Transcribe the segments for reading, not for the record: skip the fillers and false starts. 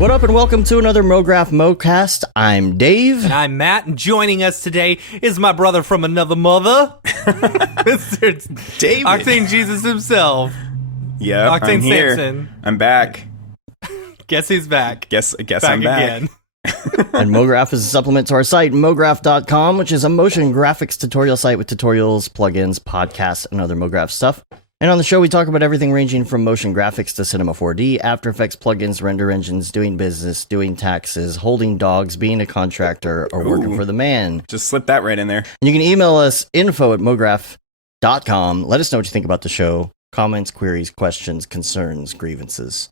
What up, and welcome to another Mograph Mocast. I'm Dave. And I'm Matt, and joining us today is my brother from another mother, Mr. David. Octane Jesus himself. Yeah, Octane I'm here. Sampson. I'm back. Guess who's back? Guess I'm back. Again. And Mograph is a supplement to our site, mograph.com, which is a motion graphics tutorial site with tutorials, plugins, podcasts, and other Mograph stuff. And on the show, we talk about everything ranging from motion graphics to Cinema 4D, After Effects plugins, render engines, doing business, doing taxes, holding dogs, being a contractor, or working for the man. Just slip that right in there. And you can email us info@mograph.com. Let us know what you think about the show. Comments, queries, questions, concerns, grievances.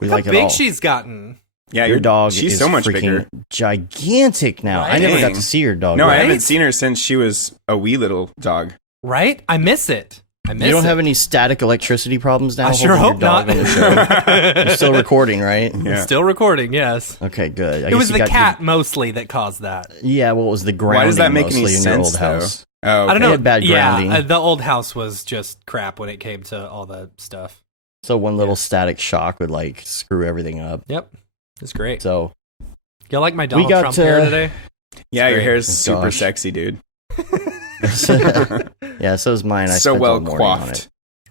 We Look like how it big all. she's gotten. Yeah, Your dog she's is so much freaking bigger. gigantic now. I never got to see your dog. No, I Right? haven't seen her since she was a wee little dog. Right? I miss it. You don't have any static electricity problems now? I sure holding your hope dog not. On the show? You're still recording, right? Yeah. Still recording, yes. Okay, good. It was the cat mostly that caused that. Yeah, what was the grounding? Why does that make any mostly in your sense, old house? though? Oh, I don't They know. had bad grounding. Yeah, the old house was just crap when it came to all the stuff. So one little static shock would like screw everything up. Yep. It's great. So You like my Donald got Trump hair to- today? Yeah, your great. hair's Oh, super gosh. sexy, dude. yeah, so is mine. I So spent well all morning on coiffed. it.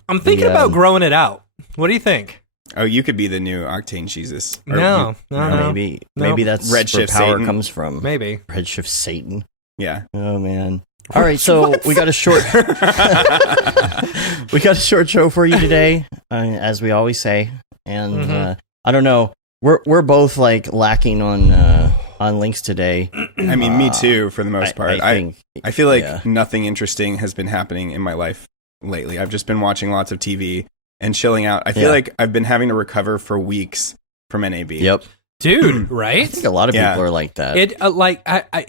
I'm thinking Yeah. about growing it out. What do you think? Oh, you could be the new Octane Jesus. Or No. Maybe that's where Redshift power Satan. comes from. Maybe. Redshift Satan. Yeah. Oh man. All right, so we got a short we got a short show for you today, as we always say. And I don't know. We're both like lacking on links today. I mean, me too, for the most part. I feel like yeah. nothing interesting has been happening in my life lately. I've just been watching lots of TV and chilling out. I feel like I've been having to recover for weeks from NAB. Yep. Dude, I right? think a lot of people are like that. It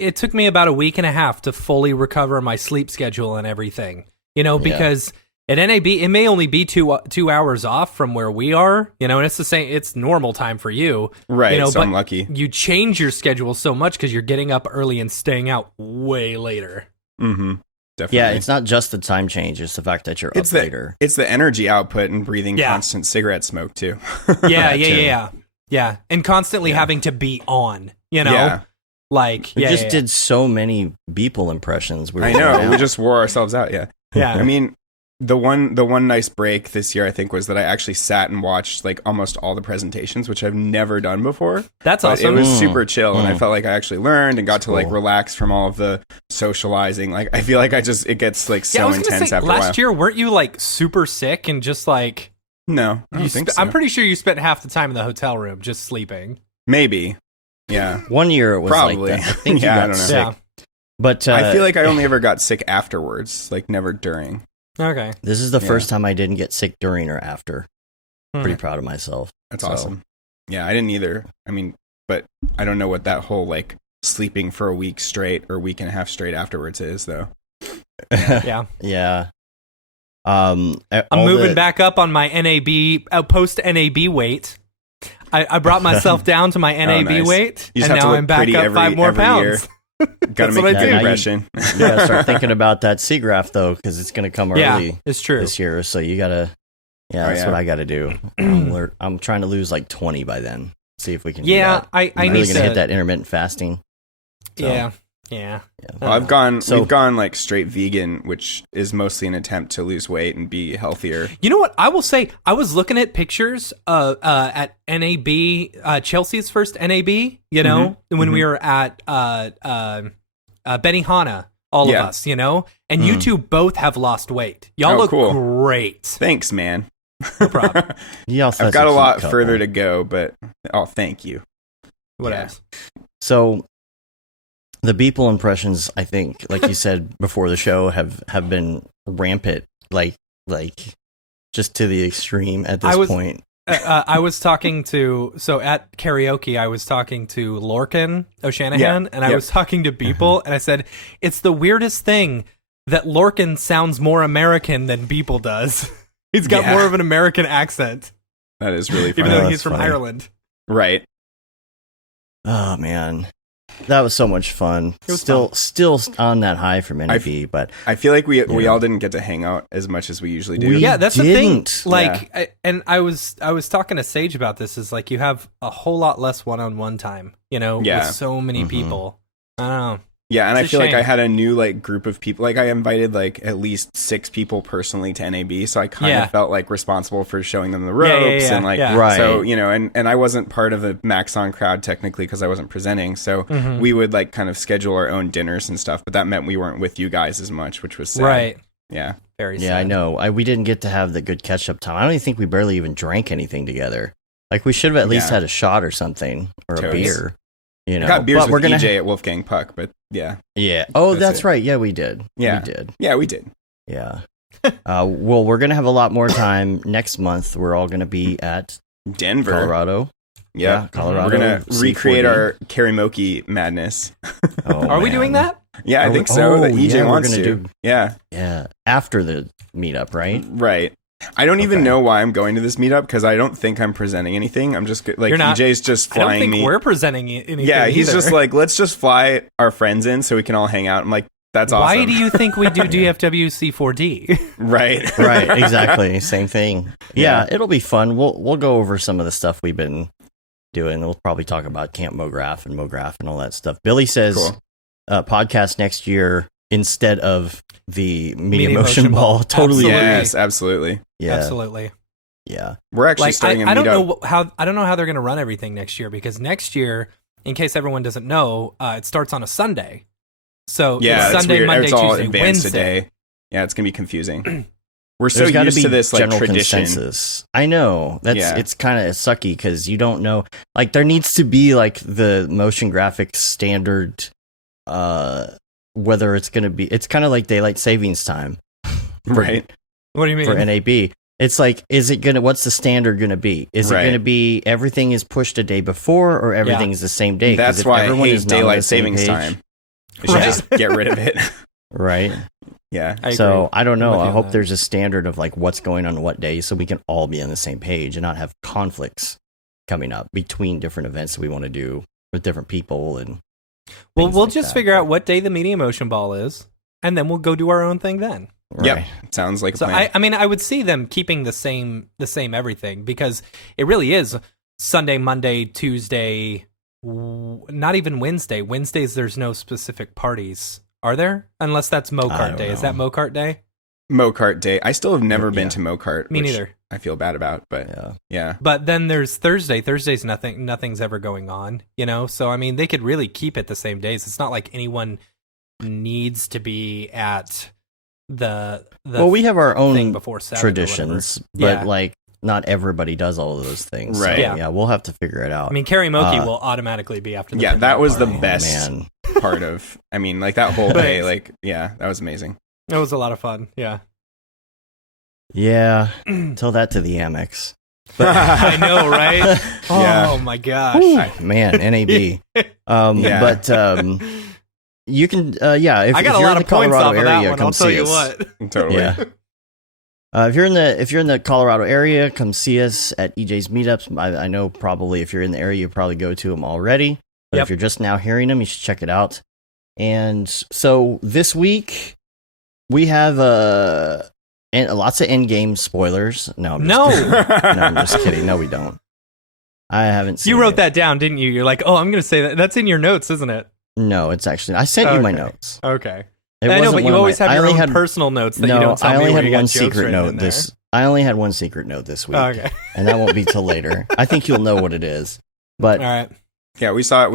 it took me about a week and a half to fully recover my sleep schedule and everything. You know, because at NAB it may only be 2 hours off from where we are. You know, and it's the same. It's normal time for you, Right, You know, so but I'm lucky. You change your schedule so much because you're getting up early and staying out way later. Mm-hmm. Definitely. Yeah, it's not just the time change; it's the fact that you're up later. It's the energy output and breathing Yeah. constant cigarette smoke, too. Yeah, and constantly having to be on. You know, Yeah. like We just did so many Beeple impressions. I know. We just wore ourselves out, yeah. Yeah. I mean, the one nice break this year, I think, was that I actually sat and watched like almost all the presentations, which I've never done before. That's But awesome. It was super chill, and I felt like I actually learned and got to like cool. relax from all of the socializing. Like, I feel like it gets like I so was gonna intense say, after a while. last year, weren't you like super sick and just like No, I don't think so. I'm pretty sure you spent half the time in the hotel room just sleeping. Maybe. Yeah. One year it was Probably. like that. I think Yeah, you I got don't know. sick. Yeah. But I feel like I only ever got sick afterwards, like never during. Okay. this is the first time I didn't get sick during or after. Pretty proud of myself. That's So, awesome. Yeah, I didn't either. I mean, but I don't know what that whole like sleeping for a week straight or week and a half straight afterwards is, though. Yeah. Yeah. I'm moving back up on my NAB post NAB weight. I brought myself down to my NAB nice. weight, You just and have to now look I'm back pretty up 5 more every year. pounds. Got to That's make what a I good do. impression. You gotta start thinking about that SIGGRAPH though, because it's gonna come Yeah, early it's true. this year. So you gotta, that's what I gotta do. I'm trying to lose like 20 by then. See if we can. do that. I I'm need really gonna to hit that intermittent fasting. So, Yeah. Well, we've gone like straight vegan, which is mostly an attempt to lose weight and be healthier. You know what? I will say, I was looking at pictures at NAB, Chelsea's first NAB, you know, when we were at Benihana, all of us, you know, and you two both have lost weight. Y'all look cool. great. Thanks, man. No problem. I've got a lot further to go, but thank you. What Yeah. else? So the Beeple impressions, I think, like you said before the show, have been rampant, like just to the extreme at this point. I was talking to, at karaoke, I was talking to Lorcan O'Shanahan, and I was talking to Beeple, and I said, it's the weirdest thing that Lorcan sounds more American than Beeple does. He's got more of an American accent. That is really funny. Even though he's from Ireland. Right. Oh man, that was so much fun. was Still on that high from NAB, but I feel like we all didn't get to hang out as much as we usually do. Yeah, that's the didn't. thing. Like, I was talking to Sage about this. Is like you have a whole lot less one-on-one time. With so many people. I don't know. Yeah, and I feel like shame. I had a new like group of people. Like I invited like at least 6 people personally to NAB, so I kind of felt like responsible for showing them the ropes and like Right. So and I wasn't part of the Maxon crowd technically because I wasn't presenting. So we would like kind of schedule our own dinners and stuff, but that meant we weren't with you guys as much, which was sad. Right. Yeah. Very sad. yeah, I know. We didn't get to have the good catch up time. I don't even think we barely even drank anything together. Like we should have at least had a shot or something or a Totes. beer. I got beers but with we're gonna EJ at Wolfgang Puck, but yeah. Yeah. Oh, That's that's it. right. Yeah, we did. Yeah. We did. Yeah, we did. Yeah. Well, we're gonna have a lot more time next month. We're all gonna be at Denver. Colorado. Yeah. Colorado. We're going to C4D. recreate our karaoke madness. Oh, Are we man. doing that? Yeah, I Are think we- so. oh, That EJ yeah, we're wants gonna to. do- Yeah. Yeah. After the meetup, right? Right. I don't even Okay. know why I'm going to this meetup because I don't think I'm presenting anything. I'm just like You're not. EJ's just I don't flying think me. we're presenting anything. Yeah, he's either. just like, let's just fly our friends in so we can all hang out. I'm like, that's awesome. Why do you think we do DFWC4D? Right. Right. Exactly. Same thing. Yeah. Yeah, it'll be fun. We'll go over some of the stuff we've been doing. We'll probably talk about Camp Mograph and all that stuff. Billy says Cool. podcast next year instead of the Media Media Motion Motion Ball. Ball. Totally. Absolutely. Yes, absolutely. Yeah. Absolutely. Yeah. We're actually Like starting a I don't meetup. know I don't know how they're going to run everything next year because next year, in case everyone doesn't know, it starts on a Sunday. So Yeah, it's it's Sunday, weird. Monday, It's all Tuesday, advanced Wednesday. a day. Yeah, it's gonna be confusing. We're so There's got to used be to this like general tradition. consensus. I know Yeah. it's kind of sucky because you don't know. Like there needs to be like the motion graphics standard. Whether it's gonna be, it's kind of like daylight savings time, Right. What do you mean? for NAB. It's like, is it gonna? What's the standard gonna be? Is it Right. gonna be everything is pushed a day before, or everything is the same day? 'Cause That's if why I everyone hate is not on the daylight same savings page- time. We should Right. just get rid of it. right? Yeah. I So agree. I don't I'm know. with you I on hope that. there's a standard of like what's going on what day, so we can all be on the same page and not have conflicts coming up between different events that we want to do with different people. And Well, things we'll like just that. figure out what day the Media Motion Ball is, and then we'll go do our own thing then. Yep. right. Sounds like a So plan. I mean, I would see them keeping the same everything because it really is Sunday, Monday, Tuesday, not even Wednesday. Wednesdays, there's no specific parties, are there? Unless that's I Mokart don't Day. Is know. that Mokart Day? Mokart Day. I still have never been Yeah. to Mokart. Me which neither. I feel bad about, but Yeah. yeah. But then there's Thursday. Thursday's nothing's ever going on, So I mean, they could really keep it the same days. It's not like anyone needs to be at the Well, we have our thing own before 7 traditions, but Yeah. like not everybody does all of those things. Right. So, Yeah. yeah, we'll have to figure it out. I mean, karaoke Uh, will automatically be after the Yeah, that pinball was the party. best Man. part of. I mean, like that whole But- day. Like, yeah, that was amazing. It was a lot of fun. Yeah. Yeah. Tell that to the Amex. I know, right? Yeah. Oh my gosh. Ooh, man, NAB. Yeah. But you can, yeah. If, I got if a you're lot in of the points Colorado off of area, that one. come I'll tell see you us. what. Totally. Yeah. If you're in the Colorado area, come see us at EJ's meetups. I know probably if you're in the area, you probably go to them already. But Yep. if you're just now hearing them, you should check it out. And so this week we have lots of end game spoilers. No, I'm just kidding. No, I'm just kidding. No, we don't. I haven't seen You wrote it. that down, didn't you? You're like, oh, I'm going to say that. That's in your notes, isn't it? No, it's actually I sent you my Okay. notes. Okay. It I know, wasn't but one you of always my- have I your only own had- personal notes that no, you don't tell I me only where had you got one jokes secret written note in there. this. I only had one secret note this week, Okay. and that won't be till later. I think you'll know what it is. But All right. Yeah, we saw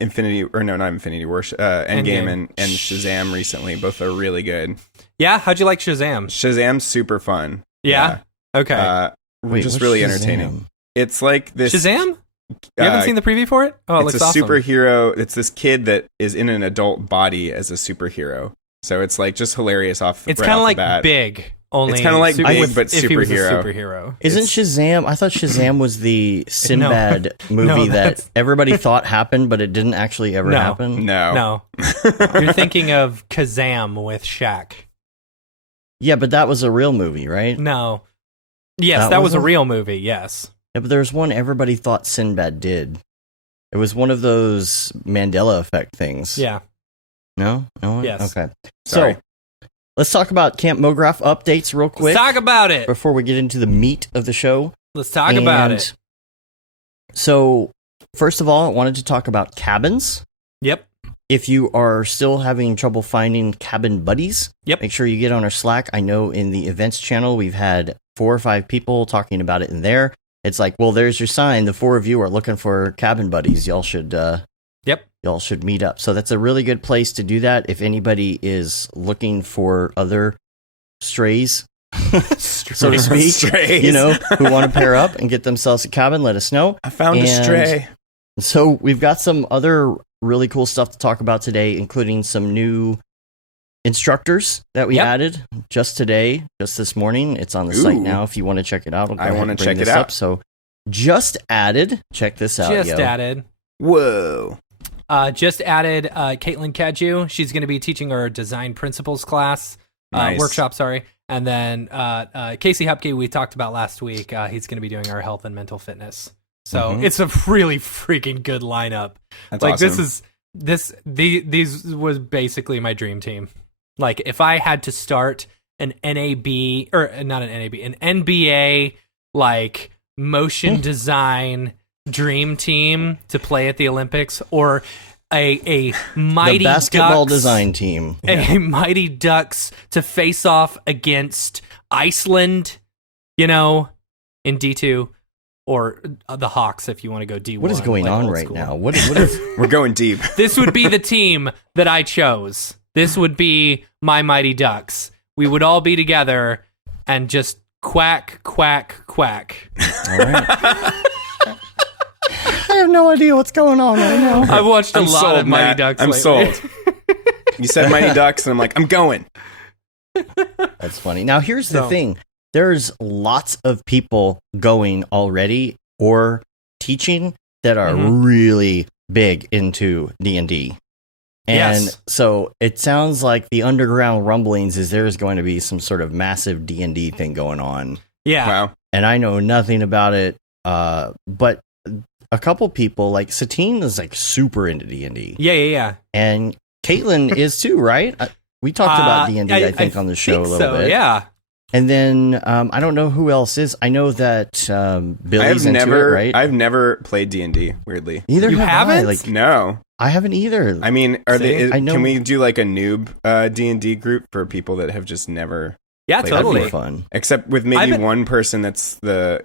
Infinity, or no, not Infinity War, Endgame Endgame. and Shazam recently. Both are really good. Yeah. How'd you like Shazam? Shazam's super fun. Yeah? Okay. wait, just what's really Shazam? entertaining. It's like this Shazam? You haven't seen the preview for it? Oh, it it's looks a awesome. superhero. It's this kid that is in an adult body as a superhero. So it's like just hilarious off. It's right kind of off like the bat. Big. Only It's kinda like Big, with- but if he was a superhero. superhero. Isn't It's- Shazam? I thought Shazam was the Sinbad movie No, that that's- everybody thought happened, but it didn't actually ever No. happen. No, No. You're thinking of Kazam with Shaq. Yeah, but that was a real movie, right? No. Yes, That that was a wasn't? real movie. Yes. Yeah, but there was one everybody thought Sinbad did. It was one of those Mandela effect things. Yeah. No? No? Yes. Okay. Sorry. So, let's talk about Camp Mograph updates real quick. Let's talk about it. Before we get into the meat of the show. Let's talk about it. So, first of all, I wanted to talk about cabins. Yep. If you are still having trouble finding cabin buddies, Yep. make sure you get on our Slack. I know in the events channel, we've had 4 or 5 people talking about it in there. It's like, well, there's your sign. The 4 of you are looking for cabin buddies. Y'all should y'all should meet up. So that's a really good place to do that. If anybody is looking for other strays, so to speak, Strays. you know, who want to pair up and get themselves a cabin, let us know. I found a stray. So we've got some other really cool stuff to talk about today, including some new instructors that we added just today, just this morning. It's on the site now if you want to check it out. I want to check it out. So just added. Check this out. Added. Whoa. Just added Caitlin Kaju. She's going to be teaching our design principles class, workshop, sorry. And then Casey Hupke, we talked about last week. He's going to be doing our health and mental fitness. So it's a really freaking good lineup. That's like awesome. These was basically my dream team. Like if I had to start an NAB or not an NAB, an NBA like motion design dream team to play at the Olympics, or a mighty the basketball Ducks, design team, a mighty Ducks to face off against Iceland, you know, in D2, or the Hawks if you want to go D1. What is going like on old right school. now? What is We're going deep. This would be the team that I chose. This would be my Mighty Ducks. We would all be together and just quack, quack, quack. all right? I have no idea what's going on right now. I've watched a I'm lot sold, of Mighty Matt. Ducks I'm lately. sold. You said Mighty Ducks, and I'm like, I'm going. That's funny. Now, here's the So- thing. There's lots of people going already or teaching that are really big into D&D. And Yes. so it sounds like the underground rumblings is there's going to be some sort of massive D&D thing going on. Yeah. Wow. And I know nothing about it, but a couple people, like Satine is like super into D&D. Yeah. And Caitlin is too, right? We talked about D&D, I think, on the show a think little so, bit. Yeah. And then I don't know who else is. I know that Billy's into it, right? I've never played D&D, weirdly. Either You have I. haven't? Like, No. I haven't either. I mean, are See? they? I know- Can we do like a noob D&D group for people that have just never? Yeah, Like, That'd totally. be fun. Except with maybe I've been- one person that's the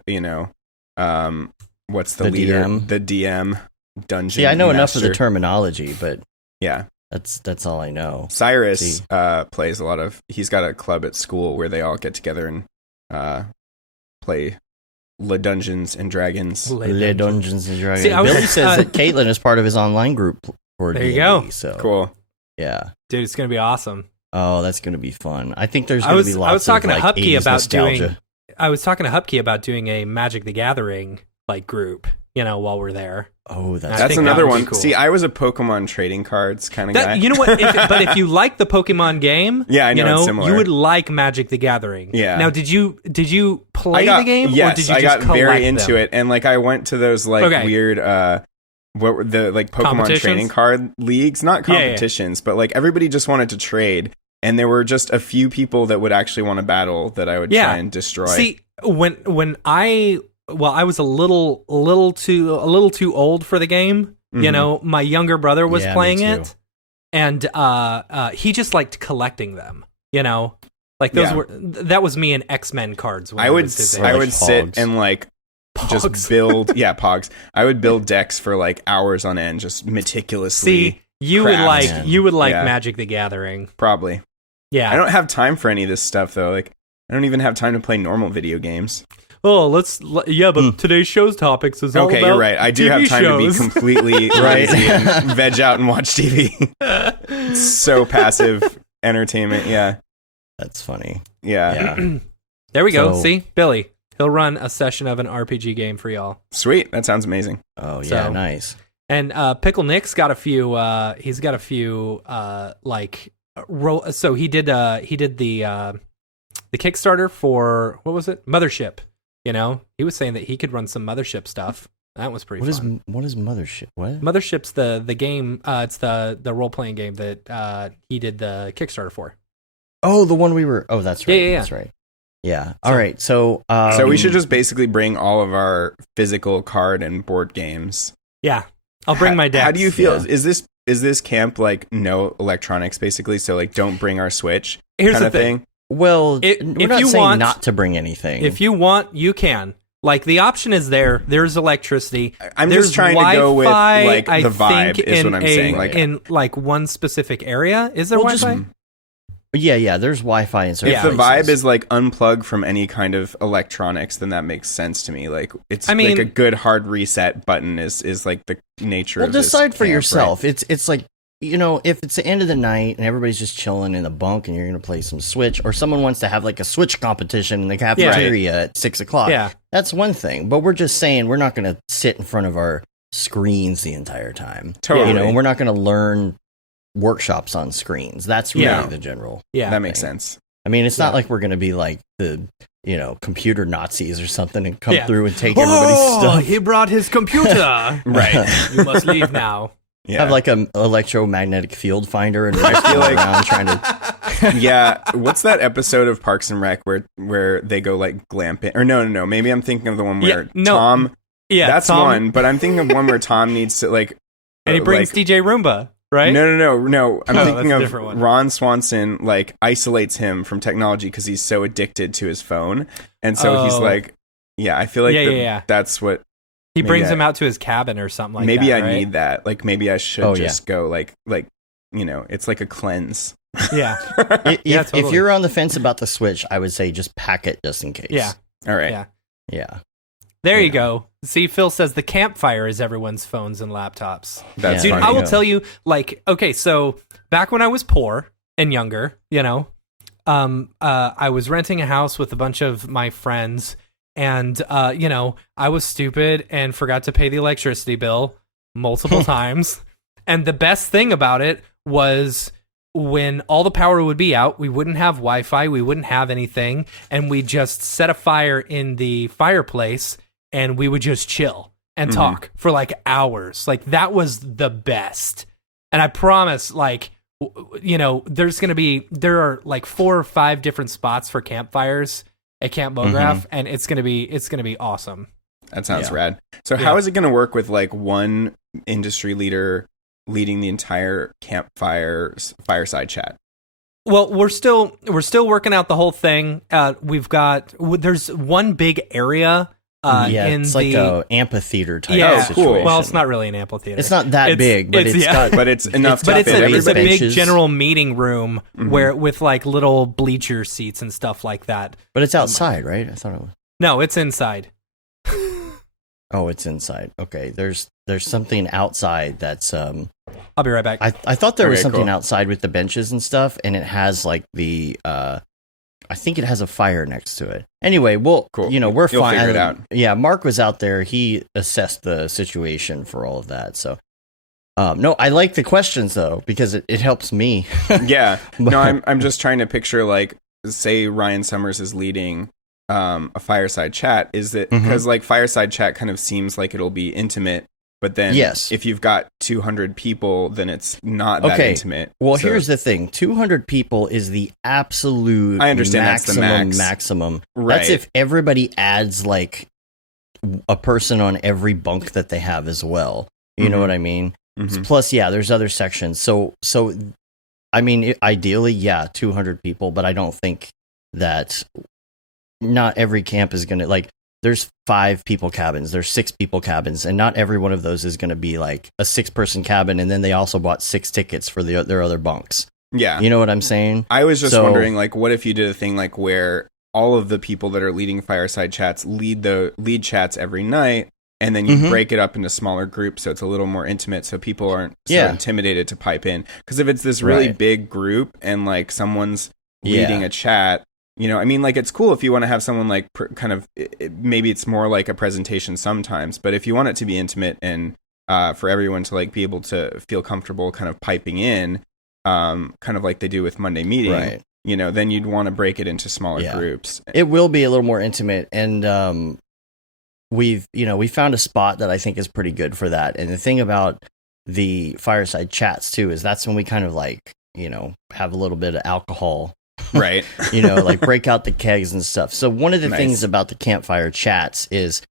what's the The leader? DM? The DM dungeon. See, I know enough of master. the terminology, but Yeah, that's all I know. Cyrus See. plays a lot of. He's got a club at school where they all get together and play Le Dungeons and Dragons. Le Dungeons and Dragons. See, I was- Billy says that Caitlin is part of his online group for There you D&D, go. So Cool. yeah. Dude, it's going to be awesome. Oh, that's going to be fun. I think there's I going to was- be I lots was talking of to like, Hupke 80s about nostalgia. I was talking to Hupke about doing a Magic the Gathering like group, you know, while we're there. Oh, I that's That's think that another would be one. cool. See, I was a Pokemon trading cards kind of guy. You know what? But if you like the Pokemon game, Yeah, I know, you it's similar. you would like Magic the Gathering. Yeah. Now, did you play the game, Yes, or did you I just got very collect into them? it, and like I went to those like Okay. weird what were the like Pokemon Competitions? trading card leagues, not Yeah, yeah. competitions, but like everybody just wanted to trade, and there were just a few people that would actually want to battle that I would Yeah. try and destroy. See, when I was a little too old for the game. You Mhm. know, my younger brother was Yeah, me playing too. it, and he just liked collecting them. You know, like those Yeah. that was me and X-Men cards. When I would was his Or age. I like would sit Pogs. and like Pogs. just build Pogs. I would build decks for like hours on end, just meticulously. See, you would craft. like Man. you would like Yeah. Magic the Gathering. Probably. Yeah. I don't have time for any of this stuff though. Like I don't even have time to play normal video games. Oh, but today's show's topics is all Okay, about you're right. I do TV have time shows. to be completely Right. lazy and veg out and watch TV. It's so passive entertainment. Yeah. That's funny. Yeah. Yeah. There we go. So- See, Billy, he'll run a session of an RPG game for y'all. Sweet. That sounds amazing. Oh yeah, So- nice. And Pickle Nick's got a few. He's got a few like roll. So he did the Kickstarter for what was it? Mothership. You know, he was saying that he could run some Mothership stuff. That was pretty fun. What is Mothership? What? Mothership's the game. It's the role playing game that he did the Kickstarter for. Oh, the one we were. Oh, that's right. Yeah. That's right. Yeah. All right. So we should just basically bring all of our physical card and board games. Yeah, I'll bring my decks. How do you feel? Yeah. Is this camp like no electronics basically? So like don't bring our Switch. Here's the thing. Well, we're not you saying want, not to bring anything. If you want, you can. Like the option is there. There's electricity. I'm There's just trying Wi-Fi, to go with like I the vibe think is what I'm saying. Like in like one specific area, is there Wi-Fi? Yeah. There's Wi-Fi in certain If the places. vibe is like unplug from any kind of electronics, then that makes sense to me. Like it's like a good hard reset button is like the nature. Well, of this decide for camp, yourself. Right? It's like, you know, if it's the end of the night and everybody's just chilling in the bunk and you're going to play some Switch, or someone wants to have like a Switch competition in the cafeteria at 6 o'clock, that's one thing. But we're just saying we're not going to sit in front of our screens the entire time. Totally. You know, and we're not going to learn workshops on screens. That's really the general. Yeah, that makes sense. I mean, it's not like we're going to be like the, you know, computer Nazis or something and come through and take everybody's stuff. He brought his computer. Right. You must leave now. Yeah. Have like an electromagnetic field finder and I feel like around trying to. Yeah, what's that episode of Parks and Rec where they go like glamping? Or no. Maybe I'm thinking of the one where Tom. Yeah, that's Tom, one. But I'm thinking of one where Tom needs to like. And he brings DJ Roomba, right? No. I'm thinking of one. Ron Swanson like isolates him from technology because he's so addicted to his phone, and so he's like, I feel like that's what. He brings him out to his cabin or something like maybe that. Maybe I need that. Like maybe I should just go like you know, it's like a cleanse. Yeah. If you're on the fence about the Switch, I would say just pack it just in case. Yeah. All right. Yeah. There you go. See, Phil says the campfire is everyone's phones and laptops. That's Dude, funny. I will tell you, like, okay, so back when I was poor and younger, you know, I was renting a house with a bunch of my friends. And, you know, I was stupid and forgot to pay the electricity bill multiple times. And the best thing about it was when all the power would be out, we wouldn't have Wi-Fi, we wouldn't have anything, and we just set a fire in the fireplace and we would just chill and talk for like hours. Like that was the best. And I promise, like, you know, there are like 4 or 5 different spots for campfires at Camp Mograph, and it's gonna be awesome. That sounds rad. So how is it gonna work with like one industry leader leading the entire fireside chat? Well, we're still working out the whole thing. There's one big area. It's like a amphitheater type situation. Cool. Well, it's not really an amphitheater. It's not that big, but it's enough. But it's a big benches. general meeting room where with like little bleacher seats and stuff like that. But it's outside, right? I thought it was. No, it's inside. Oh, it's inside. Okay, there's something outside that's I'll be right back. I thought there was something outside with the benches and stuff, and it has like the I think it has a fire next to it. Anyway, we'll you know, we're fine. Figure it out. Yeah, Mark was out there. He assessed the situation for all of that. So no, I like the questions though because it helps me. Yeah. No, I'm just trying to picture like say Ryan Summers is leading a fireside chat. Is it because like fireside chat kind of seems like it'll be intimate, but then if you've got 200 people, then it's not that intimate. Well, here's the thing: 200 people is the absolute. I understand that's the maximum. Right. That's if everybody adds like a person on every bunk that they have as well. You know what I mean? Plus, there's other sections. So I mean, ideally, 200 people, but I don't think that not every camp is going to like. There's 5 people cabins, there's 6 people cabins, and not every one of those is going to be like a 6-person cabin, and then they also bought 6 tickets for their other bunks. Yeah. You know what I'm saying? I was just wondering, like, what if you did a thing like where all of the people that are leading fireside chats lead chats every night, and then you break it up into smaller groups so it's a little more intimate so people aren't so intimidated to pipe in. Because if it's this really big group and like someone's leading a chat, you know, I mean, like, it's cool if you want to have someone like kind of, maybe it's more like a presentation sometimes, but if you want it to be intimate and for everyone to like be able to feel comfortable kind of piping in, kind of like they do with Monday meeting, you know, then you'd want to break it into smaller groups. It will be a little more intimate. And we found a spot that I think is pretty good for that. And the thing about the fireside chats too is that's when we kind of like, have a little bit of alcohol, right? Like break out the kegs and stuff. So one of the things about the campfire chats is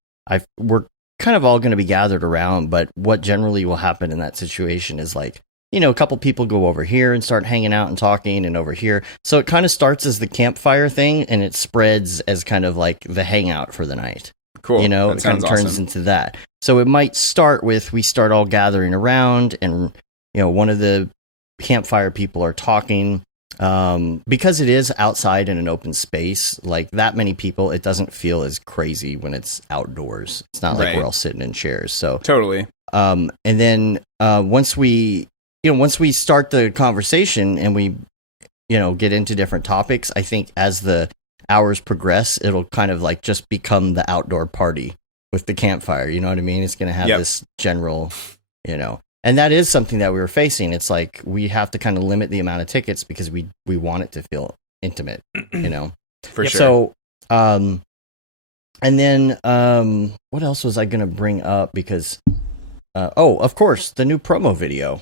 we're kind of all going to be gathered around, but what generally will happen in that situation is like, a couple people go over here and start hanging out and talking and over here. So it kind of starts as the campfire thing and it spreads as kind of like the hangout for the night. Cool. It kind of turns into that. So it might start with, we start all gathering around and, one of the campfire people are talking, because it is outside in an open space, like that many people, it doesn't feel as crazy when it's outdoors. It's not like we're all sitting in chairs. So totally. And then, once we start the conversation and we, get into different topics, I think as the hours progress, it'll kind of like just become the outdoor party with the campfire. You know what I mean? It's going to have this general, and that is something that we were facing. It's like we have to kind of limit the amount of tickets because we want it to feel intimate, For sure. So, and then, what else was I going to bring up? Because, of course, the new promo video.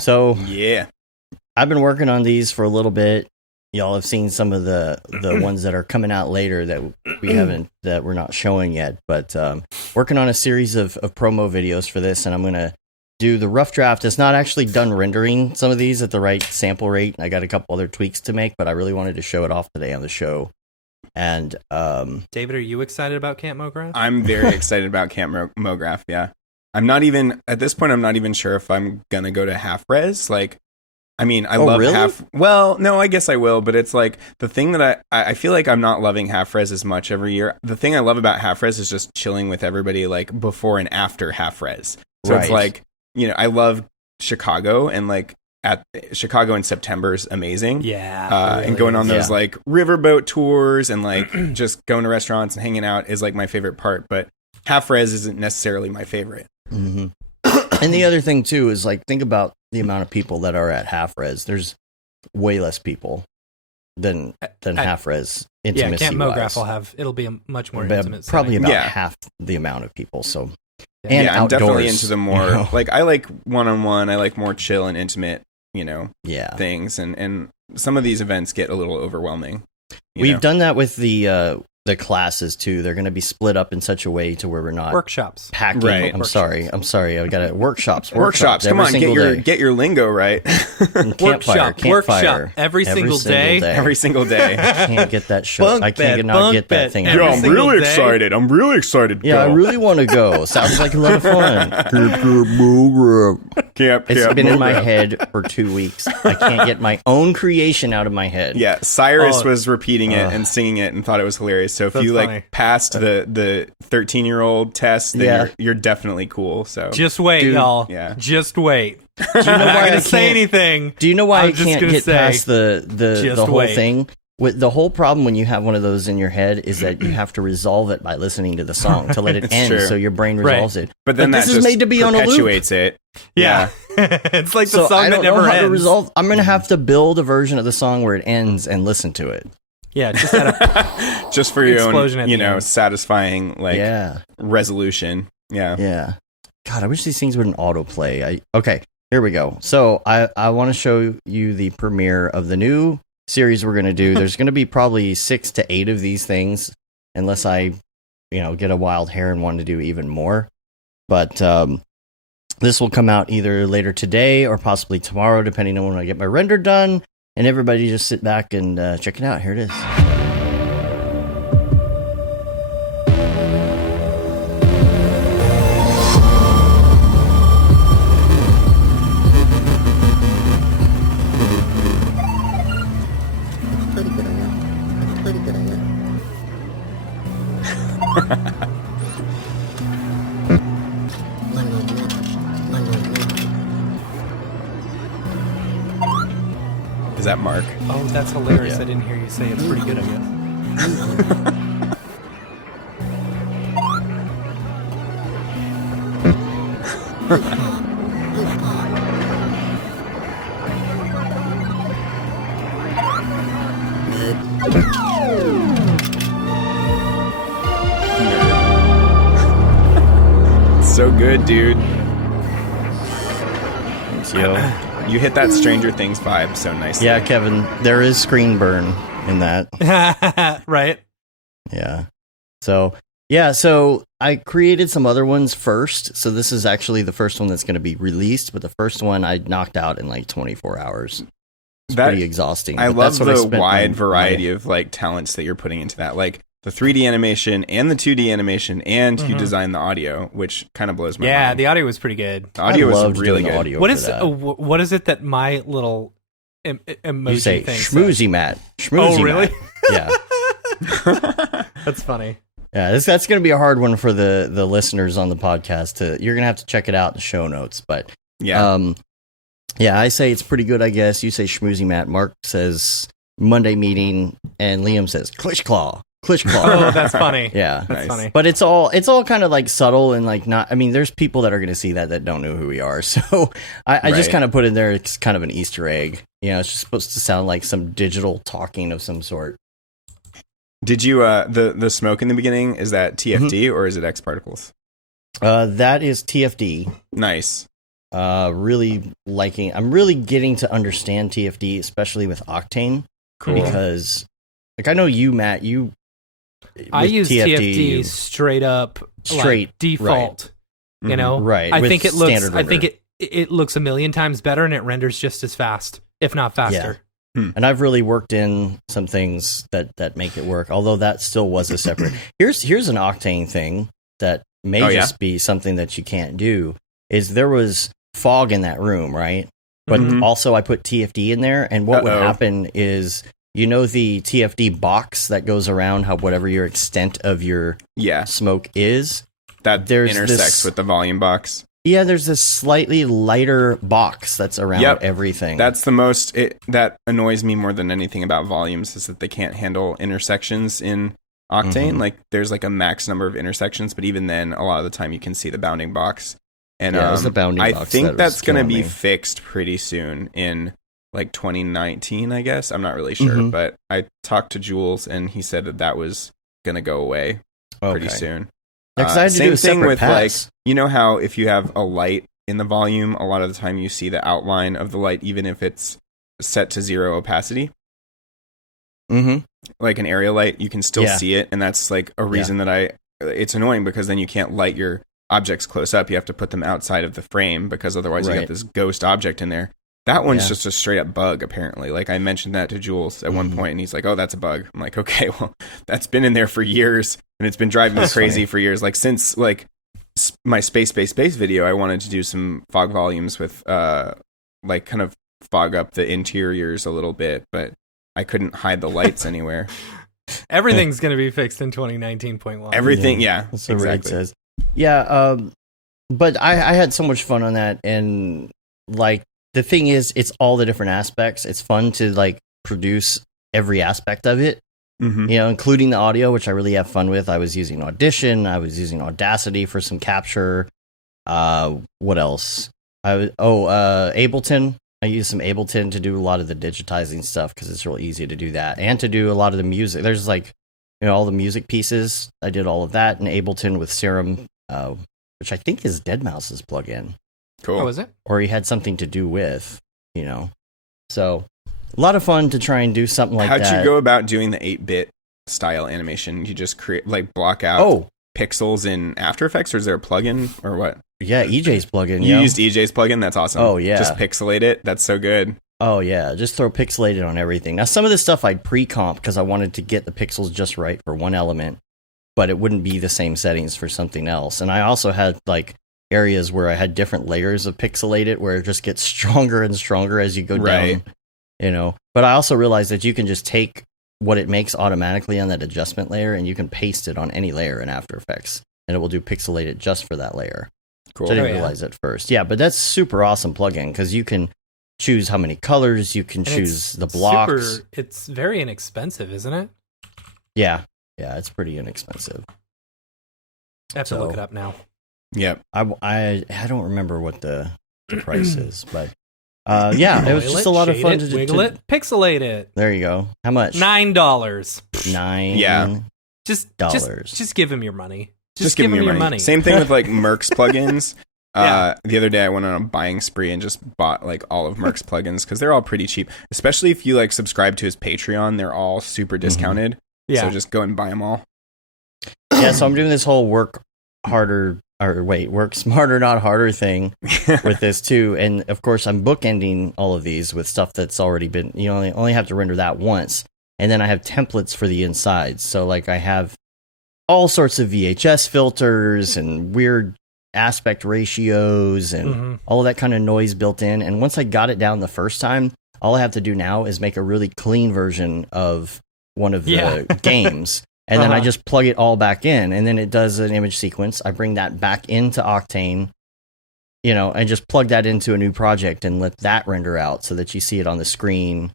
So yeah, I've been working on these for a little bit. Y'all have seen some of the ones that are coming out later that we're not showing yet, but working on a series of promo videos for this, and I'm gonna do the rough draft. It's not actually done rendering some of these at the right sample rate. I got a couple other tweaks to make, but I really wanted to show it off today on the show. And David, are you excited about Camp Mograph? I'm very excited about Camp Mograph. Yeah, I'm not even at this point. I'm not even sure if I'm gonna go to half res. Like, I mean, I love really? half. Well, no, I guess I will. But it's like the thing that I feel like I'm not loving half res as much every year. The thing I love about half res is just chilling with everybody, like before and after half res. So it's like, I love Chicago, and like at Chicago in September is amazing. Yeah, really and going on those like riverboat tours and like just going to restaurants and hanging out is like my favorite part. But half res isn't necessarily my favorite. Mm-hmm. And the other thing too is like, think about the amount of people that are at half res. There's way less people than half res intimacy. Yeah, Camp Mograph it'll be a much more intimate probably setting. about half the amount of people. So and I'm outdoors, definitely into the more like I like one-on-one. I like more chill and intimate, things. And some of these events get a little overwhelming. We've done that with the classes too. They're going to be split up in such a way to where we're not workshops packing. Right. I'm sorry. I got it. Workshops. Come on, get your lingo right. Campfire. Every single day. Every single day. I can't get that show. I can't get that thing. Yeah, I'm really excited. I'm really excited. Yeah, I really want to go. Sounds like a lot of fun. It's been in my head for 2 weeks. I can't get my own creation out of my head. Yeah, Cyrus was repeating it and singing it and thought it was hilarious. So if you like passed the 13-year-old test, then you're definitely cool. So just wait, y'all. Yeah, just wait. Do you know why I can't say anything? Do you know why I can't get past the whole thing? With the whole problem when you have one of those in your head is that you have to resolve it by listening to the song to let it end, true. so your brain resolves it. But then this that is made to be on a loop. Perpetuates it. Yeah. It's like the so song I don't that never know how ends. to resolve. I'm gonna have to build a version of the song where it ends and listen to it. Yeah, just at a just for your explosion own, satisfying resolution. Yeah. Yeah. God, I wish these things wouldn't autoplay. Okay, here we go. So I want to show you the premiere of the new series we're going to do. There's going to be probably 6 to 8 of these things, unless I, get a wild hair and want to do even more. But this will come out either later today or possibly tomorrow, depending on when I get my render done. And everybody just sit back and check it out. Here it is. Is that Mark? Oh, that's hilarious. I didn't hear you say it's pretty good, I guess. good, dude. Thanks, yo. You hit that Stranger Things vibe so nicely. Yeah, Kevin, there is screen burn in that. Right. Yeah. So I created some other ones first. So this is actually the first one that's going to be released, but the first one I knocked out in like 24 hours. It's pretty exhausting. I love the wide variety of like talents that you're putting into that. Like the 3D animation and the 2D animation, and you design the audio, which kind of blows my mind. Yeah, the audio was pretty good. The audio was really good. Audio what is it that my little emoji you say thing schmoozy Matt. Schmoozy Oh, really? Matt. Yeah. That's funny. Yeah, that's going to be a hard one for the listeners on the podcast. You're going to have to check it out in the show notes. But yeah, I say it's pretty good, I guess. You say schmoozy Matt. Mark says Monday meeting, and Liam says Clish Claw. Oh, that's funny. Yeah, that's funny. But it's all kind of like subtle and like not. I mean, there's people that are going to see that don't know who we are. So I just kind of put in there. It's kind of an Easter egg. It's just supposed to sound like some digital talking of some sort. Did you the smoke in the beginning, is that TFD or is it X particles? That is TFD. Nice. I'm really getting to understand TFD, especially with Octane. Cool. Because like I know you, Matt, I use TFD straight up like default. Right. You know? Right. I think it looks a million times better, and it renders just as fast, if not faster. Yeah. And I've really worked in some things that make it work, although that still was a separate. Here's an Octane thing that may just be something that you can't do, is there was fog in that room, right? But also I put TFD in there, and what would happen is, the TFD box that goes around whatever your extent of your smoke is, that intersects with the volume box. Yeah, there's this slightly lighter box that's around everything. That's that annoys me more than anything about volumes, is that they can't handle intersections in Octane. Like there's like a max number of intersections, but even then, a lot of the time you can see the bounding box. And it was the bounding box. I think that's going to be fixed pretty soon in like 2019, I guess. I'm not really sure, but I talked to Jules and he said that was going to go away pretty soon. Yeah, 'cause I had to do a thing with pass. like, how if you have a light in the volume, a lot of the time you see the outline of the light, even if it's set to 0 opacity. Like an area light, you can still see it, and that's like a reason that it's annoying, because then you can't light your objects close up. You have to put them outside of the frame, because otherwise you got this ghost object in there. That one's just a straight up bug, apparently. Like I mentioned that to Jules at one point, and he's like, "Oh, that's a bug." I'm like, "Okay, well, that's been in there for years, and it's been driving me crazy for years." Like since like my space video, I wanted to do some fog volumes with like kind of fog up the interiors a little bit, but I couldn't hide the lights anywhere. Everything's going to be fixed in 2019.1. Everything, that's what it says. Yeah, but I had so much fun on that, and like the thing is, it's all the different aspects. It's fun to like produce every aspect of it, including the audio, which I really have fun with. I was using Audition, I was using Audacity for some capture. What else? Ableton. I use some Ableton to do a lot of the digitizing stuff, because it's real easy to do that, and to do a lot of the music. There's like, all the music pieces. I did all of that in Ableton with Serum, which I think is Deadmau5's plugin. Cool. Oh, is it? Or he had something to do with, So a lot of fun to try and do something like that. How'd you go about doing the 8-bit style animation? You just block out pixels in After Effects, or is there a plugin or what? Yeah, EJ's plugin. You used EJ's plugin? That's awesome. Oh, yeah. Just pixelate it? That's so good. Oh, yeah. Just throw pixelated on everything. Now, some of this stuff I'd pre-comp because I wanted to get the pixels just right for one element, but it wouldn't be the same settings for something else. And I also had, like, areas where I had different layers of pixelated where it just gets stronger and stronger as you go down, But I also realized that you can just take what it makes automatically on that adjustment layer, and you can paste it on any layer in After Effects, and it will do pixelated just for that layer. Cool. So I didn't realize at first. Yeah, but that's super awesome plugin, because you can choose how many colors, you can choose the blocks. It's very inexpensive, isn't it? Yeah, it's pretty inexpensive. I have to look it up now. Yep. I don't remember what the price is, but it was just a lot of fun to wiggle it, pixelate it. There you go. How much? $9. $9. Yeah. Just give him your money. Just give them your money. Same thing with like Merc's plugins. The other day I went on a buying spree and just bought like all of Merc's plugins because they're all pretty cheap. Especially if you like subscribe to his Patreon, they're all super discounted. So just go and buy them all. Yeah, so I'm doing this whole work smarter, not harder thing with this too. And of course, I'm bookending all of these with stuff that's already been, you only have to render that once. And then I have templates for the insides. So like I have all sorts of VHS filters and weird aspect ratios and all of that kind of noise built in. And once I got it down the first time, all I have to do now is make a really clean version of one of the games. And then I just plug it all back in, and then it does an image sequence. I bring that back into Octane, and just plug that into a new project and let that render out so that you see it on the screen,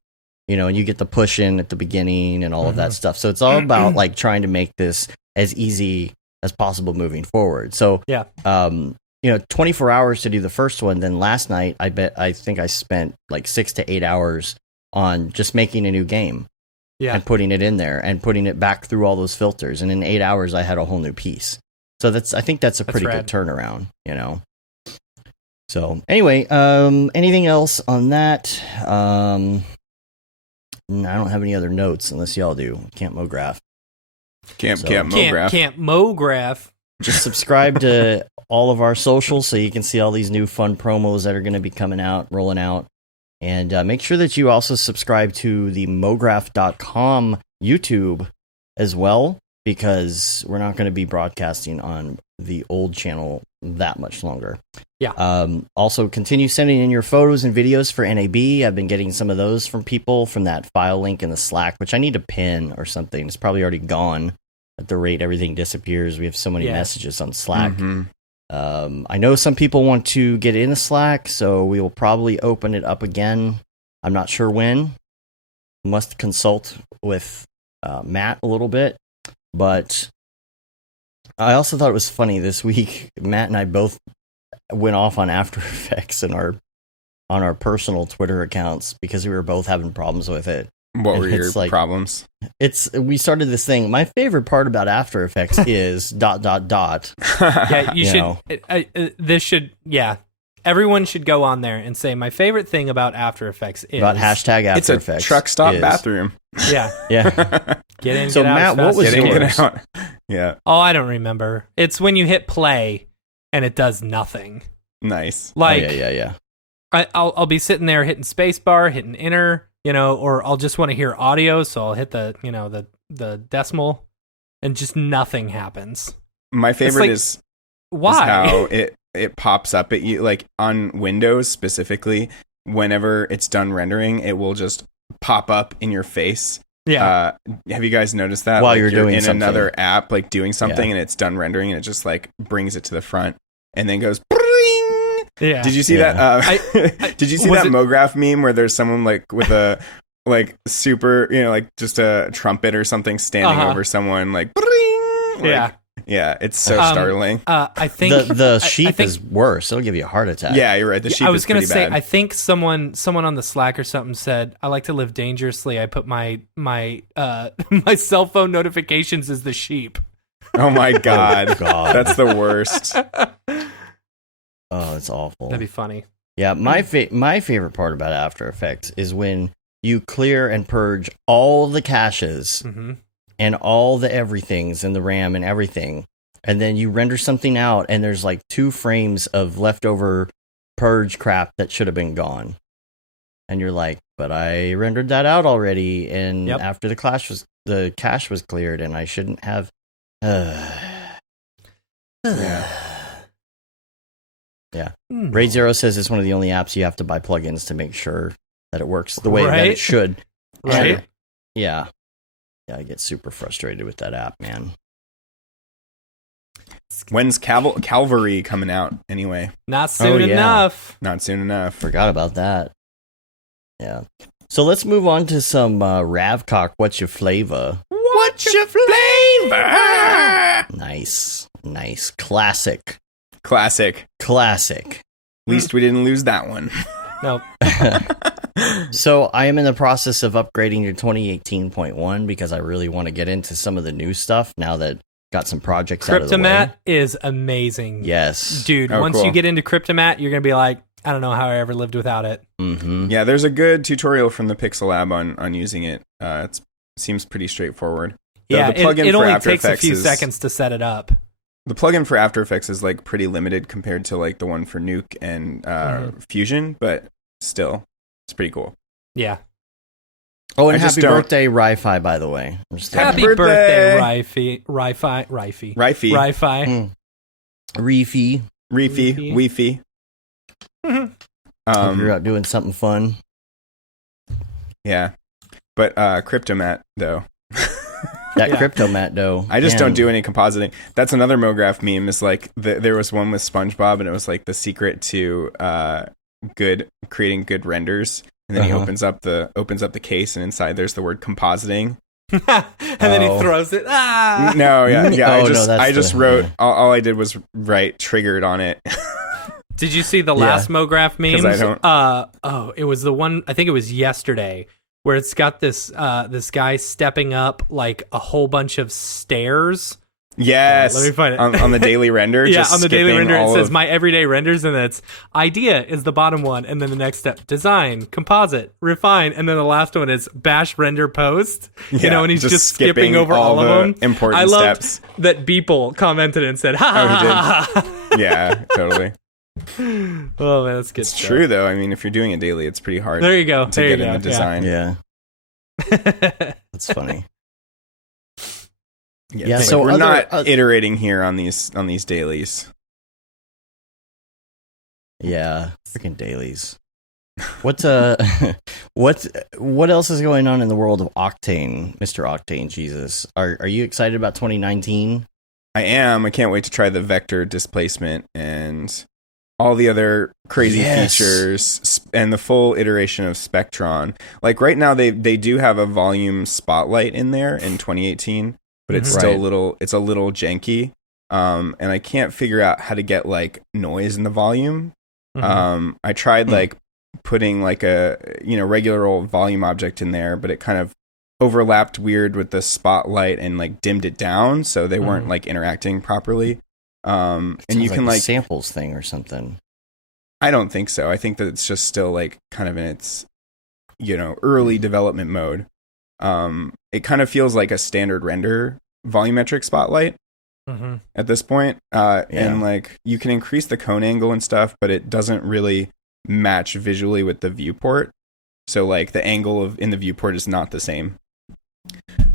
and you get the push in at the beginning and all of that stuff. So it's all about like trying to make this as easy as possible moving forward. So 24 hours to do the first one. Then last night, I think I spent like 6 to 8 hours on just making a new game. And putting it in there and putting it back through all those filters. And in 8 hours, I had a whole new piece. So I think that's a pretty good turnaround, So anyway, anything else on that? I don't have any other notes unless y'all do. Camp Mograph. Camp Mograph. Camp Mograph. Just subscribe to all of our socials so you can see all these new fun promos that are going to be rolling out. And make sure that you also subscribe to the Mograph.com YouTube as well, because we're not going to be broadcasting on the old channel that much longer. Also, continue sending in your photos and videos for NAB. I've been getting some of those from people from that file link in the Slack, which I need to pin or something. It's probably already gone at the rate everything disappears. We have so many messages on Slack. I know some people want to get in the Slack, so we will probably open it up again. I'm not sure when. Must consult with Matt a little bit. But I also thought it was funny this week. Matt and I both went off on After Effects on our personal Twitter accounts because we were both having problems with it. What were your problems? We started this thing. My favorite part about After Effects is ... Yeah, you should. This should. Yeah, everyone should go on there and say my favorite thing about After Effects is about hashtag After Effects. Effects. It's a truck stop bathroom. Yeah. Get in. So get Matt, out what was yours? Yeah. Oh, I don't remember. It's when you hit play and it does nothing. Nice. Like yeah. I'll be sitting there hitting spacebar, hitting enter. Or I'll just want to hear audio, so I'll hit the decimal, and just nothing happens. My favorite is how it pops up at you, like on Windows specifically. Whenever it's done rendering, it will just pop up in your face. Yeah. Have you guys noticed that? While like you're doing in something. Another app, like doing something, and it's done rendering, and it just like brings it to the front, and then goes. Yeah. Did you see that? Did you see that Mograph meme where there's someone like with a like super, like just a trumpet or something standing over someone like, yeah, it's so startling. I think the sheep is worse. It'll give you a heart attack. Yeah, you're right. The sheep. I was going to say, bad. I think someone on the Slack or something said, I like to live dangerously. I put my my cell phone notifications as the sheep. Oh my god, that's the worst. Oh, it's awful. That'd be funny. Yeah, my favorite part about After Effects is when you clear and purge all the caches and all the everythings and the RAM and everything, and then you render something out, and there's like 2 frames of leftover purge crap that should have been gone. And you're like, but I rendered that out already, and after the cache was cleared, and I shouldn't have. Yeah. Raid Zero says it's one of the only apps you have to buy plugins to make sure that it works the way that it should. Right. Yeah, I get super frustrated with that app, man. When's Calvary coming out anyway? Not soon enough. Not soon enough. Forgot about that. Yeah. So let's move on to some Ravcock. What's your flavor? What's your flavor? Nice. Classic. At least we didn't lose that one. Nope. So I am in the process of upgrading to 2018.1 because I really want to get into some of the new stuff now that got some projects out of the way. Cryptomat is amazing. Yes. Dude, Oh, once cool. you get into Cryptomat, you're going to be like, I don't know how I ever lived without it. Mm-hmm. Yeah, there's a good tutorial from the Pixel Lab on using it. It seems pretty straightforward. Though Yeah, the plugin it for only After takes a Effects few is- seconds to set it up. The plugin for After Effects is like pretty limited compared to like the one for Nuke and Fusion, but still, it's pretty cool. Yeah. Oh, and I just happy don't- birthday, Ri-Fi, by the way. I'm just Happy thinking. birthday, birthday. Ri-Fi. Rifey, Mm. Reefy. Reefy, Weefy. Hope you're out doing something fun. Yeah, but Cryptomat though. That Yeah. Cryptomat, though. I just man. don't do any compositing. That's another Mograph meme. Is like there was one with SpongeBob, and it was like the secret to creating good renders. And then he opens up the case, and inside there's the word compositing. And then he Oh. throws it. Ah! No, yeah. Oh, no, that's I just the- wrote. yeah. All I did was write triggered on it. Did you see the last Mograph memes? I don't. It was the one, I think it was yesterday, where it's got this guy stepping up like a whole bunch of stairs. Yes. Let me find it. On the daily render. Yeah, just on the daily skipping render, it all says of- my everyday renders, and it's idea is the bottom one, and then the next step, design, composite, refine, and then the last one is bash render post. Yeah, and he's just just skipping over all all of the them. important I loved steps. that Beeple commented and said, ha Oh, he did? ha ha ha. Yeah, totally. Oh man, that's good It's stuff. true though. I mean, if you're doing a daily, it's pretty hard There you go. to There get you in go. the design. Yeah, Yeah. that's funny. Yeah, Yeah, it's so like we're other- not iterating here on these dailies. Yeah, freaking dailies. What what else is going on in the world of Octane, Mr. Octane? Jesus, are you excited about 2019? I am. I can't wait to try the vector displacement and all the other crazy Yes. features and the full iteration of Spectron. Like right now, they do have a volume spotlight in there in 2018, but it's Mhm. still Right. it's a little janky. And I can't figure out how to get like noise in the volume. I tried like putting like a regular old volume object in there, but it kind of overlapped weird with the spotlight and like dimmed it down, so they weren't like interacting properly. And you Sounds can like a like samples thing or something. I don't think so. I think that it's just still like kind of in its early development mode. It kind of feels like a standard render volumetric spotlight at this point. And like you can increase the cone angle and stuff, but it doesn't really match visually with the viewport. So like the angle in the viewport is not the same.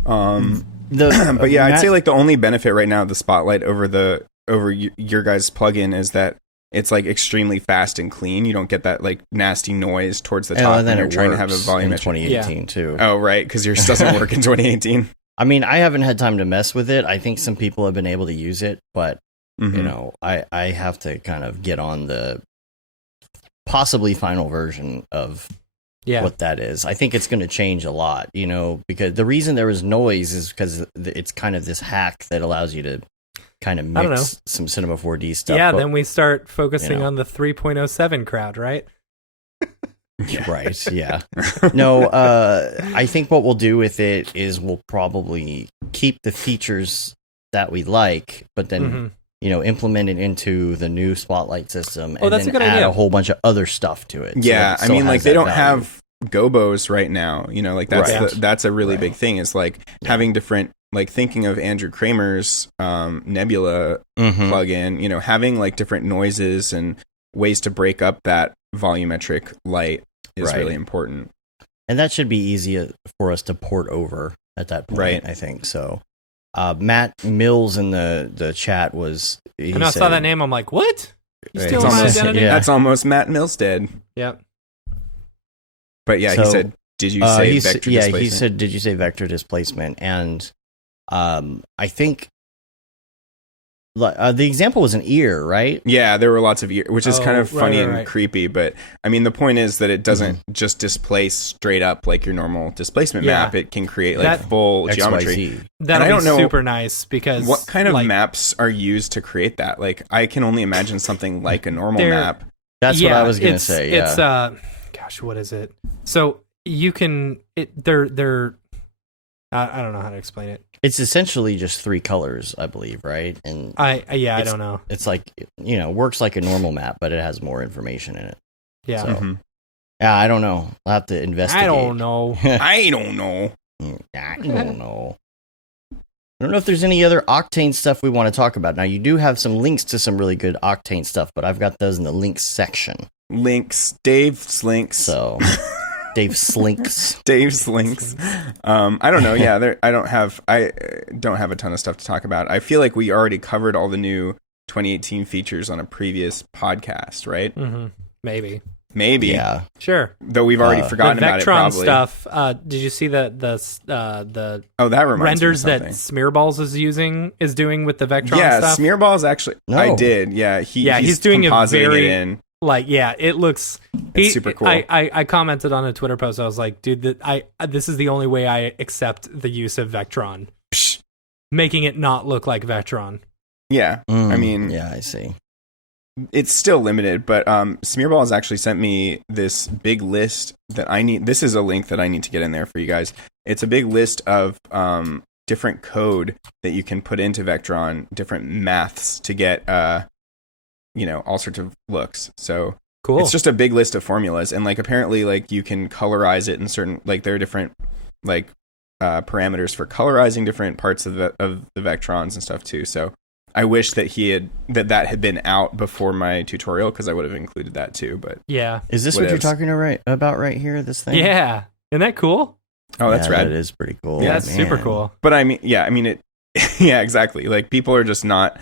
But yeah, I'd say like the only benefit right now of the spotlight over your guys' plugin is that it's like extremely fast and clean. You don't get that like nasty noise towards the top and then when you're it trying to have a works volume in 2018 too. Oh, right, because yours doesn't work in 2018. I mean, I haven't had time to mess with it. I think some people have been able to use it, but Mhm. I have to kind of get on the possibly final version of what that is. I think it's going to change a lot, because the reason there was noise is because it's kind of this hack that allows you to kind of mix some Cinema 4D stuff. Yeah, but- then we start focusing know. on the 3.07 crowd, right? Right, yeah. No, I think what we'll do with it is we'll probably keep the features that we like, but then implement it into the new Spotlight system, and that's then a good add idea. a whole bunch of other stuff to it. so Yeah, that it I still mean, like has they that don't value. have gobos right now. Like that's Right. that's a really Right. big thing. Is like having different, like thinking of Andrew Kramer's Nebula Mhm. plugin. Having like different noises and ways to break up that volumetric light is Right. really important. And that should be easy for us to port over at that point, Right. I think. So Matt Mills in the chat was... I know I saw that name, I'm like, what? You Right. stealing It's my almost- identity? Yeah. That's almost Matt Milstead. Yep. But yeah, he So, said, "Did you say vector displacement?" he said, did you say vector displacement? And I think the example was an ear, right? Yeah, there were lots of which is kind Oh, of funny right, and right. creepy. But I mean, the point is that it doesn't just displace straight up like your normal displacement Yeah. map. It can create like That- full geometry. XYZ. That'll I don't be know super nice because What kind of like, maps are used to create that? Like, I can only imagine something like a normal They're- map. That's what I was going to it's- say. It's Yeah. gosh, what is it? So you can they're I don't know how to explain it. It's essentially just 3 colors, I believe, right? And I don't know. It's like, works like a normal map, but it has more information in it. Yeah. So, yeah, I don't know. I'll have to investigate. I don't know. I don't know. I don't know. I don't know if there's any other Octane stuff we want to talk about. Now, you do have some links to some really good Octane stuff, but I've got those in the links section. Links. Dave's links. So, Dave Slinks. Dave's links. I don't know. Yeah, I don't have a ton of stuff to talk about. I feel like we already covered all the new 2018 features on a previous podcast, right? Mm-hmm. Maybe. Yeah. Sure. Though we've already forgotten the about it, Vectron probably. stuff. Did you see the that reminds renders me of that something. Smearballs is doing with the Vectron Yeah, stuff? Smearballs actually. No. I did. Yeah, he's doing a compositing very it in. it looks. It's super cool. I commented on a Twitter post. I was like, dude, this is the only way I accept the use of Vectron, making it not look like Vectron. Yeah, I mean, yeah, I see. It's still limited, but Smearball has actually sent me this big list that I need. This is a link that I need to get in there for you guys. It's a big list of different code that you can put into Vectron, different maths to get, all sorts of looks. So cool. It's just a big list of formulas, and apparently you can colorize it in certain there are different parameters for colorizing different parts of the Vectrons and stuff too. So I wish that that had been out before my tutorial, because I would have included that too. But yeah, is this what you're talking about right here? This thing? Yeah, isn't that cool? Oh, that's rad. That is pretty cool. Yeah, that's super cool. But I mean it. Yeah, exactly. People are just not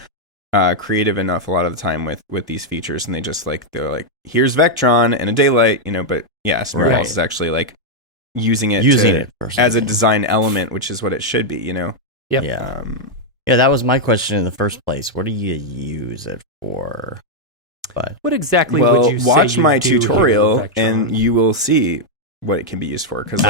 creative enough a lot of the time with these features, and they just they're like, here's Vectron and a daylight, But yeah, Smearballs is actually using it as a design element, which is what it should be, Yep. Yeah. Yeah, that was my question in the first place. What do you use it for? But what exactly would you say watch you my do tutorial here with Vectron? and you will see what it can be used for. Because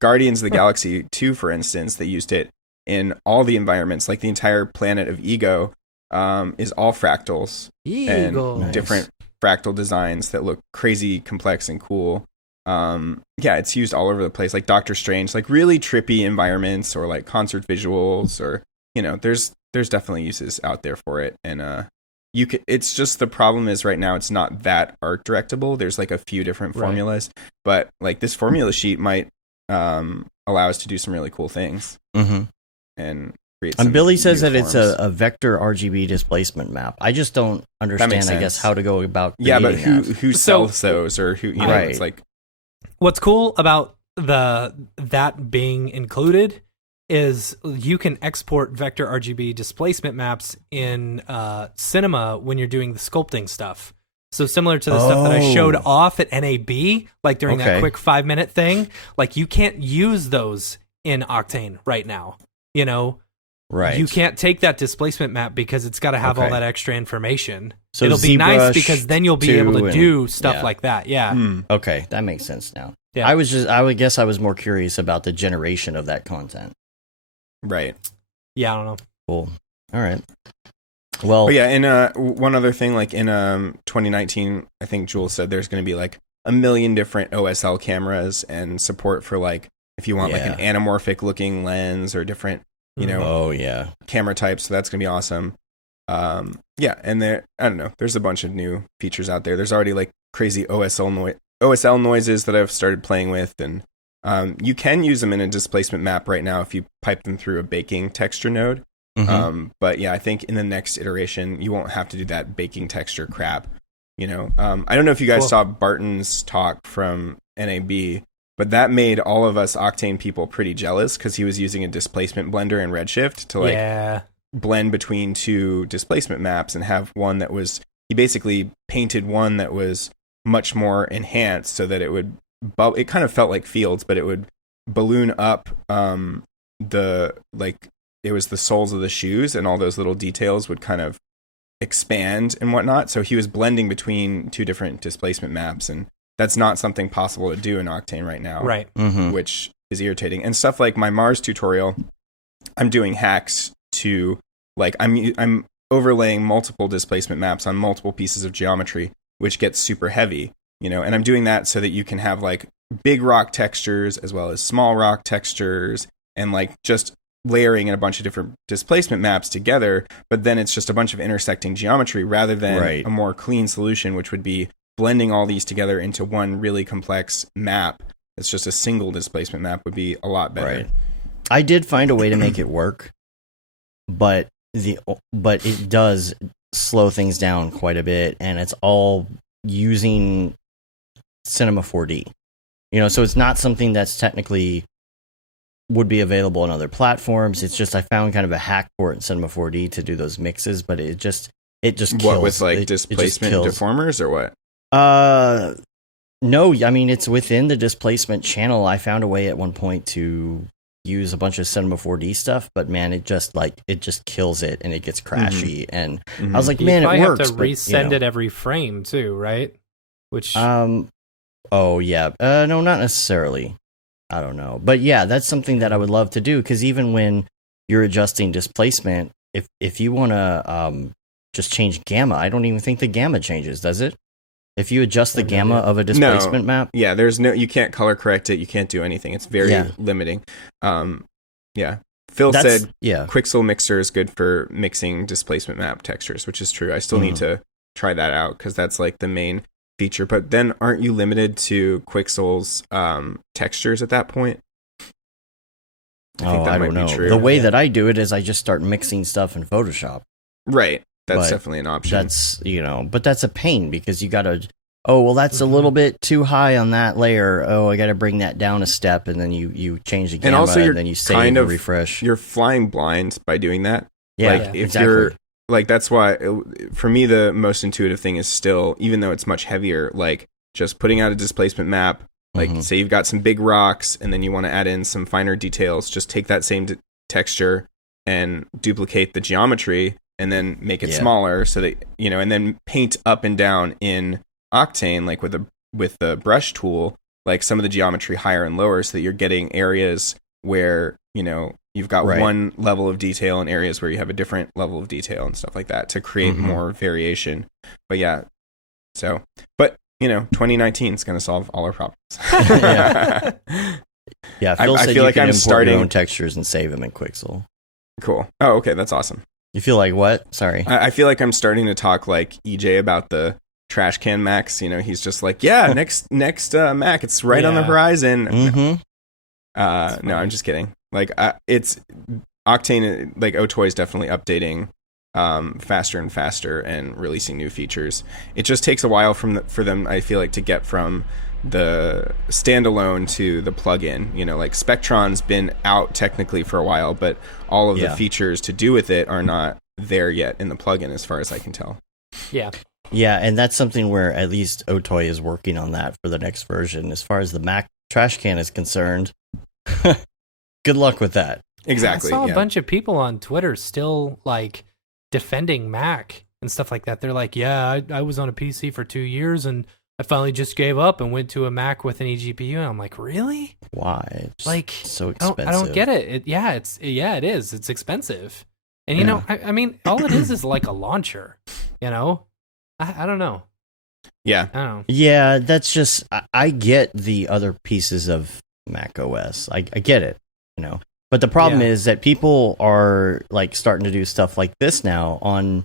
Guardians of the Galaxy 2, for instance, they used it in all the environments. The entire planet of Ego is all fractals and different fractal designs that look crazy complex and cool. It's used all over the place, like Doctor Strange, really trippy environments, or concert visuals, or there's definitely uses out there for it. And it's just, the problem is right now it's not that art directable. There's a few different formulas, but this formula sheet might allow us to do some really cool things. Mm-hmm. And create and Billy says that forms. it's a vector RGB displacement map. I just don't understand, I guess, how to go about but creating who sells those, or who it's what's cool about that being included is you can export vector RGB displacement maps in Cinema when you're doing the sculpting stuff. So similar to the stuff that I showed off at NAB, during that quick 5-minute thing, you can't use those in Octane right now. Right. You can't take that displacement map because it's got to have all that extra information. So it'll be nice ZBrush because then you'll be able to do stuff yeah. like that. Yeah. Okay, that makes sense now. Yeah. I would guess I was more curious about the generation of that content. Right. Yeah, I don't know. Cool. All right. Well, but yeah, and one other thing, in 2019, I think Jules said there's going to be a million different OSL cameras and support for if you want an anamorphic looking lens or different, camera types. So that's going to be awesome. And I don't know, there's a bunch of new features out there. There's already crazy OSL noises that I've started playing with, and you can use them in a displacement map right now if you pipe them through a baking texture node. mm-hmm. But yeah, I think in the next iteration you won't have to do that baking texture crap. I don't know if you guys saw Barton's talk from NAB, but that made all of us Octane people pretty jealous, because he was using a displacement blender in Redshift to blend between two displacement maps and have one that was, he basically painted one that was much more enhanced so that it would it kind of felt like fields, but it would balloon up it was the soles of the shoes, and all those little details would kind of expand and whatnot. So he was blending between two different displacement maps, and that's not something possible to do in Octane right now, right? Mm-hmm. Which is irritating. And stuff like my Mars tutorial, I'm doing hacks to I'm overlaying multiple displacement maps on multiple pieces of geometry, which gets super heavy, and I'm doing that so that you can have big rock textures as well as small rock textures and like just layering in a bunch of different displacement maps together, but then it's just a bunch of intersecting geometry rather than a more clean solution, which would be blending all these together into one really complex map. It's just a single displacement map would be a lot better. Right. I did find a way to make it work, but it does slow things down quite a bit, and it's all using Cinema 4D. So it's not something that's technically would be available on other platforms. It's just I found kind of a hack for it in Cinema 4D to do those mixes, but it just kills. What, with like displacement deformers or what? No, I mean it's within the displacement channel. I found a way at one point to use a bunch of Cinema 4D stuff, but man, it just kills it and it gets crashy. And I was like, man, it works. You have to resend it every frame too, right? Which oh yeah, no, not necessarily. I don't know, but yeah, that's something that I would love to do, because even when you're adjusting displacement, if you want to just change gamma, I don't even think the gamma changes, does it? If you adjust the gamma of a displacement map, yeah, you can't color correct it, you can't do anything. It's very limiting. Yeah, Phil said Quixel Mixer is good for mixing displacement map textures, which is true. I still need to try that out because that's like the main feature. But then aren't you limited to Quixel's textures at that point? I don't know. The way that I do it is I just start mixing stuff in Photoshop. Right. That's definitely an option. That's, but that's a pain because you got to, that's a little bit too high on that layer. I got to bring that down a step, and then you change the gamma, and also then you save and refresh. You're flying blind by doing that. Yeah, like, if you're like, that's why for me the most intuitive thing is still, even though it's much heavier, like just putting out a displacement map. Like say you've got some big rocks, and then you want to add in some finer details. Just take that same texture and duplicate the geometry, and then make it smaller so that, and then paint up and down in Octane, like with the brush tool, like some of the geometry higher and lower, so that you're getting areas where, you've got one level of detail and areas where you have a different level of detail and stuff like that to create more variation. But yeah, so, but 2019 is going to solve all our problems. Yeah, Phil said I feel like I'm starting your own textures and save them in Quixel. Cool. Oh, okay, that's awesome. You feel like what? Sorry. I feel like I'm starting to talk like EJ about the trash can Macs. He's just like, yeah, next Mac, it's right on the horizon. No, I'm just kidding. Like, it's Octane, like Otoy is definitely updating faster and faster and releasing new features. It just takes a while for them, I feel like, to get from the standalone to the plugin. Like Spectron's been out technically for a while, but all of the features to do with it are not there yet in the plugin, as far as I can tell. Yeah, and that's something where at least Otoy is working on that for the next version. As far as the Mac trash can is concerned, good luck with that. Exactly. I saw a bunch of people on Twitter still like defending Mac and stuff like that. They're like, yeah, I was on a PC for 2 years and I finally just gave up and went to a Mac with an eGPU. And I'm like, really? Why? It's like, so expensive. I don't get it. It is. It's expensive. And I mean, all it is like a launcher. I don't know. Yeah. I don't know. Yeah, that's just I get the other pieces of Mac OS. I get it. But the problem is that people are like starting to do stuff like this now on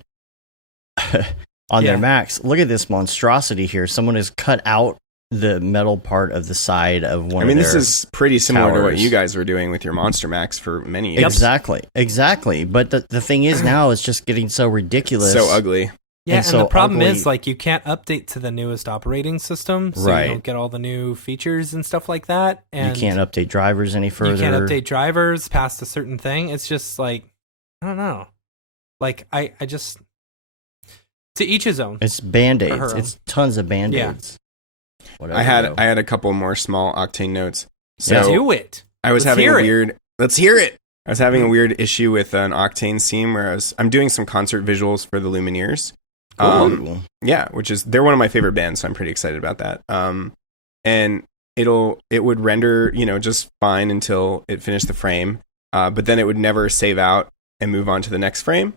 their Macs. Look at this monstrosity here. Someone has cut out the metal part of the side of one of their this is pretty similar towers. to what you guys were doing with your Monster Macs for many years. Exactly. But the thing is now it's just getting so ridiculous. So ugly. Yeah, and the problem is, like, you can't update to the newest operating system, so you don't get all the new features and stuff like that. And you can't update drivers any further. You can't update drivers past a certain thing. It's just like, I don't know. Like, I just... To each his own. It's Band-Aids. It's tons of Band-Aids. I had a couple more small Octane notes. So do it. Let's hear it. I was having a weird issue with an Octane scene where I'm doing some concert visuals for the Lumineers. Yeah, they're one of my favorite bands, so I'm pretty excited about that. And it would render, just fine until it finished the frame, but then it would never save out and move on to the next frame,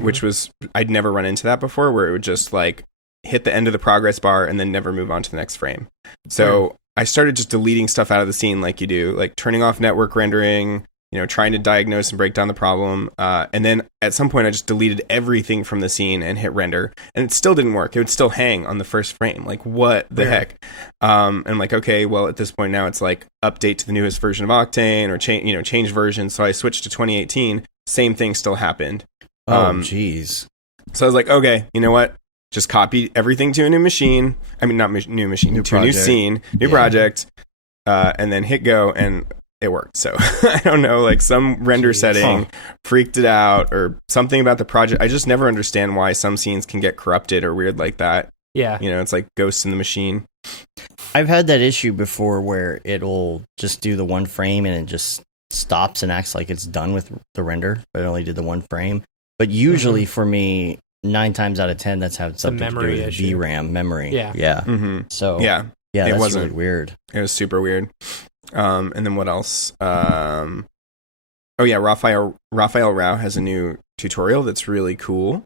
which was, I'd never run into that before, where it would just like hit the end of the progress bar and then never move on to the next frame. So I started just deleting stuff out of the scene like you do, like turning off network rendering, trying to diagnose and break down the problem. And then at some point I just deleted everything from the scene and hit render, and it still didn't work. It would still hang on the first frame. Like, what the heck? And I'm like, okay, well, at this point now it's like update to the newest version of Octane, or change version. So I switched to 2018. Same thing still happened. Jeez. So I was like, okay, you know what? Just copy everything to a new machine. I mean, not new machine, to a new scene, new project, and then hit go, and it worked. So I don't know, like some render setting freaked it out, or something about the project. I just never understand why some scenes can get corrupted or weird like that. Yeah. It's like ghosts in the machine. I've had that issue before where it'll just do the one frame and it just stops and acts like it's done with the render, but it only did the one frame. But usually for me, 9 times out of 10, that's had something to do with VRAM memory. Yeah. Mm-hmm. So yeah, that's it wasn't really weird. It was super weird. And then what else? Raphael Rao has a new tutorial that's really cool.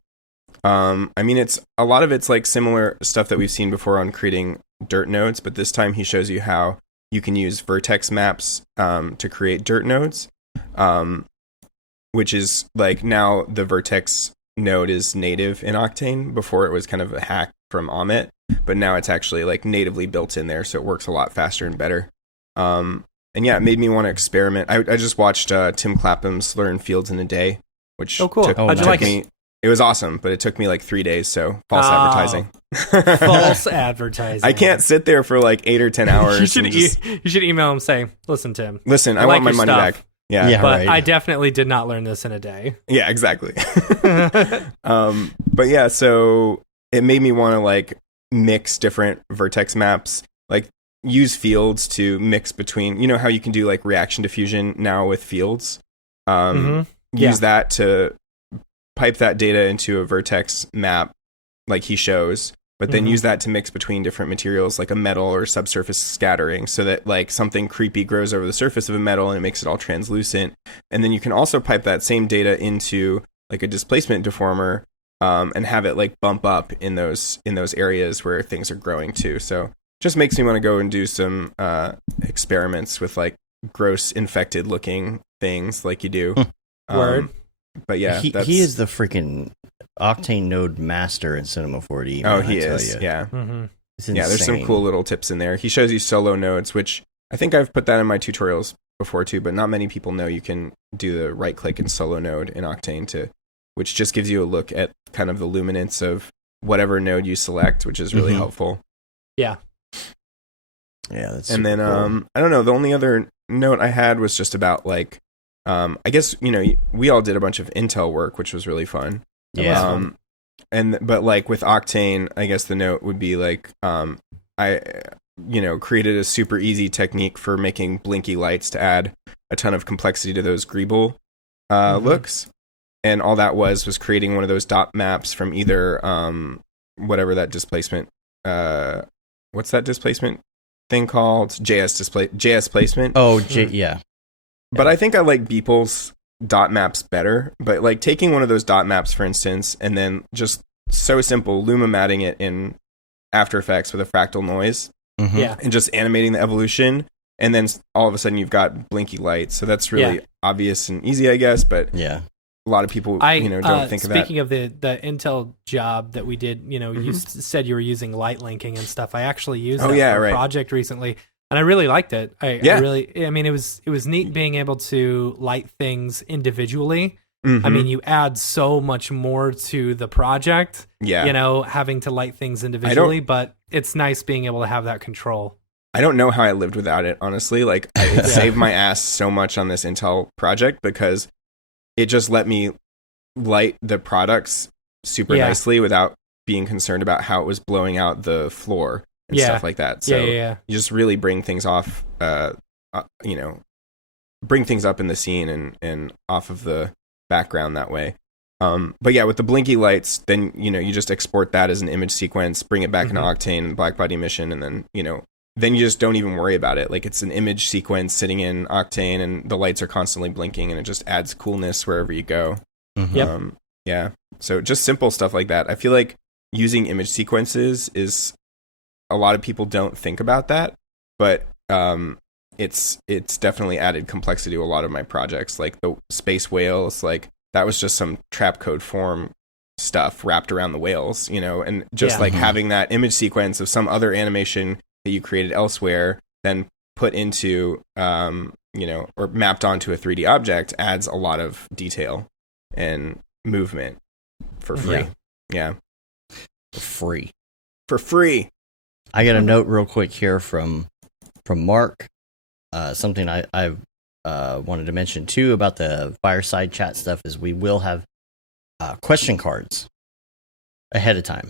I mean, it's a lot of it's like similar stuff that we've seen before on creating dirt nodes, but this time he shows you how you can use vertex maps to create dirt nodes, which is like now the vertex node is native in Octane. Before it was kind of a hack from Amit, but now it's actually like natively built in there, so it works a lot faster and better. And yeah, it made me want to experiment. I just watched Tim Clapham's Learn Fields in a Day, which how'd you like me, it was awesome, but it took me like 3 days, so false advertising. False advertising. I can't sit there for like 8 or 10 hours. You should email him saying, listen, Tim. Listen, I want my money back. Yeah, but right. I definitely did not learn this in a day. Yeah, exactly. But yeah, so it made me want to like mix different vertex maps, like use fields to mix between, how you can do like reaction diffusion now with fields. Use that to pipe that data into a vertex map like he shows, but then use that to mix between different materials like a metal or subsurface scattering, so that like something creepy grows over the surface of a metal and it makes it all translucent. And then you can also pipe that same data into like a displacement deformer, and have it like bump up in those areas where things are growing too. So just makes me want to go and do some experiments with like gross infected looking things like you do. Word. But yeah, he is the freaking Octane node master in Cinema 4D. Oh, he is. Yeah. Yeah, there's some cool little tips in there. He shows you solo nodes, which I think I've put that in my tutorials before too, but not many people know you can do the right click and solo node in Octane, which just gives you a look at kind of the luminance of whatever node you select, which is really helpful. Yeah. Yeah, that's and then cool. I don't know, the only other note I had was just about like I guess we all did a bunch of Intel work, which was really fun. Yeah. But like with Octane, I guess the note would be like I created a super easy technique for making blinky lights to add a ton of complexity to those greeble looks. And all that was creating one of those dot maps from either whatever that displacement what's that displacement thing called? JS placement. Oh, yeah. But I think I like Beeple's dot maps better. But like taking one of those dot maps, for instance, and then just so simple, Luma matting it in After Effects with a fractal noise, and just animating the evolution, and then all of a sudden you've got blinky lights. So that's really obvious and easy, I guess. But yeah, a lot of people don't think of that. Speaking of the Intel job that we did, you said you were using light linking and stuff. I actually used that for a project recently. And I really liked it. I mean, it was neat being able to light things individually. I mean, you add so much more to the project, having to light things individually, but it's nice being able to have that control. I don't know how I lived without it, honestly. Like, it saved my ass so much on this Intel project because it just let me light the products super nicely without being concerned about how it was blowing out the floor. And stuff like that. So you just really bring things off, bring things up in the scene and off of the background that way. But yeah, with the blinky lights, then, you just export that as an image sequence, bring it back into Octane and blackbody emission, and then, then you just don't even worry about it. Like, it's an image sequence sitting in Octane and the lights are constantly blinking and it just adds coolness wherever you go. Yeah. So just simple stuff like that. I feel like using image sequences is, a lot of people don't think about that, but it's definitely added complexity to a lot of my projects, like the space whales. Like that was just some trap code form stuff wrapped around the whales, and just like having that image sequence of some other animation that you created elsewhere, then put into, or mapped onto a 3D object adds a lot of detail and movement for free. Yeah. For free. I got a note real quick here from Mark. Something I wanted to mention too about the fireside chat stuff is we will have question cards ahead of time,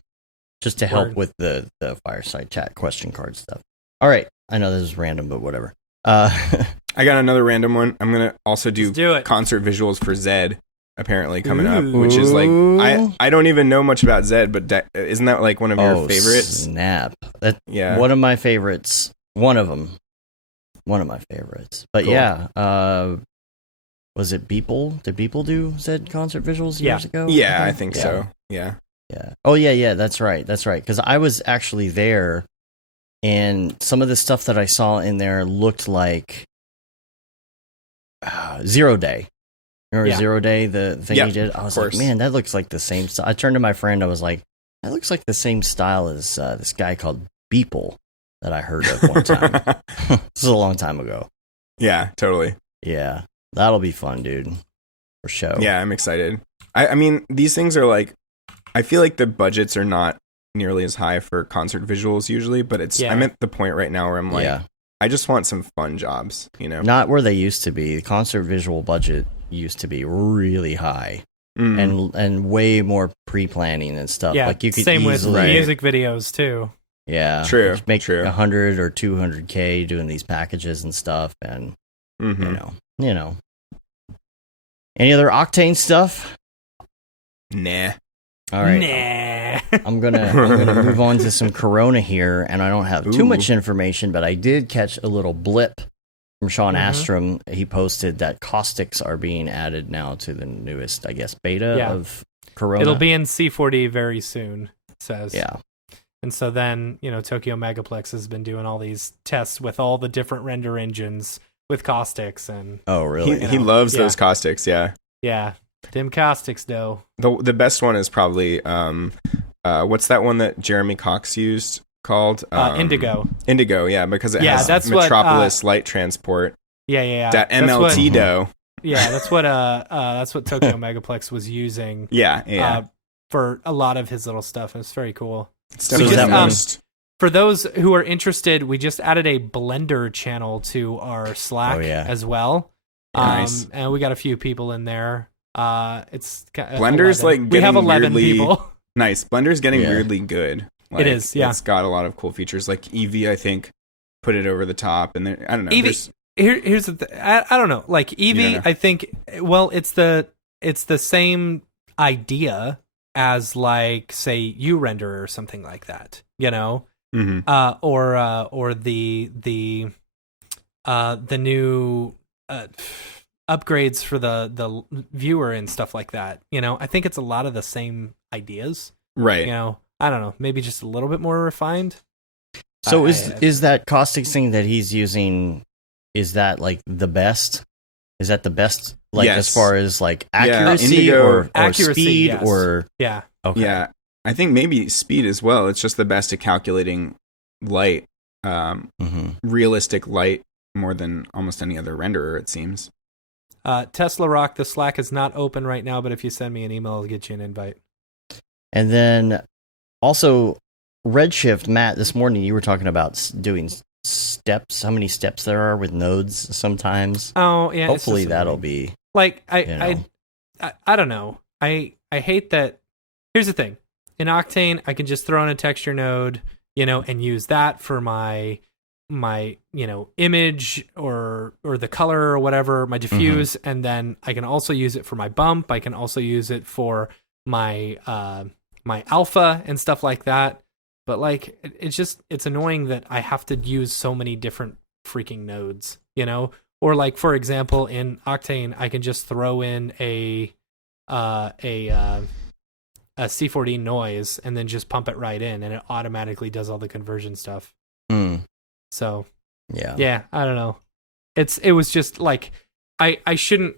just to help with the fireside chat question card stuff. All right, I know this is random, but whatever. I got another random one. I'm gonna also do it. concert visuals for Zed apparently coming up, which is like I don't even know much about Zed, but isn't that like one of your favorites? Snap! Yeah, one of my favorites. One of my favorites. But cool. Was it Beeple? Did Beeple do Zed concert visuals years ago? Yeah, I think so. Yeah. Oh, yeah, that's right. Because I was actually there, and some of the stuff that I saw in there looked like Zero Day. Remember Zero Day, the thing he did? I was like, man, that looks like the same style. I turned to my friend, I was like, that looks like the same style as this guy called Beeple that I heard of one time. This is a long time ago. Yeah, totally. Yeah, that'll be fun, dude. For sure. Yeah, I'm excited. I mean, these things are like, I feel like the budgets are not nearly as high for concert visuals usually, but I'm at the point right now where I'm like, I just want some fun jobs, Not where they used to be. The concert visual budget used to be really high. And way more pre-planning and stuff. Yeah, like you could same easily, with music videos too. Yeah, true. Make 100 or 200K doing these packages and stuff, and you know. Any other Octane stuff? Nah. All right. Nah. I'm gonna move on to some Corona here, and I don't have too much information, but I did catch a little blip from Sean Astrom. He posted that caustics are being added now to the newest, I guess, beta of Corona. It'll be in C4D very soon, it says. Yeah. And so then, Tokyo Megaplex has been doing all these tests with all the different render engines with caustics. And oh, really? He loves those caustics, yeah. Yeah. Dim caustics, though. The best one is probably, what's that one that Jeremy Cox used called? Indigo. Indigo, yeah, because it has Metropolis light transport. Yeah. That MLT dough. Yeah, that's what Tokyo Megaplex was using. Yeah. For a lot of his little stuff. It's very cool. For those who are interested, we just added a Blender channel to our Slack as well. Nice. And we got a few people in there. It's Blender's 11. like we have getting 11 weirdly people. Nice. Blender's getting weirdly good. Like, it is. Yeah, it's got a lot of cool features. Like Eevee, I think, put it over the top, and then I don't know. Eevee, here's the I don't know. Like Eevee, I think. Well, it's the same idea as like say URender or something like that, or the new upgrades for the viewer and stuff like that. I think it's a lot of the same ideas, right? I don't know, maybe just a little bit more refined. So is that caustic thing that he's using? Is that like the best? Is that the best? Like as far as like accuracy or speed or Okay. Yeah, I think maybe speed as well. It's just the best at calculating light, realistic light more than almost any other renderer, it seems. Tesla Rock, the Slack is not open right now, but if you send me an email, I'll get you an invite. And then also Redshift, Matt, this morning you were talking about doing steps, how many steps there are with nodes sometimes. Oh, yeah. Hopefully that'll be like I don't know. I hate that. Here's the thing. In Octane, I can just throw in a texture node, and use that for my image or the color or whatever, my diffuse, and then I can also use it for my bump. I can also use it for my my alpha and stuff like that. But like it's annoying that I have to use so many different freaking nodes, Or like for example in Octane, I can just throw in a C4D noise and then just pump it right in, and it automatically does all the conversion stuff. So, yeah, I don't know. it was just like I shouldn't.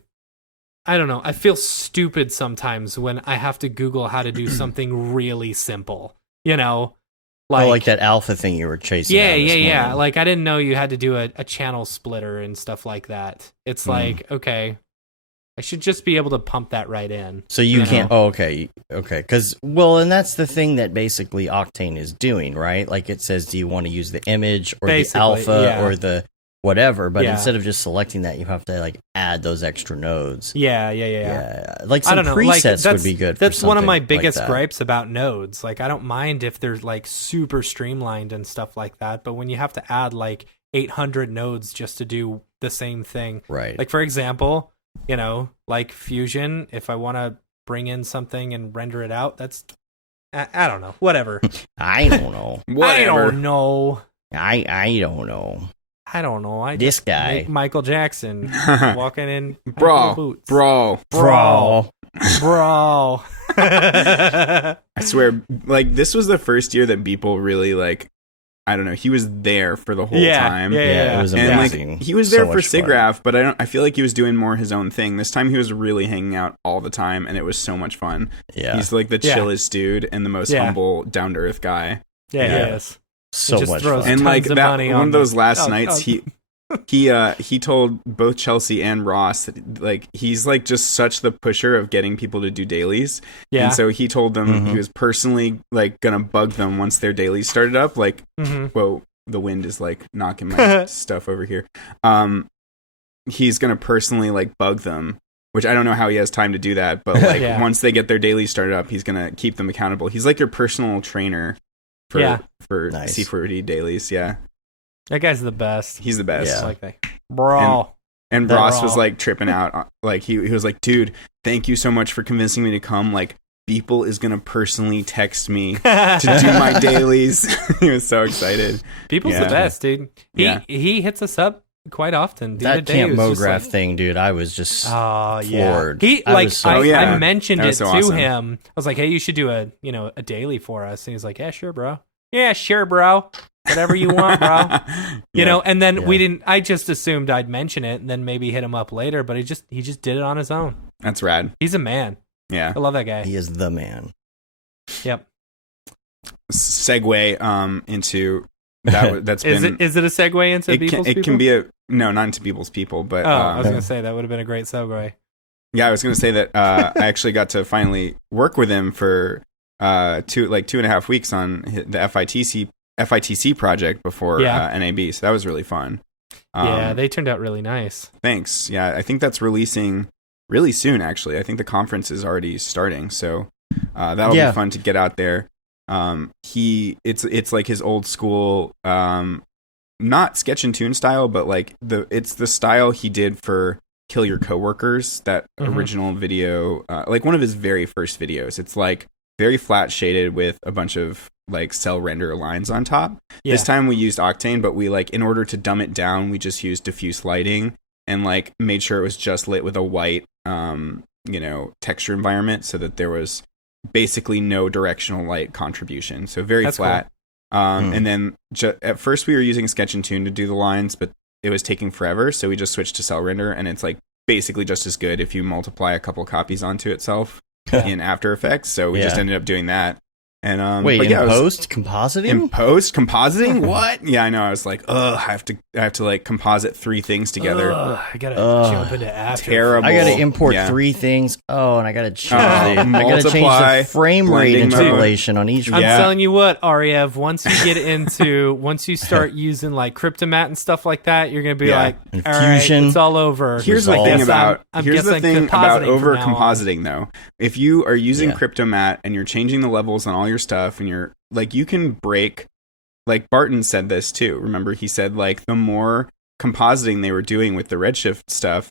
I don't know. I feel stupid sometimes when I have to Google how to do something really simple. You know, like that alpha thing you were chasing. Yeah. Like I didn't know you had to do a channel splitter and stuff like that. It's like, okay, I should just be able to pump that right in. So you can't. Oh, okay. Because and that's the thing that basically Octane is doing, right? Like it says, do you want to use the image or the alpha or the whatever? But instead of just selecting that, you have to like add those extra nodes. Yeah. Like some presets would be good. That's one of my like biggest that. gripes about nodes. Like I don't mind if they're like super streamlined and stuff like that, but when you have to add like 800 nodes just to do the same thing, right? Like for example, you know, like Fusion, if I want to bring in something and render it out, that's I don't know, whatever. I don't know. I don't know. I don't know. I don't know. This guy, make Michael Jackson, walking in boots. Bro. I swear, like this was the first year that Beeple really like. I don't know. He was there for the whole time. Yeah, it was amazing. And like he was there so for SIGGRAPH, but I feel like he was doing more his own thing. This time he was really hanging out all the time, and it was so much fun. Yeah, he's like the chillest dude and the most humble, down to earth guy. Yeah, he is. So much fun. And like that one of those last nights, he told both Chelsea and Ross that like he's like just such the pusher of getting people to do dailies. Yeah. And so he told them he was personally like gonna bug them once their dailies started up. Like, whoa, the wind is like knocking my stuff over here. He's gonna personally like bug them, which I don't know how he has time to do that, but like once they get their dailies started up, he's gonna keep them accountable. He's like your personal trainer for C4D dailies. Yeah. That guy's the best. He's the best. Yeah. Like that. Bro. And Ross was like tripping out. Like he was like, dude, thank you so much for convincing me to come. Like Beeple is going to personally text me to do my dailies. He was so excited. Beeple's the best, dude. He hits us up quite often. That Camp Mograph thing, dude, I was just floored. I mentioned it to him. I was like, hey, you should do a daily for us. And he's like, yeah, sure, bro. Yeah, sure, bro. Whatever you want, bro. You know, and then we didn't. I just assumed I'd mention it, and then maybe hit him up later. But he just did it on his own. That's rad. He's a man. Yeah, I love that guy. He is the man. Yep. Segue into that. That's been. Is it a segue into People's People? It can be not into People's People, but I was gonna say that would have been a great segue. Yeah, I was gonna say that I actually got to finally work with him for 2.5 weeks on the FITC project before NAB, so that was really fun. They turned out really nice. Thanks. Yeah, I think that's releasing really soon. Actually, I think the conference is already starting, so that'll be fun to get out there. It's like his old school, not sketch and tune style, but like it's the style he did for Kill Your Coworkers, that original video, like one of his very first videos. It's like very flat shaded with a bunch of like cell render lines on top. This time we used Octane, but we like, in order to dumb it down, we just used diffuse lighting and like made sure it was just lit with a white texture environment, so that there was basically no directional light contribution. So very flat. Cool. And then at first we were using sketch and tune to do the lines, but it was taking forever, so we just switched to cell render, and it's like basically just as good if you multiply a couple copies onto itself in After Effects. So we just ended up doing that. And wait, post compositing? In post compositing? What? Yeah, I know. I was like, I have to like composite 3 things together. I gotta jump into After. Terrible. I gotta import 3 things. Oh, and I gotta change the frame rate interpolation on each. I'm telling you what, Ariew. Once you start using like Cryptomat and stuff like that, you're gonna be like, all right, it's all over. Here's the thing about over compositing though. If you are using Cryptomat and you're changing the levels on all your stuff, and you're like, you can break, like Barton said this too. Remember, he said like the more compositing they were doing with the Redshift stuff,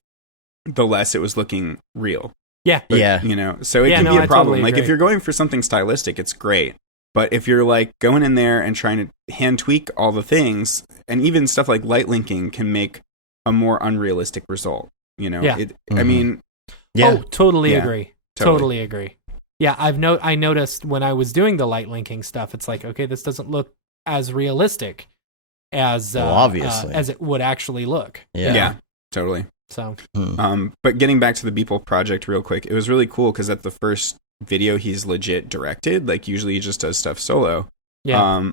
the less it was looking real. So it can be a problem. Totally like if you're going for something stylistic, it's great. But if you're like going in there and trying to hand tweak all the things, and even stuff like light linking can make a more unrealistic result. I mean, totally agree. Totally agree. Yeah, I noticed when I was doing the light linking stuff, it's like, okay, this doesn't look as realistic. obviously, as it would actually look. Yeah, totally. So, but getting back to the Beeple project real quick, it was really cool because at the first video he's legit directed. Like usually he just does stuff solo. yeah.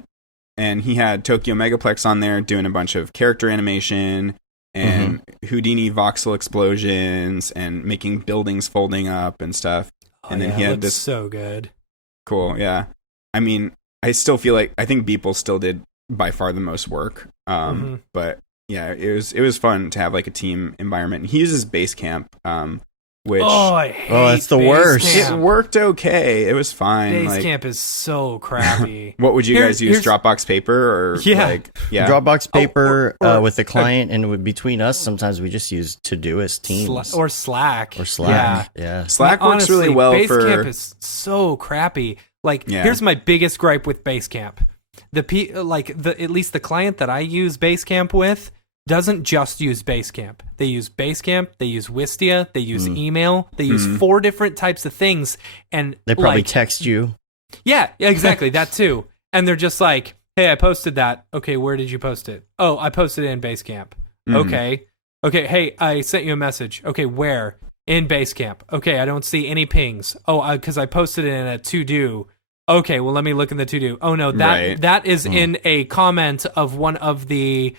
And he had Tokyo Megaplex on there doing a bunch of character animation and Houdini voxel explosions and making buildings folding up and stuff. And then he had this so good. Cool, yeah. I mean, I still feel like I think Beeple still did by far the most work. But yeah, it was fun to have like a team environment. And he uses Basecamp, which I hate it's the worst. Basecamp. It worked okay. It was fine. Basecamp is so crappy. What would you guys use? Dropbox Paper or Dropbox Paper with the client, and between us, sometimes we just use Todoist Teams or Slack. Yeah. Slack works honestly, really well Basecamp is so crappy. Like, here's my biggest gripe with Basecamp: at least the client that I use Basecamp with doesn't just use Basecamp. They use Basecamp, they use Wistia, they use email, they use 4 different types of things, and they probably text you. Yeah, exactly, that too. And they're just like, "Hey, I posted that. Okay, where did you post it? Oh, I posted it in Basecamp. Okay, hey, I sent you a message. Okay, where? In Basecamp. Okay, I don't see any pings. Oh, because I posted it in a to-do. Okay, well, let me look in the to-do. Oh, no, that is in a comment of one of the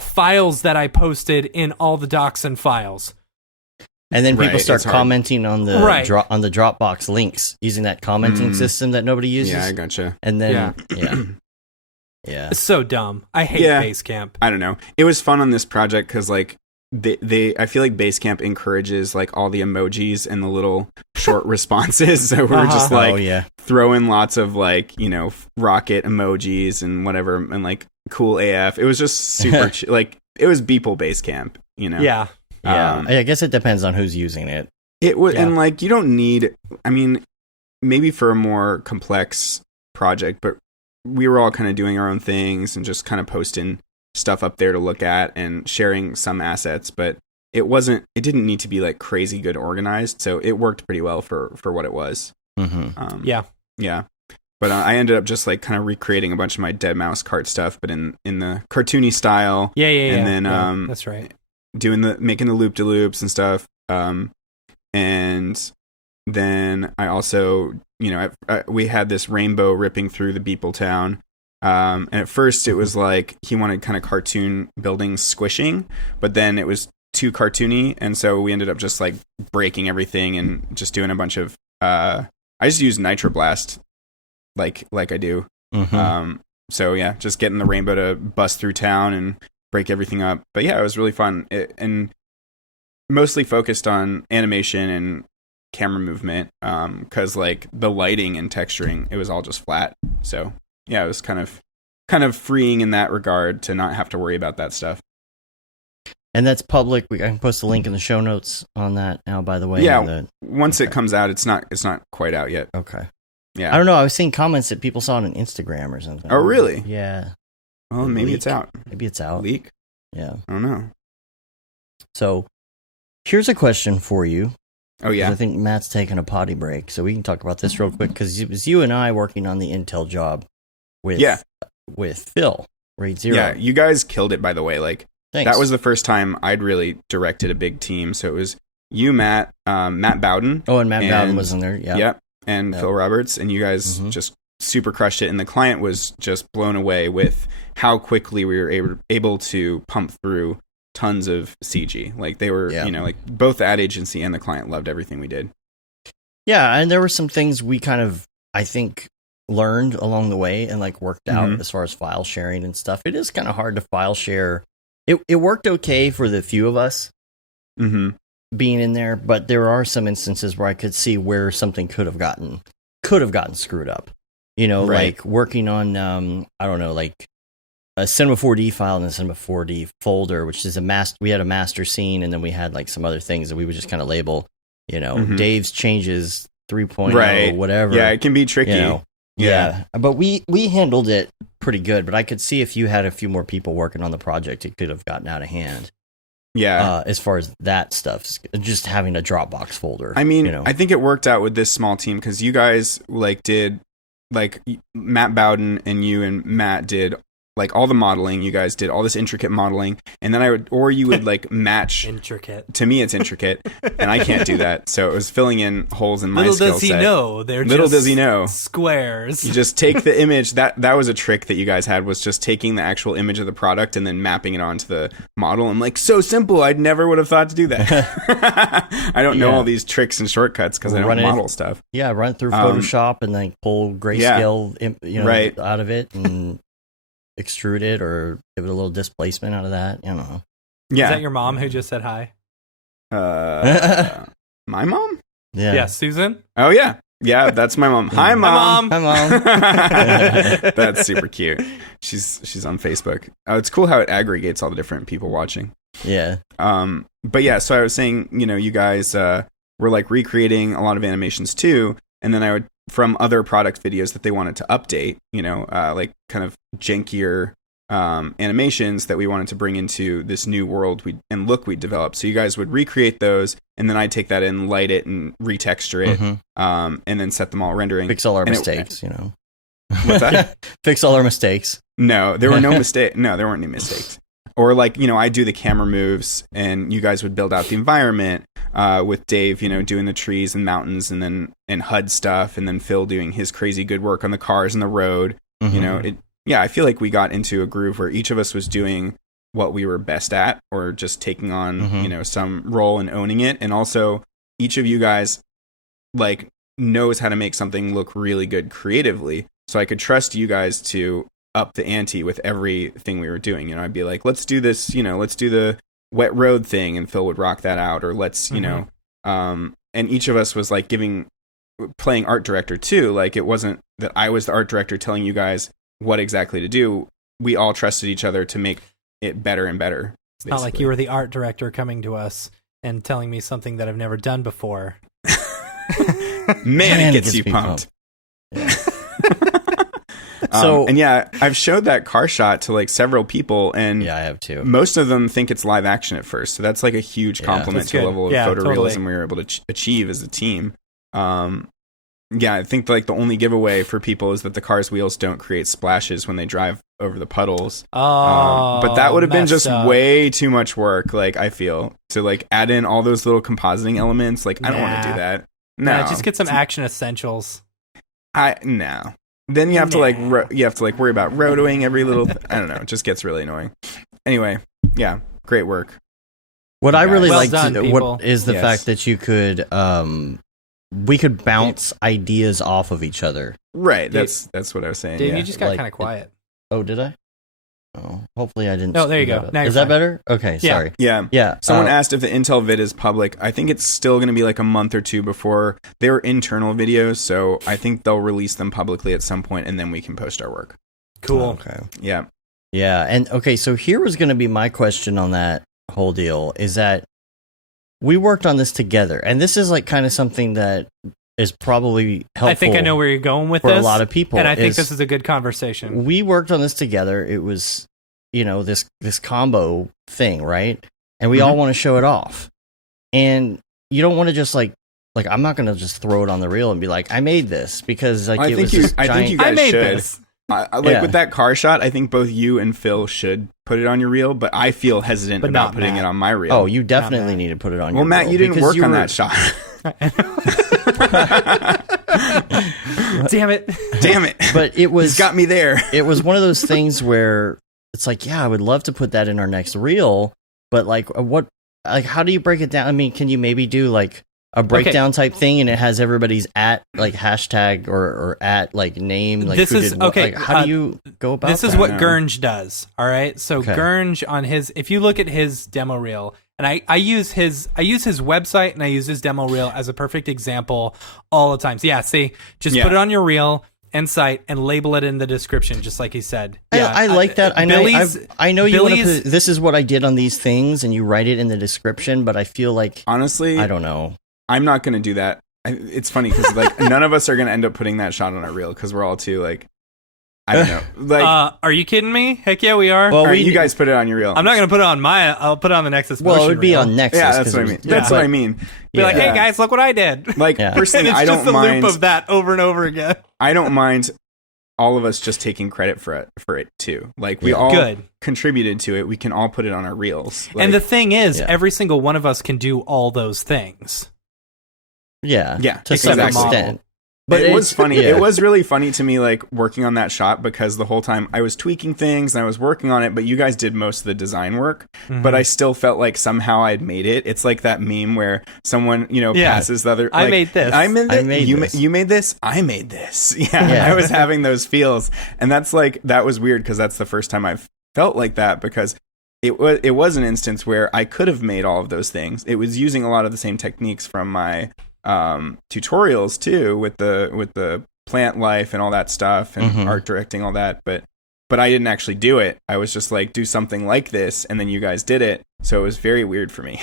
files that I posted in all the docs and files." And then people start commenting on the on the Dropbox links using that commenting system that nobody uses. Yeah, I gotcha. And then It's so dumb. I hate Basecamp. I don't know. It was fun on this project because like I feel like Basecamp encourages like all the emojis and the little short responses. So we're just like throwing lots of like, rocket emojis and whatever and like cool AF. It was just super like it was Beeple Basecamp, Yeah. I guess it depends on who's using it. It would, and like you don't need. I mean, maybe for a more complex project, but we were all kind of doing our own things and just kind of posting stuff up there to look at and sharing some assets. But it didn't need to be like crazy good organized, so it worked pretty well for what it was. Yeah. But I ended up just like kind of recreating a bunch of my Dead Mouse cart stuff, but in the cartoony style. And then that's right. Making the loop-de-loops and stuff. And then I also, we had this rainbow ripping through the Beeple town. And at first it was like he wanted kind of cartoon buildings squishing, but then it was too cartoony, and so we ended up just like breaking everything and just doing a bunch of I just used Nitroblast like I do. So yeah, just getting the rainbow to bust through town and break everything up. But yeah, it was really fun and mostly focused on animation and camera movement because like the lighting and texturing, it was all just flat. So yeah, it was kind of freeing in that regard to not have to worry about that stuff. And that's public. I can post a link in the show notes on that now, by the way. Yeah, once it comes out, it's not quite out yet. Okay. Yeah. I don't know. I was seeing comments that people saw it on Instagram or something. Oh, really? Yeah. Well, maybe it's out. Maybe it's out. Leak? Yeah. I don't know. So, here's a question for you. Oh, yeah? I think Matt's taking a potty break, so we can talk about this real quick, because it was you and I working on the Intel job with Phil, Raid Zero. Yeah, you guys killed it, by the way. Like, thanks. That was the first time I'd really directed a big team, so it was you, Matt Bowden. Oh, and Matt Bowden was in there, yeah. Yep, and Phil Roberts, and you guys just super crushed it, and the client was just blown away with how quickly we were able to pump through tons of CG. Like they were, like both the ad agency and the client loved everything we did. Yeah, and there were some things we kind of, I think, learned along the way and like worked out as far as file sharing and stuff. It is kind of hard to file share. It worked okay for the few of us being in there, but there are some instances where I could see where something could have gotten screwed up. Like working on, I don't know, like a Cinema 4D file in the Cinema 4D folder, which is we had a master scene, and then we had like some other things that we would just kind of label, Dave's changes 3.0, whatever. Yeah, it can be tricky. Yeah. But we handled it pretty good, but I could see if you had a few more people working on the project, it could have gotten out of hand. Yeah. As far as that stuff, just having a Dropbox folder. I mean, I think it worked out with this small team because you guys did Matt Bowden and you and Matt did like all the modeling. You guys did all this intricate modeling, and then you would like match. Intricate. To me, it's intricate, and I can't do that. So it was filling in holes in my skill set. Little does he know, they're Little just does he know. squares. You just take the image. That was a trick that you guys had, was just taking the actual image of the product and then mapping it onto the model. I'm like, so simple. I'd never would have thought to do that. I don't know all these tricks and shortcuts because I don't model stuff. Yeah, run it through Photoshop and then pull grayscale, out of it and extrude it or give it a little displacement out of that. You know. Yeah. Is that your mom who just said hi? My mom? Yeah. Yeah, Susan? Oh, yeah. Yeah, that's my mom. Hi, Mom. Hi, Mom. That's super cute. She's on Facebook. Oh, it's cool how it aggregates all the different people watching. Yeah. But yeah, so I was saying, you guys were like recreating a lot of animations too, and then I would, from other product videos that they wanted to update, like kind of jankier animations that we wanted to bring into this new world and look we developed. So you guys would recreate those, and then I'd take that in, light it, and retexture it, and then set them all rendering. Fix all our mistakes, What's that? Fix all our mistakes. No, there were no mistakes. No, there weren't any mistakes. Or like, I do the camera moves, and you guys would build out the environment with Dave, doing the trees and mountains, and HUD stuff, and then Phil doing his crazy good work on the cars and the road. I feel like we got into a groove where each of us was doing what we were best at, or just taking on, some role and owning it. And also each of you guys like knows how to make something look really good creatively. So I could trust you guys to up the ante with everything we were doing. I'd be like, let's do this, let's do the wet road thing. And Phil would rock that out. Or let's, and each of us was like playing art director too. Like it wasn't that I was the art director telling you guys what exactly to do. We all trusted each other to make it better and better. It's not like you were the art director coming to us and telling me something that I've never done before. Man, it gets you pumped. Yeah. And I've showed that car shot to like several people, and I have too. Most of them think it's live action at first, so that's like a huge compliment to the level of photorealism we were able to achieve as a team. I think like the only giveaway for people is that the car's wheels don't create splashes when they drive over the puddles. But that would have been just way too much work. Like I feel to like add in all those little compositing elements. Like I don't want to do that. No, just get some action essentials. No. Then you have to like worry about rotoing every little. I don't know. It just gets really annoying. Anyway, great work. What I really well liked done, what is the fact that you could we could bounce ideas off of each other. Right. That's what I was saying. Dave, you just got kind of quiet. Oh, did I? Oh, hopefully I didn't. Oh, there you go. Is that better? Okay, sorry. Yeah. Someone asked if the Intel vid is public. I think it's still going to be like a month or two before. They were internal videos, so I think they'll release them publicly at some point, and then we can post our work. Cool. Okay. Yeah. Yeah, and okay, so here was going to be my question on that whole deal, is that we worked on this together, and this is like kind of something that is probably helpful. I think I know where you're going with for this. a lot of people, and I think this is a good conversation. We worked on this together. It was, this combo thing, right? And we all want to show it off, and you don't want to just like I'm not going to just throw it on the reel and be like, I made this, because like I think you guys should. This. With that car shot, I think both you and Phil should put it on your reel, but I feel hesitant about putting it on my reel. Oh, you definitely need to put it on your reel. Well, Matt, you didn't work on that shot. Damn it. But it was... He's got me there. It was one of those things where it's like, I would love to put that in our next reel, but how do you break it down? I mean, can you maybe do like a breakdown type thing, and it has everybody's at like hashtag or at like name, like this who is did what? okay. Like, how do you go about this? This that? is what Gurnge does. All right, so Gurnge on his, if you look at his demo reel, and I use his website and I use his demo reel as a perfect example all the time. So put it on your reel and site and label it in the description, just like he said. I like that. I know you want to put, this is what I did on these things, and you write it in the description, but I feel like, honestly, I don't know. I'm not going to do that. It's funny because like none of us are going to end up putting that shot on our reel because we're all too like, I don't know. Like, are you kidding me? Heck yeah, we are. Well, you guys put it on your reel. I'm not going to put it on I'll put it on the Nexus. Well, it would be on Nexus. Yeah, that's what I mean. That's what I mean. Be like, hey guys, look what I did. Like personally, and it's I don't just the mind loop of that over and over again. I don't mind all of us just taking credit for it too. Like we all contributed to it. We can all put it on our reels. Like, and the thing is, every single one of us can do all those things. Yeah. To exactly. some extent. But it was funny. It was really funny to me, like working on that shot, because the whole time I was tweaking things and I was working on it, but you guys did most of the design work. But I still felt like somehow I'd made it. It's like that meme where someone, passes the other. Like, I made this. I made this. You made this. I made this. Yeah. I was having those feels, and that was weird because that's the first time I've felt like that, because it was an instance where I could have made all of those things. It was using a lot of the same techniques from my tutorials too, with the plant life and all that stuff, and art directing, all that, but I didn't actually do it. I was just like, do something like this, and then you guys did it, so it was very weird for me.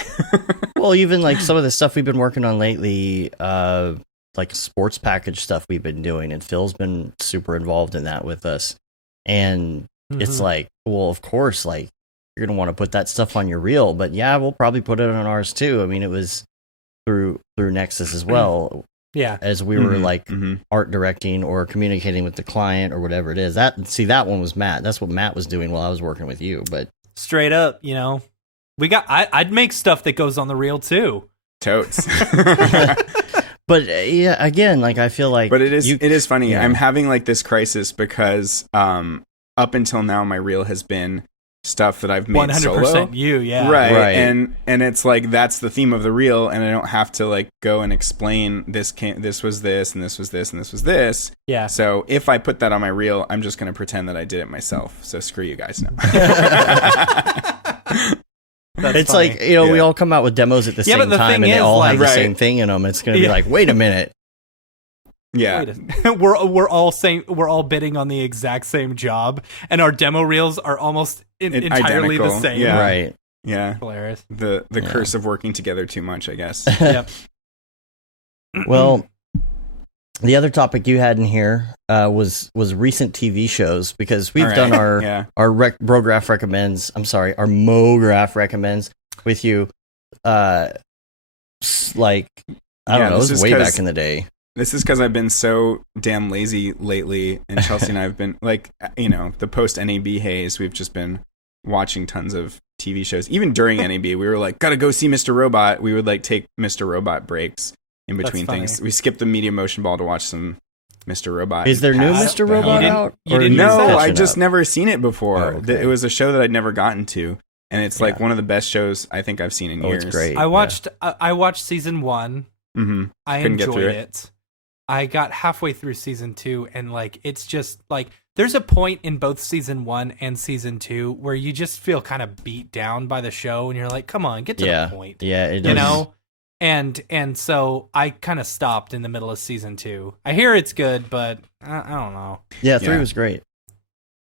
Well, even like some of the stuff we've been working on lately, like sports package stuff we've been doing, and Phil's been super involved in that with us, and it's like, well, of course, like you're gonna want to put that stuff on your reel, but yeah, we'll probably put it on ours too. I mean, it was through Nexus as well. Yeah, as we were like art directing or communicating with the client or whatever it is. That one was Matt. That's what Matt was doing while I was working with you. But straight up, I'd make stuff that goes on the reel too. Totes. But yeah, again, like I feel like, but it is funny. Yeah. I'm having like this crisis because up until now my reel has been stuff that I've made 100% solo. You, yeah. Right. And it's like that's the theme of the reel, and I don't have to like go and explain this was this and this was this and this was this. Yeah. So if I put that on my reel, I'm just going to pretend that I did it myself. So screw you guys now. It's funny. Like, we all come out with demos at the same time, and they all have the same thing in them. It's going to be like, wait a minute. Yeah, we're all bidding on the exact same job, and our demo reels are almost entirely identical. The same. Yeah. Right. Yeah, hilarious. The curse of working together too much, I guess. Yep. Well, the other topic you had in here was recent TV shows, because we've done our Mograph recommends. I'm sorry, our Mograph recommends with you. Like I don't know, it was way back in the day. This is because I've been so damn lazy lately, and Chelsea and I have been like, the post NAB haze, we've just been watching tons of TV shows. Even during NAB, we were like, gotta go see Mr. Robot. We would like take Mr. Robot breaks in between things. We skipped the Medium Motion Ball to watch some Mr. Robot. Is there new Mr. Robot out? No, I just never seen it before. Oh, okay. It was a show that I'd never gotten to, and it's like one of the best shows I think I've seen in years. It's great. I watched season 1. I enjoyed it. I got halfway through season 2, and like it's just like there's a point in both season 1 and season 2 where you just feel kind of beat down by the show, and you're like, come on, get to the point. Yeah, it does. And so I kind of stopped in the middle of season 2. I hear it's good, but I don't know. Yeah, 3 was great.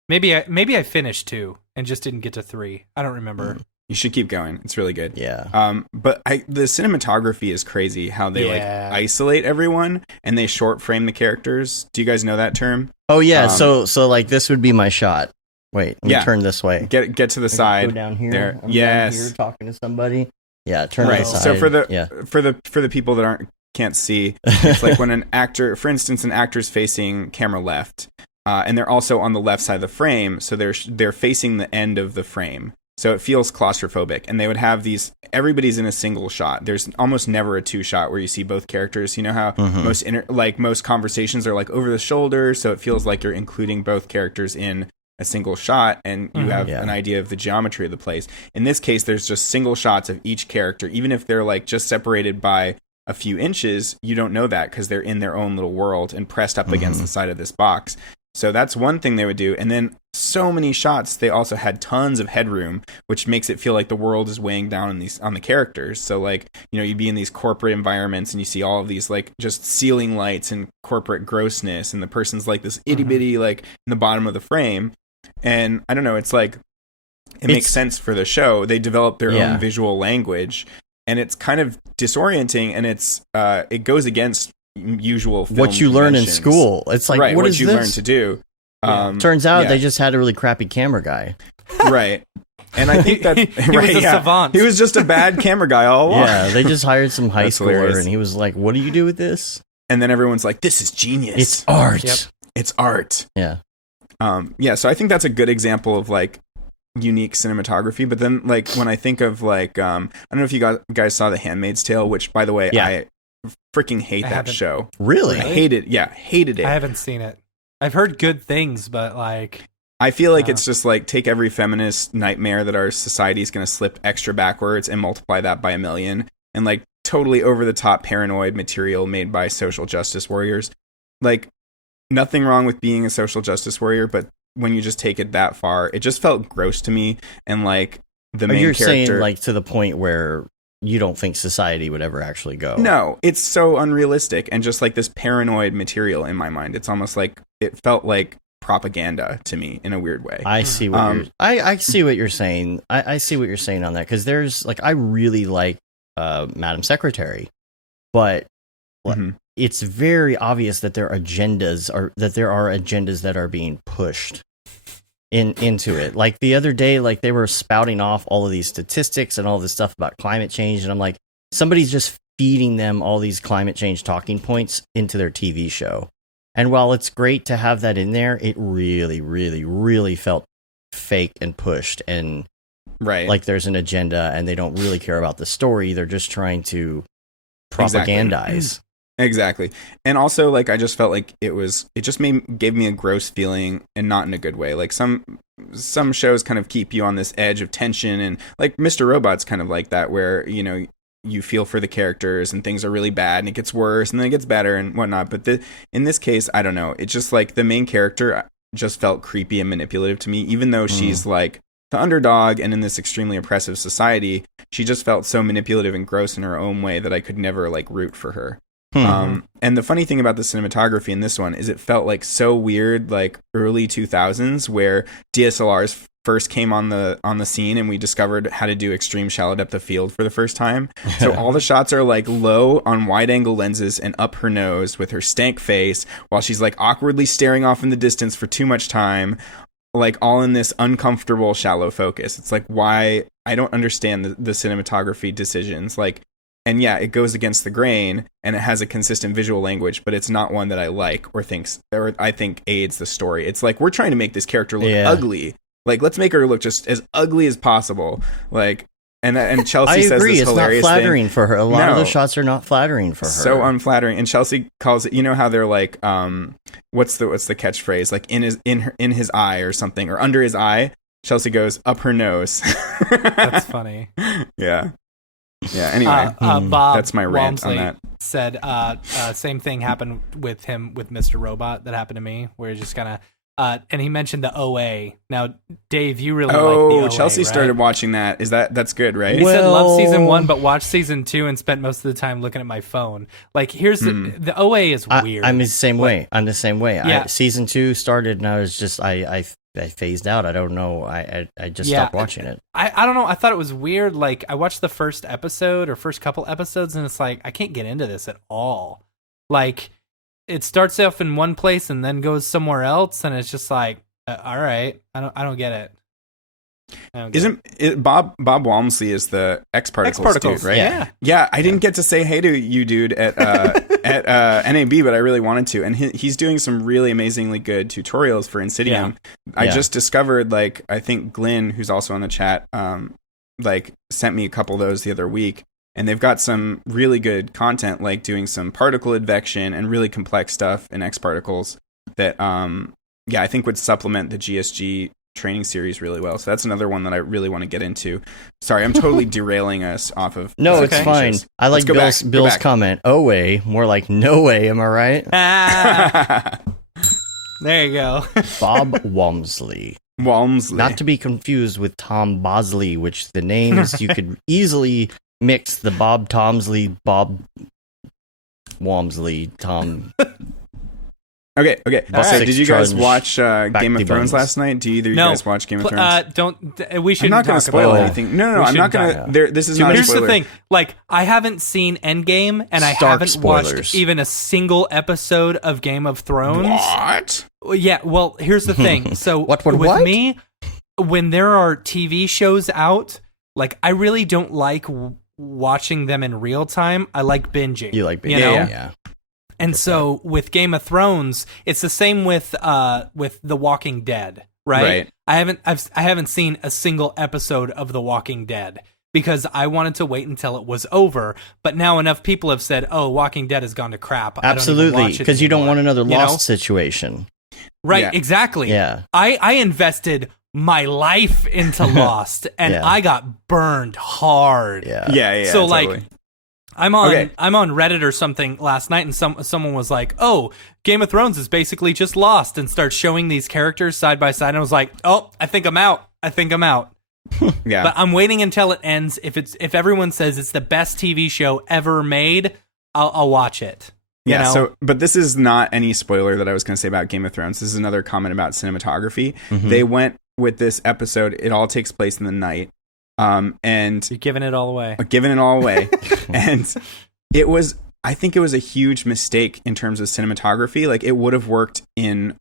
Maybe I finished 2 and just didn't get to 3. I don't remember. You should keep going. It's really good. Yeah. But the cinematography is crazy. How they like isolate everyone and they short frame the characters. Do you guys know that term? Oh yeah. So like this would be my shot. Wait, let me turn this way. Get to the side. Go down here. There. I'm yes. down here talking to somebody. Yeah. Turn to the side. So for the people that can't see, it's like when an actor, for instance, an actor's facing camera left, and they're also on the left side of the frame, so they're facing the end of the frame. So it feels claustrophobic, and they would have these. Everybody's in a single shot. There's almost never a 2-shot where you see both characters. You know how most conversations are like over the shoulder, so it feels like you're including both characters in a single shot, and you have an idea of the geometry of the place. In this case, there's just single shots of each character, even if they're like just separated by a few inches. You don't know that because they're in their own little world and pressed up against the side of this box. So that's one thing they would do. And then so many shots, they also had tons of headroom, which makes it feel like the world is weighing down on the characters. So like, you'd be in these corporate environments and you see all of these like just ceiling lights and corporate grossness, and the person's like this itty bitty like in the bottom of the frame. And I don't know, it's like it makes sense for the show. They develop their own visual language, and it's kind of disorienting, and it goes against usual film what you learn in school. It's like, what is you this? learn to do. Turns out they just had a really crappy camera guy. Right. And I think that he was a savant. He was just a bad camera guy all along. Yeah, they just hired some high schooler, and he was like, what do you do with this? And then everyone's like, this is genius. It's art. Yep. It's art. Yeah. Yeah, so I think that's a good example of like unique cinematography. But then like when I think of like I don't know if you guys saw The Handmaid's Tale, which by the way I freaking hate that show. Really? I hated it. I haven't seen it. I've heard good things, but like I feel like it's just like take every feminist nightmare that our society is going to slip extra backwards and multiply that by 1,000,000, and like totally over the top paranoid material made by social justice warriors. Like nothing wrong with being a social justice warrior, but when you just take it that far, it just felt gross to me. And like the main you're character, saying like to the point where you don't think society would ever actually go. No, it's so unrealistic and just like this paranoid material in my mind. It's almost like it felt like propaganda to me in a weird way. I see what I see what you're saying. I see what you're saying on that, because there's like I really like Madam Secretary, but it's very obvious that there are agendas that are being pushed into it. Like the other day, like they were spouting off all of these statistics and all this stuff about climate change, and I'm like, somebody's just feeding them all these climate change talking points into their TV show. And while it's great to have that in there, it really, really, really felt fake and pushed, and like there's an agenda and they don't really care about the story. They're just trying to propagandize. Exactly. And also, like, I just felt like it just gave me a gross feeling, and not in a good way. Like some shows kind of keep you on this edge of tension, and like Mr. Robot's kind of like that, where, you know, you feel for the characters and things are really bad and it gets worse and then it gets better and whatnot. But in this case, I don't know. It's just like the main character just felt creepy and manipulative to me, even though she's like the underdog and in this extremely oppressive society, she just felt so manipulative and gross in her own way that I could never like root for her. And the funny thing about the cinematography in this one is it felt like so weird, like early 2000s, where DSLRs first came on the scene and we discovered how to do extreme shallow depth of field for the first time. So all the shots are like low on wide angle lenses and up her nose with her stank face while she's like awkwardly staring off in the distance for too much time, like all in this uncomfortable shallow focus. It's like, why? I don't understand the cinematography decisions. Like, and yeah, it goes against the grain and it has a consistent visual language, but it's not one that I like or I think aids the story. It's like, we're trying to make this character look ugly. Like, let's make her look just as ugly as possible. Like, and Chelsea I says agree. this hilarious it's not flattering thing. For her. A lot of the shots are not flattering for her. So unflattering. And Chelsea calls it, you know how they're like, what's the catchphrase? Like in his eye or something, or under his eye. Chelsea goes up her nose. That's funny. Yeah. Yeah, anyway, Bob that's my rant Walmsley on that. Said same thing happened with him with Mr. Robot that happened to me, where he just kind of and he mentioned the OA. Now, Dave, you really like the OA, Chelsea right? started watching that. That's good, right? He said love season 1, but watched season 2 and spent most of the time looking at my phone. Like, here's the OA is weird. I'm the same way. I'm the same way. Yeah. Season 2 started and I was just I phased out. I don't know. I just stopped watching it. I don't know. I thought it was weird. Like, I watched the first episode or first couple episodes, and it's like, I can't get into this at all. Like, it starts off in one place and then goes somewhere else, and it's just like, all right, I don't get it. Isn't it Bob Walmsley is the X Particles dude, right? Yeah. I didn't get to say hey to you, dude, at NAB, but I really wanted to. And he's doing some really amazingly good tutorials for Insidium. I just discovered, like, I think Glenn, who's also on the chat, like sent me a couple of those the other week. And they've got some really good content, like doing some particle advection and really complex stuff in X Particles that, I think would supplement the GSG training series really well. So that's another one that I really want to get into. Sorry, I'm totally derailing us off of. No, it's fine. I like Bill's comment. Oh way, more like no way. Am I right? There you go. Bob Walmsley. Not to be confused with Tom Bosley, which the names you could easily mix the Bob Tomsley, Bob Walmsley, Tom. Okay. Also, did you guys watch Game of Thrones last night? Do either of you guys watch Game of Thrones? We should. I'm not going to spoil anything. No. I'm not going to. This is not a spoiler. Here's the thing. Like, I haven't seen Endgame, and I haven't watched even a single episode of Game of Thrones. What? Yeah. Well, here's the thing. So what? Me, when there are TV shows out, like, I really don't like watching them in real time. I like binging. You like binging? You know? Yeah. And so with Game of Thrones, it's the same with The Walking Dead, right? I haven't seen a single episode of The Walking Dead because I wanted to wait until it was over. But now enough people have said, "Oh, Walking Dead has gone to crap." Absolutely, because you don't want another Lost situation. Right, exactly. Yeah. I invested my life into Lost, and I got burned hard. Yeah. So totally. like, I'm on Reddit or something last night, and someone was like, "Oh, Game of Thrones is basically just Lost," and starts showing these characters side by side, and I was like, "Oh, I think I'm out. Yeah. But I'm waiting until it ends. If everyone says it's the best TV show ever made, I'll watch it. You know? So, but this is not any spoiler that I was going to say about Game of Thrones. This is another comment about cinematography. They went with this episode. It all takes place in the night. And you're giving it all away. And I think it was a huge mistake in terms of cinematography. Like, it would have worked in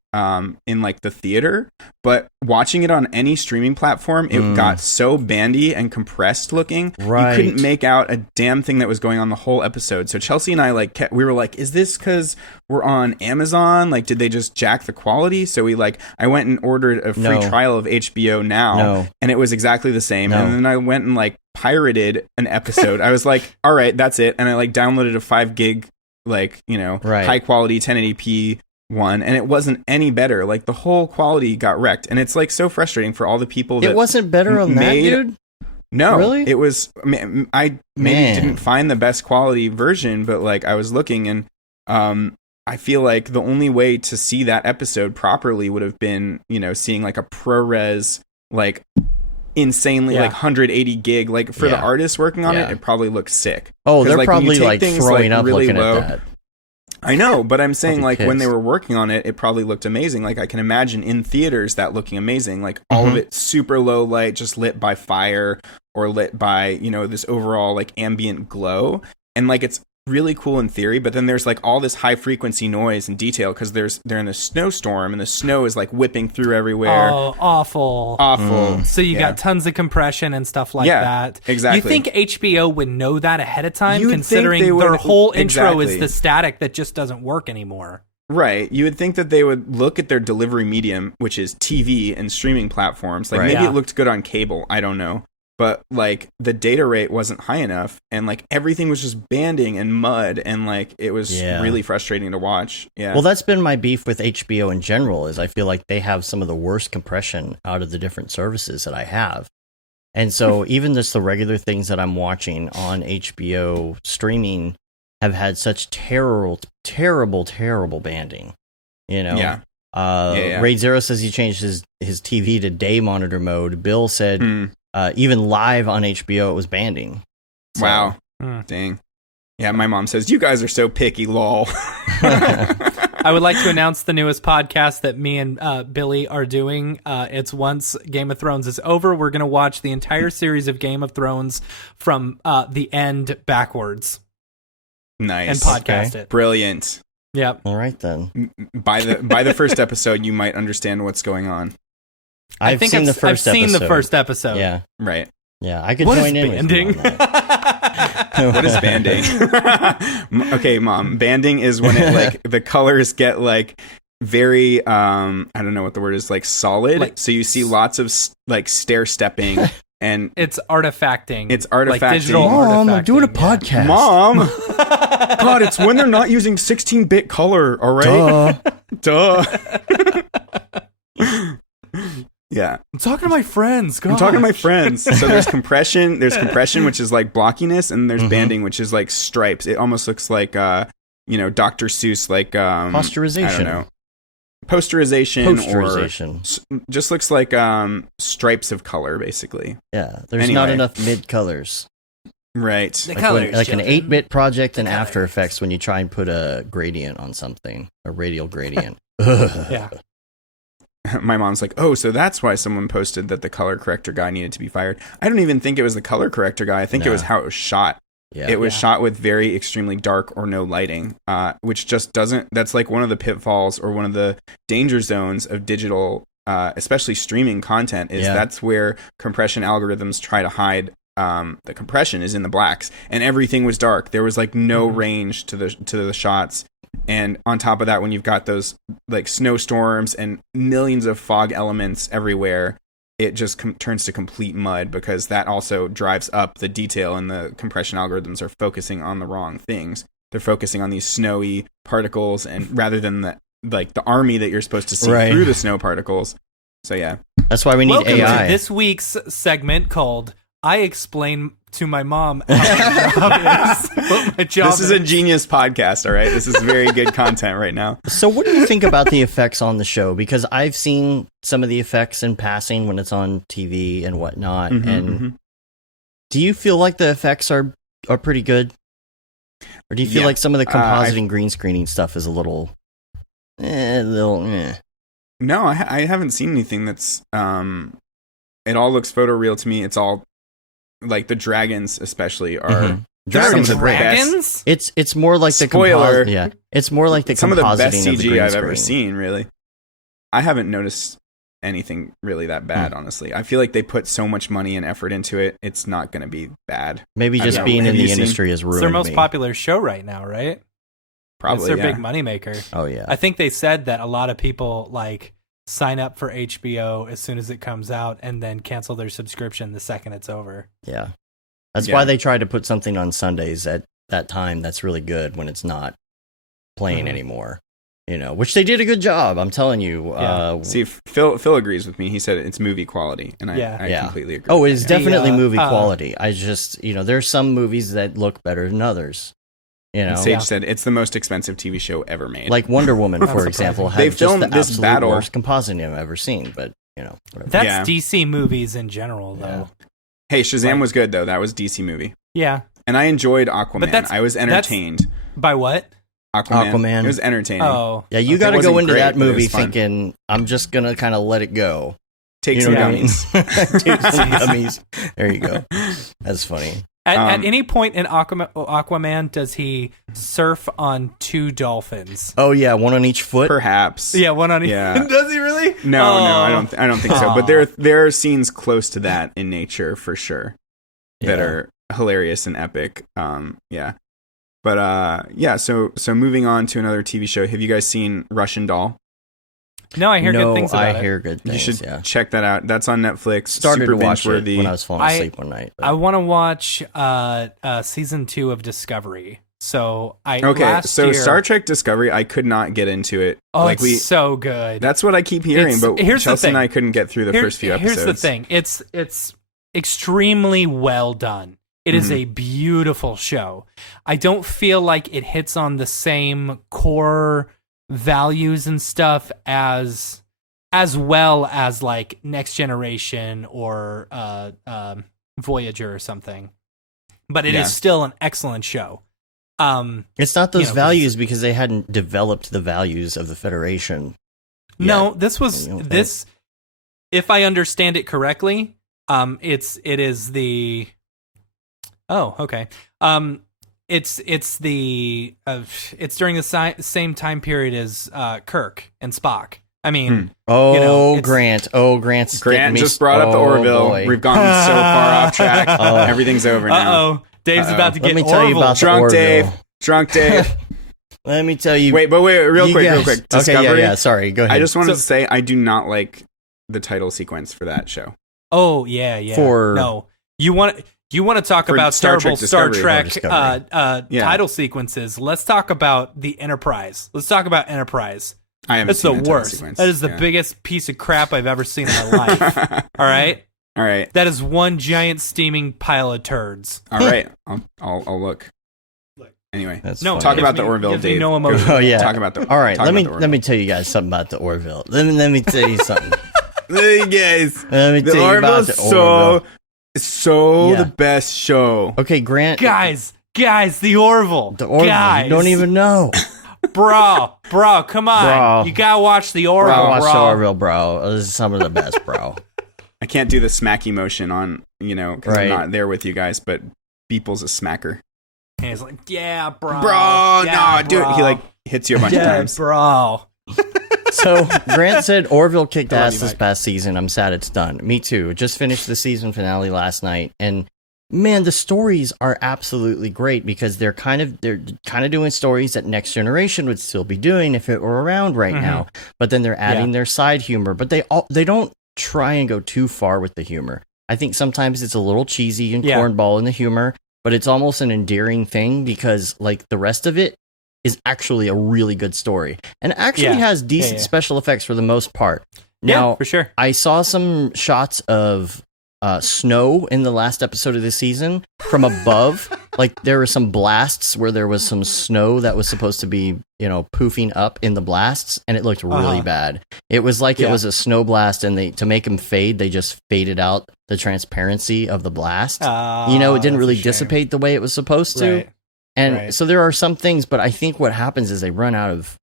like the theater, but watching it on any streaming platform, it got so bandy and compressed looking. Right. You couldn't make out a damn thing that was going on the whole episode. So Chelsea and I we were like, is this because we're on Amazon? Like, did they just jack the quality? So I went and ordered a free trial of HBO Now, and it was exactly the same. And then I went and pirated an episode. I was like, all right, that's it. And I downloaded a 5 gig, high quality 1080p one, and it wasn't any better. Like, the whole quality got wrecked, and it's so frustrating for all the people that it wasn't better on that, dude. No, really? It was. I maybe didn't find the best quality version, but I was looking, and I feel like the only way to see that episode properly would have been, seeing a ProRes insanely 180 gig. For the artists working on it probably looks sick. Oh, they're probably throwing up really looking low, at that. I know, but I'm saying when pissed. they were working on it, it probably looked amazing. I can imagine in theaters that looking amazing. All of it super low light, just lit by fire or lit by, this overall ambient glow. And it's really cool in theory, but then there's all this high frequency noise and detail because they're in a snowstorm and the snow is whipping through everywhere. Oh, awful. So you got tons of compression and stuff like that. Exactly. You think HBO would know that ahead of time, considering their whole intro is the static that just doesn't work anymore? Right. You would think that they would look at their delivery medium, which is TV and streaming platforms. Maybe it looked good on cable. I don't know. But the data rate wasn't high enough, and everything was just banding and mud, and it was really frustrating to watch. Yeah. Well, that's been my beef with HBO in general. Is I feel like they have some of the worst compression out of the different services that I have, and so even just the regular things that I'm watching on HBO streaming have had such terrible banding. Raid Zero says he changed his TV to day monitor mode. Bill said. Even live on HBO, it was banding. So. Wow. Dang. Yeah, my mom says, you guys are so picky, lol. I would like to announce the newest podcast that me and Billy are doing. It's once Game of Thrones is over, we're going to watch the entire series of Game of Thrones from the end backwards. Nice. And podcast it. Brilliant. Yep. All right, then. By the first episode, you might understand what's going on. I've seen the first episode. Yeah. Right. Yeah, I could join in banding? with you on that. What is banding? Okay, Mom. Banding is when it the colors get very I don't know what the word is, solid. So you see lots of stair stepping and it's artifacting. It's artifacting. Digital Mom, artifacting. I'm doing a podcast. Mom. God, it's when they're not using 16-bit color, all right? Duh. Yeah. I'm talking to my friends. I'm talking to my friends. So there's compression. There's compression, which is blockiness, and there's banding, which is stripes. It almost looks like Dr. Seuss, posterization. I don't know. Posterization. Or just looks like stripes of color, basically. Yeah. There's not enough mid colors. Right. The colors, an 8-bit project in After Effects when you try and put a gradient on something, a radial gradient. Yeah. My mom's like, oh, so that's why someone posted that the color corrector guy needed to be fired. I don't even think it was the color corrector guy. I think it was how it was shot. Yeah. It was shot with very extremely dark or no lighting, which just doesn't. That's one of the pitfalls or one of the danger zones of digital, especially streaming content, is that's where compression algorithms try to hide. The compression is in the blacks, and everything was dark. There was no range to the shots. And on top of that, when you've got those like snowstorms and millions of fog elements everywhere, it just turns to complete mud, because that also drives up the detail, and the compression algorithms are focusing on the wrong things. They're focusing on these snowy particles, and rather than the army that you're supposed to see through the snow particles. So yeah, that's why we need Welcome AI. To this week's segment called "I Explain to My Mom How My Job Is." What my job this is a genius podcast. All right, this is very good content right now. So, what do you think about the effects on the show? Because I've seen some of the effects in passing when it's on TV and whatnot. And do you feel like the effects are pretty good, or do you feel like some of the compositing, green screening stuff is a little? No, I haven't seen anything that's it all looks photoreal to me. It's all like the dragons especially are Dragons. Dragons? It's more like the spoiler. It's more like the some of the best compositing of the CG green I've ever screen. seen, really. I haven't noticed anything really that bad, honestly. I feel like they put so much money and effort into it, it's not going to be bad. Maybe just being in the industry has ruined It's their most me. popular show right now, right? Probably, it's their big moneymaker. Oh yeah. I think they said that a lot of people like sign up for HBO as soon as it comes out and then cancel their subscription the second it's over. Yeah. That's why they try to put something on Sundays at that time that's really good when it's not playing anymore. You know, which they did a good job, I'm telling you. Yeah. See, Phil agrees with me. He said it's movie quality, and I completely agree. Oh, it's definitely movie The, quality. I just, there's some movies that look better than others. You know, And Sage said it's the most expensive TV show ever made. like Wonder Woman, for example, had They just filmed the this absolute battle. worst compositing I've ever seen. But whatever. That's DC movies in general, though. Hey, Shazam was good though. That was DC movie. Yeah. And I enjoyed Aquaman. But I was entertained. By what? Aquaman. It was entertaining. Oh. Yeah, you It got to go wasn't into great, that but it was movie fun. thinking, I'm just going to kind of let it go. Take You some know what I mean? gummies. Take some gummies. There you go. That's funny. At any point in Aquaman, does he surf on two dolphins? Oh yeah, one on each foot. Perhaps. Yeah, one on each. Yeah. Does he really? No, I don't think so. But there are scenes close to that in nature for sure that are hilarious and epic. Yeah. But so moving on to another TV show. Have you guys seen Russian Doll? No, I hear good things about I hear good things. You should check that out. That's on Netflix. Started Super to watch it binge-worthy. when I was falling asleep one night. But. I want to watch season 2 of Discovery. So last so year, Star Trek Discovery, I could not get into it. Oh, it's so good. That's what I keep hearing, but here's the Chelsea and thing. I couldn't get through the first few episodes. Here's the thing. It's extremely well done. It is a beautiful show. I don't feel like it hits on the same core values and stuff as well as like Next Generation or Voyager or something. But it is still an excellent show. It's not those values because they hadn't developed the values of the Federation. No, yet. this was this. If I understand it correctly, it is the. Oh, okay. It's during the same time period as Kirk and Spock. I mean, Grant. Oh, Grant's Grant just brought up the Orville. Boy. We've gone so far off track. Everything's over now. Dave's about to get Let me tell you Orville. about the Drunk Orville. Dave. Let me tell you. Wait, real quick. Discovery. Okay, yeah. Sorry, go ahead. I just wanted to say I do not like the title sequence for that show. Oh yeah. No, you want to talk For about Star Trek Star Discovery. Trek Discovery. title sequences. Let's talk about the Enterprise. Let's talk about Enterprise. I haven't That's seen the that title worst. sequence. That is the biggest piece of crap I've ever seen in my life. All right. All right. That is one giant steaming pile of turds. All right. I'll look. Anyway, That's No, funny. talk gives about me- the Orville, gives me Dave. no emotion. Oh yeah. Talk about the. All right. talk Let about me the let Orville. me tell you guys something about the Orville. Let me tell you something. Hey guys, Let me the tell you about Orville's the Orville. so Yeah. the best show. Okay, Grant. Guys, the Orville. The Orville. Guys. You don't even know. Bro, come on. Bro. You gotta watch the Orville, Watch bro. the Orville, bro. This is some of the best, bro. I can't do the smacky motion on because Right. I'm not there with you guys, but Beeple's a smacker. And he's like, yeah, bro. Bro, yeah, no, dude. bro. He like hits you a bunch of yeah, times. bro. So Grant said Orville kicked I love ass you, this Mike. past season. I'm sad it's done. Me too. Just finished the season finale last night, and man, the stories are absolutely great because they're kind of doing stories that Next Generation would still be doing if it were around right now. But then they're adding their side humor, but they don't try and go too far with the humor. I think sometimes it's a little cheesy and cornball in the humor, but it's almost an endearing thing because like the rest of it is actually a really good story and actually has decent special effects for the most part. Now, for sure. I saw some shots of snow in the last episode of this season from above. Like there were some blasts where there was some snow that was supposed to be, poofing up in the blasts, and it looked really bad. It was like it was a snow blast, and to make them fade, they just faded out the transparency of the blast. It didn't really dissipate the way it was supposed to. Right. And so there are some things, but I think what happens is they run out of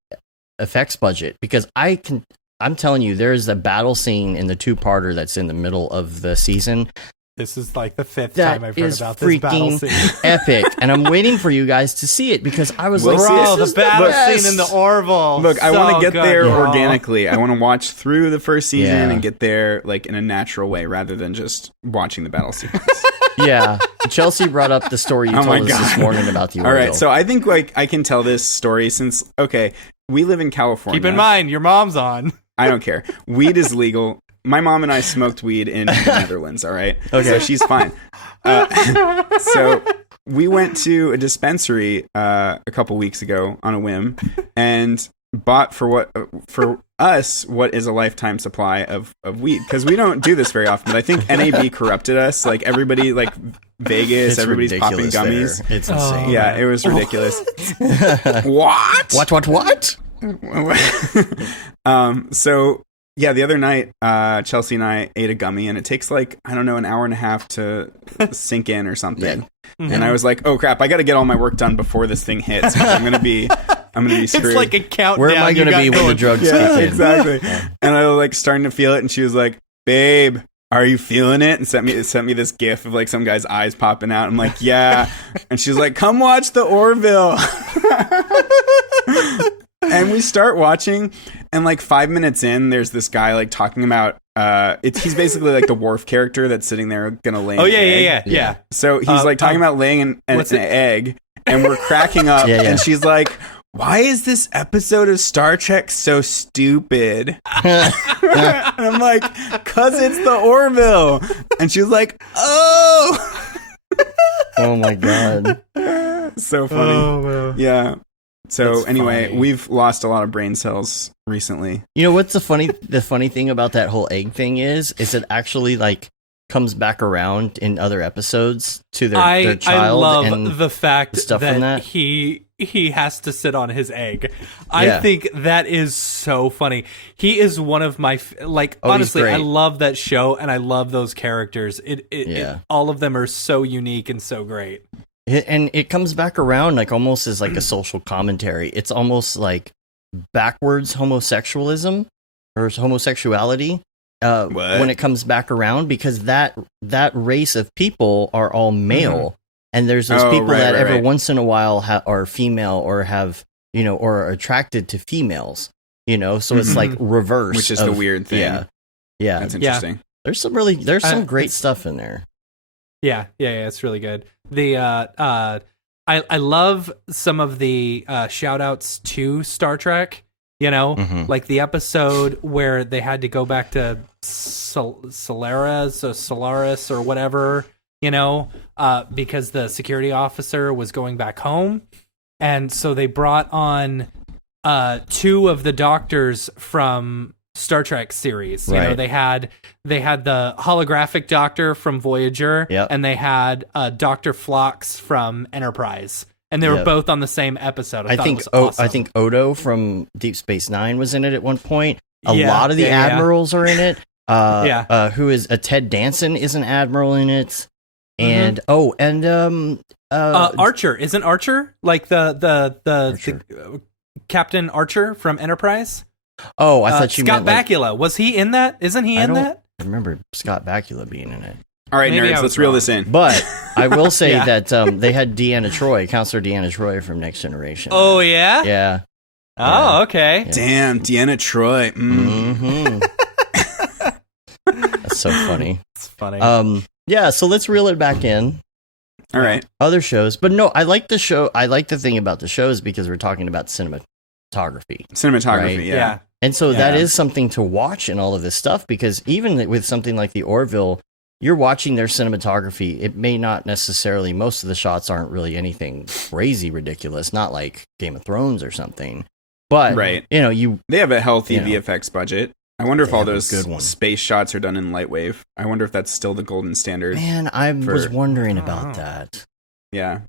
effects budget because I'm telling you, there's a battle scene in the 2-parter that's in the middle of the season. This is like the 5th time I've heard about this battle scene. Epic, and I'm waiting for you guys to see it because I was the battle scene in the Orville. Look, I want to get there organically. I want to watch through the first season and get there like in a natural way rather than just watching the battle sequence. Yeah, Chelsea brought up the story you told us this morning about the Orville. All right, so I think like I can tell this story since we live in California. Keep in mind, your mom's on. I don't care. Weed is legal. My mom and I smoked weed in the Netherlands, all right? Okay. So she's fine. So we went to a dispensary a couple weeks ago on a whim and bought for us what is a lifetime supply of weed. Because we don't do this very often. But I think NAB corrupted us. Like everybody, like Vegas, everybody's popping gummies. It's insane. Yeah, it was ridiculous. What? What? So yeah, the other night, Chelsea and I ate a gummy, and it takes like, I don't know, an hour and a half to sink in or something. And I was like, oh crap, I got to get all my work done before this thing hits. I'm gonna be screwed. It's like a countdown. Where am I gonna be when the drugs kick in? Exactly. And I was like starting to feel it, and she was like, babe, are you feeling it? And sent me this gif of like some guy's eyes popping out. I'm like, yeah. And she's like, come watch the Orville. And we start watching, and like 5 minutes in, there's this guy like talking about he's basically like the Worf character that's sitting there gonna lay. Oh yeah. So he's like talking about laying an egg, and we're cracking up, and she's like, why is this episode of Star Trek so stupid? And I'm like, cause it's the Orville. And she was like, oh. Oh my god. So funny. Oh, man. Yeah. So That's anyway, funny. we've lost a lot of brain cells recently. You know what's the funny thing about that whole egg thing is it actually like comes back around in other episodes to their child. I love and the fact stuff from that. he has to sit on his egg. I think that is so funny. He is one of my honestly, I love that show and I love those characters. It all of them are so unique and so great. And it comes back around like almost as like a social commentary. It's almost like backwards homosexualism or homosexuality when it comes back around, because that race of people are all male, and there's those people that every once in a while are female or have or are attracted to females. So it's like reverse, which is the weird thing. Yeah, that's interesting. There's some great stuff in there. Yeah, it's really good. I love some of the shout outs to Star Trek, like the episode where they had to go back to Solaris or whatever, because the security officer was going back home. And so they brought on 2 of the doctors from Star Trek series. Right. They had the holographic doctor from Voyager, and they had Dr. Phlox from Enterprise, and they were both on the same episode. I think awesome. I think Odo from Deep Space Nine was in it at one point. A lot of the admirals are in it. Who is Ted Danson is an admiral in it, and Archer, isn't Archer like the Captain Archer from Enterprise? Oh, I thought you Scott meant Bakula. Was he in that? Isn't he in that? I remember Scott Bakula being in it. All right, nerds, let's reel this in. But I will say that they had Deanna Troi, Counselor Deanna Troi from Next Generation. Oh, yeah? Yeah. Oh, okay. Yeah. Damn, Deanna Troi. That's so funny. It's funny. Yeah, so let's reel it back in. All right. Other shows, but no, I like the show. I like the thing about the shows because we're talking about cinematography. Cinematography, right? yeah. And so Yeah. that is something to watch in all of this stuff, because even with something like the Orville, you're watching their cinematography. It may not necessarily, most of the shots aren't really anything crazy ridiculous, not like Game of Thrones or something. But, Right. They have a healthy you know. VFX budget. I wonder if They all have a those good one. space shots are done in Lightwave. I wonder if that's still the golden standard. man, I was for- wondering I don't about know. that. Yeah.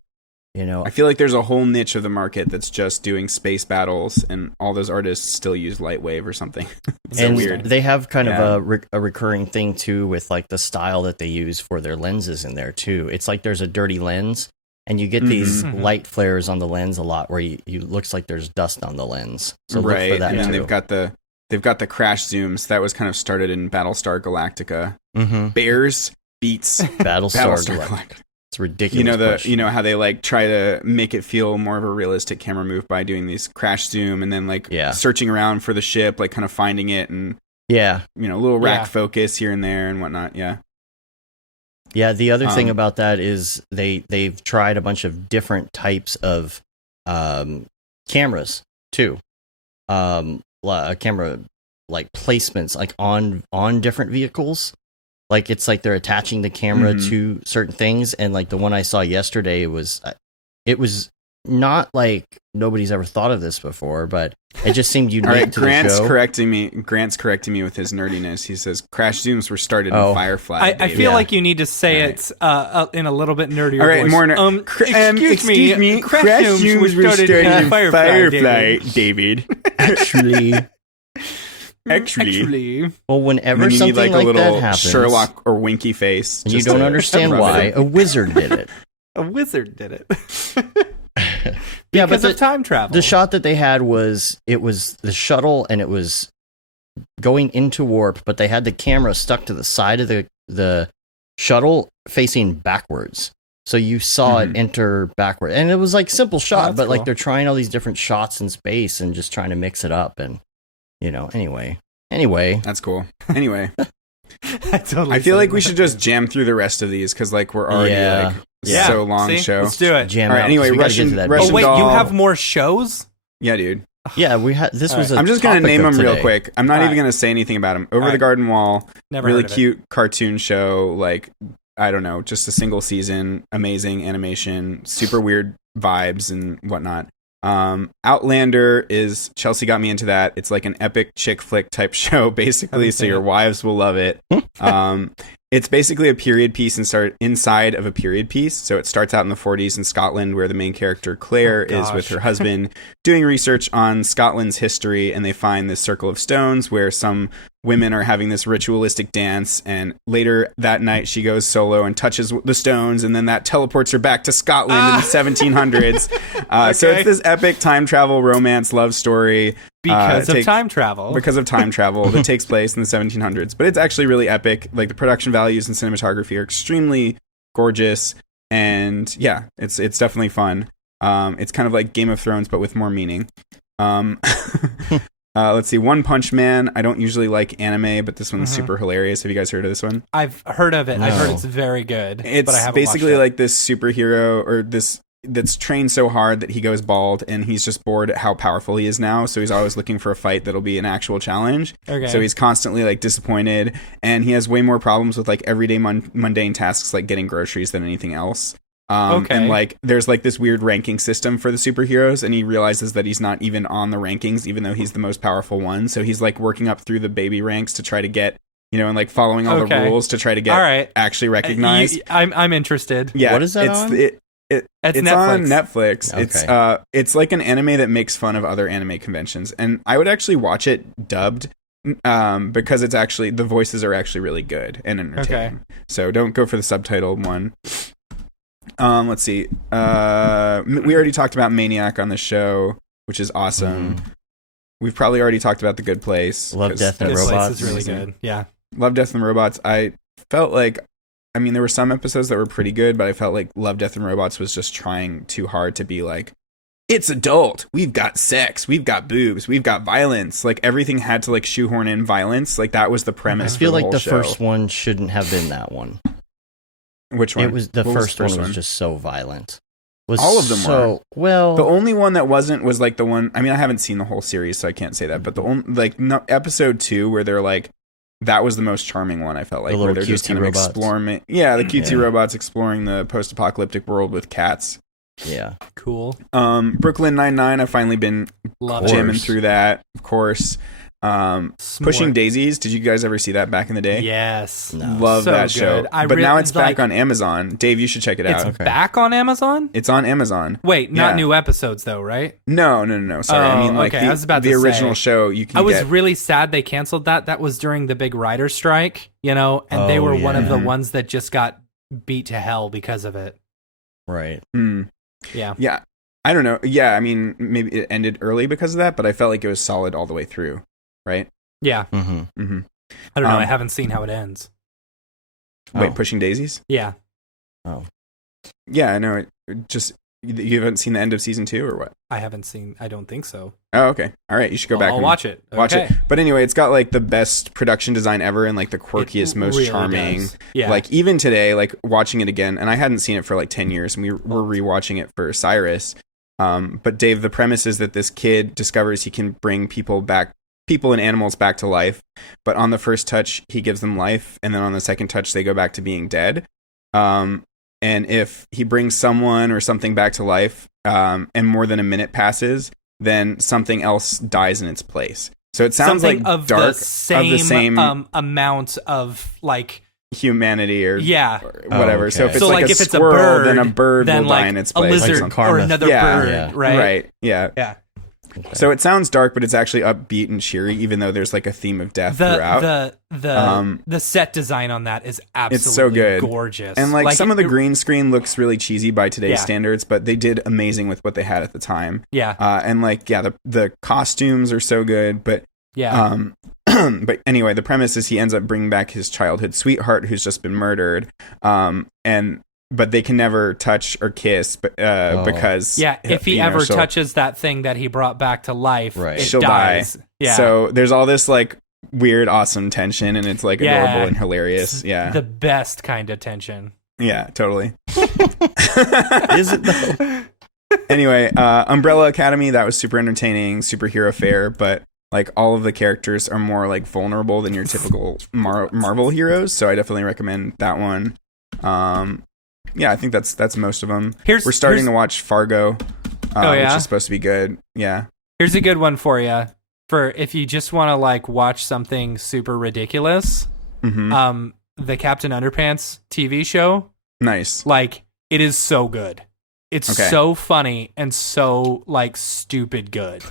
I I feel like there's a whole niche of the market that's just doing space battles, and all those artists still use Lightwave or something. It's so and weird. they have kind Yeah. of a recurring thing too with like the style that they use for their lenses in there too. It's like there's a dirty lens, and you get these Mhm. light flares on the lens a lot, where you looks like there's dust on the lens. So look right. for that And then too. they've got the crash zooms. That was kind of started in Battlestar Galactica. Mm-hmm. Bears beats Battlestar Battlestar Galactica. Galactica. It's ridiculous. You know how they like try to make it feel more of a realistic camera move by doing these crash zoom and then like searching around for the ship, like kind of finding it, and yeah, a little rack focus here and there and whatnot. Yeah. Yeah, the other thing about that is they've tried a bunch of different types of cameras too. Camera like placements like on different vehicles. Like it's like they're attaching the camera to certain things, and like the one I saw yesterday was not like nobody's ever thought of this before, but it just seemed unique All right, to the show. Grant's correcting me with his nerdiness. He says crash zooms were started Oh. in Firefly. I feel like you need to say it in a little bit nerdier All right, voice. more excuse me. Crash zooms were started in Firefly, David. Actually. Well, whenever And then you need something like a like that little happens, Sherlock or Winky face. and you just don't to understand rub it why, in. a wizard did it. A wizard did it. Yeah, because but of time travel. the shot that they had was the shuttle, and it was going into warp, but they had the camera stuck to the side of the shuttle facing backwards. So you saw it enter backward. And it was like simple shot, but like cool. they're trying all these different shots in space and just trying to mix it up, and anyway. That's cool. Anyway, I I feel like we should just jam through the rest of these because like we're already Yeah. Yeah. so long See? show. Let's do it. Jam All right, out, 'cause anyway, we gotta get Russian- to that Russian Oh wait, doll. you have more shows? Yeah, dude. Yeah, we had this was. I'm just gonna topic name of them real today. quick. I'm not All even right. gonna say anything about them. Over All the right. Garden Wall, Never really heard of it. cute cartoon show. Like I don't know, just a single season, amazing animation, super weird vibes and whatnot. Outlander is Chelsea got me into that. It's like an epic chick flick type show, basically. Haven't So seen your it. wives will love it. It's basically a period piece inside of a period piece. So it starts out in the 40s in Scotland, where the main character Claire Oh, is with gosh. her husband doing research on Scotland's history, and they find this circle of stones where some women are having this ritualistic dance, and later that night she goes solo and touches the stones, and then that teleports her back to Scotland in the 1700s. So Okay. it's this epic time travel romance love story Because of take- time travel. because of time travel that takes place in the 1700s. But it's actually really epic. Like the production values and cinematography are extremely gorgeous, and yeah, it's definitely fun. It's kind of like Game of Thrones but with more meaning. Let's see, One Punch Man. I don't usually like anime, but this one's super hilarious. Have you guys heard of this one? I've heard of it. I've heard No. it's very good. It's but I haven't basically watched it. like this superhero or this that's trained so hard that he goes bald, and he's just bored at how powerful he is now. So he's always looking for a fight that'll be an actual challenge. Okay. So he's constantly like disappointed, and he has way more problems with like everyday mundane tasks like getting groceries than anything else. Okay. And like there's like this weird ranking system for the superheroes, and he realizes that he's not even on the rankings, even though he's the most powerful one. So he's like working up through the baby ranks to try to get, and like following all the Okay. rules to try to get All right. actually recognized. I'm interested. Yeah, What is that it's, on? It's Netflix. on Netflix. Okay. It's like an anime that makes fun of other anime conventions, and I would actually watch it dubbed, because it's actually the voices are actually really good and entertaining. So don't go for the subtitled one. Let's see. We already talked about Maniac on the show, which is awesome. We've probably already talked about The Good Place. Love, 'cause Death, and This that's Robots. place is really amazing. good. Yeah. Love, Death, and Robots. I felt like, I mean, there were some episodes that were pretty good, but I felt like Love, Death, and Robots was just trying too hard to be like, it's adult. We've got sex. We've got boobs. We've got violence. Like everything had to like shoehorn in violence. Like that was the premise. I feel for the like whole the show. first one shouldn't have been that one. Which one? It was the What first the one was just so violent. Was All of them were. Well, the only one that wasn't was like the one. I mean, I haven't seen the whole series, so I can't say that. But the only episode 2 where they're like, that was the most charming one. I felt like where they're just kind of exploring. Yeah, the cutesy robots exploring the post-apocalyptic world with cats. Yeah, cool. Brooklyn Nine-Nine. I've finally been jamming through that, of course. Pushing Daisies. Did you guys ever see that back in the day? Yes. No. Love that show. But now it's back on Amazon. Dave, you should check it out. It's back on Amazon? It's on Amazon. Wait, not new episodes though, right? No. Sorry. I mean, like the original show you can I was really sad they canceled that. That was during the big writer's strike, and they were one of the ones that just got beat to hell because of it. Right. Yeah. Yeah. I don't know. Yeah, I mean, maybe it ended early because of that, but I felt like it was solid all the way through. Right? Yeah. I don't know. I haven't seen how it ends. Wait, Pushing Daisies? Yeah. Oh. Yeah, I know. You haven't seen the end of season 2 or what? I haven't seen. I don't think so. Oh, okay. All right. You should go back and watch it. Watch it. But anyway, it's got like the best production design ever and like the quirkiest, most really charming. Does. Yeah. Like even today, like watching it again, and I hadn't seen it for like 10 years, and we were rewatching it for Cyrus. But Dave, the premise is that this kid discovers he can bring people and animals back to life, but on the first touch he gives them life, and then on the second touch they go back to being dead. And if he brings someone or something back to life, and more than a minute passes, then something else dies in its place. So it sounds something like of dark, the same amount of like humanity or whatever. Oh, okay. So if it's so like if a it's squirrel, then a bird then will like die in its a place. lizard like or another bird, right? Right. Yeah. Yeah. Okay. So it sounds dark, but it's actually upbeat and cheery, even though there's like a theme of death throughout. The set design on that is absolutely it's so good. Gorgeous. And like some of the green screen looks really cheesy by today's standards, but they did amazing with what they had at the time. Yeah. And like the costumes are so good, but but anyway, the premise is he ends up bringing back his childhood sweetheart who's just been murdered. But they can never touch or kiss, because if he ever touches that thing that he brought back to life, she'll dies. Die. Yeah. So there's all this like weird, awesome tension, and it's like adorable and hilarious. It's yeah, the best kind of tension. Yeah, totally. Is it though? Anyway, Umbrella Academy, that was super entertaining, superhero fare, but like all of the characters are more like vulnerable than your typical Marvel heroes, so I definitely recommend that one. Yeah, I think that's most of them. We're starting to watch Fargo, which is supposed to be good. Yeah. Here's a good one for you. For if you just want to like watch something super ridiculous, the Captain Underpants TV show. Nice. Like it is so good. It's so funny and so like stupid good.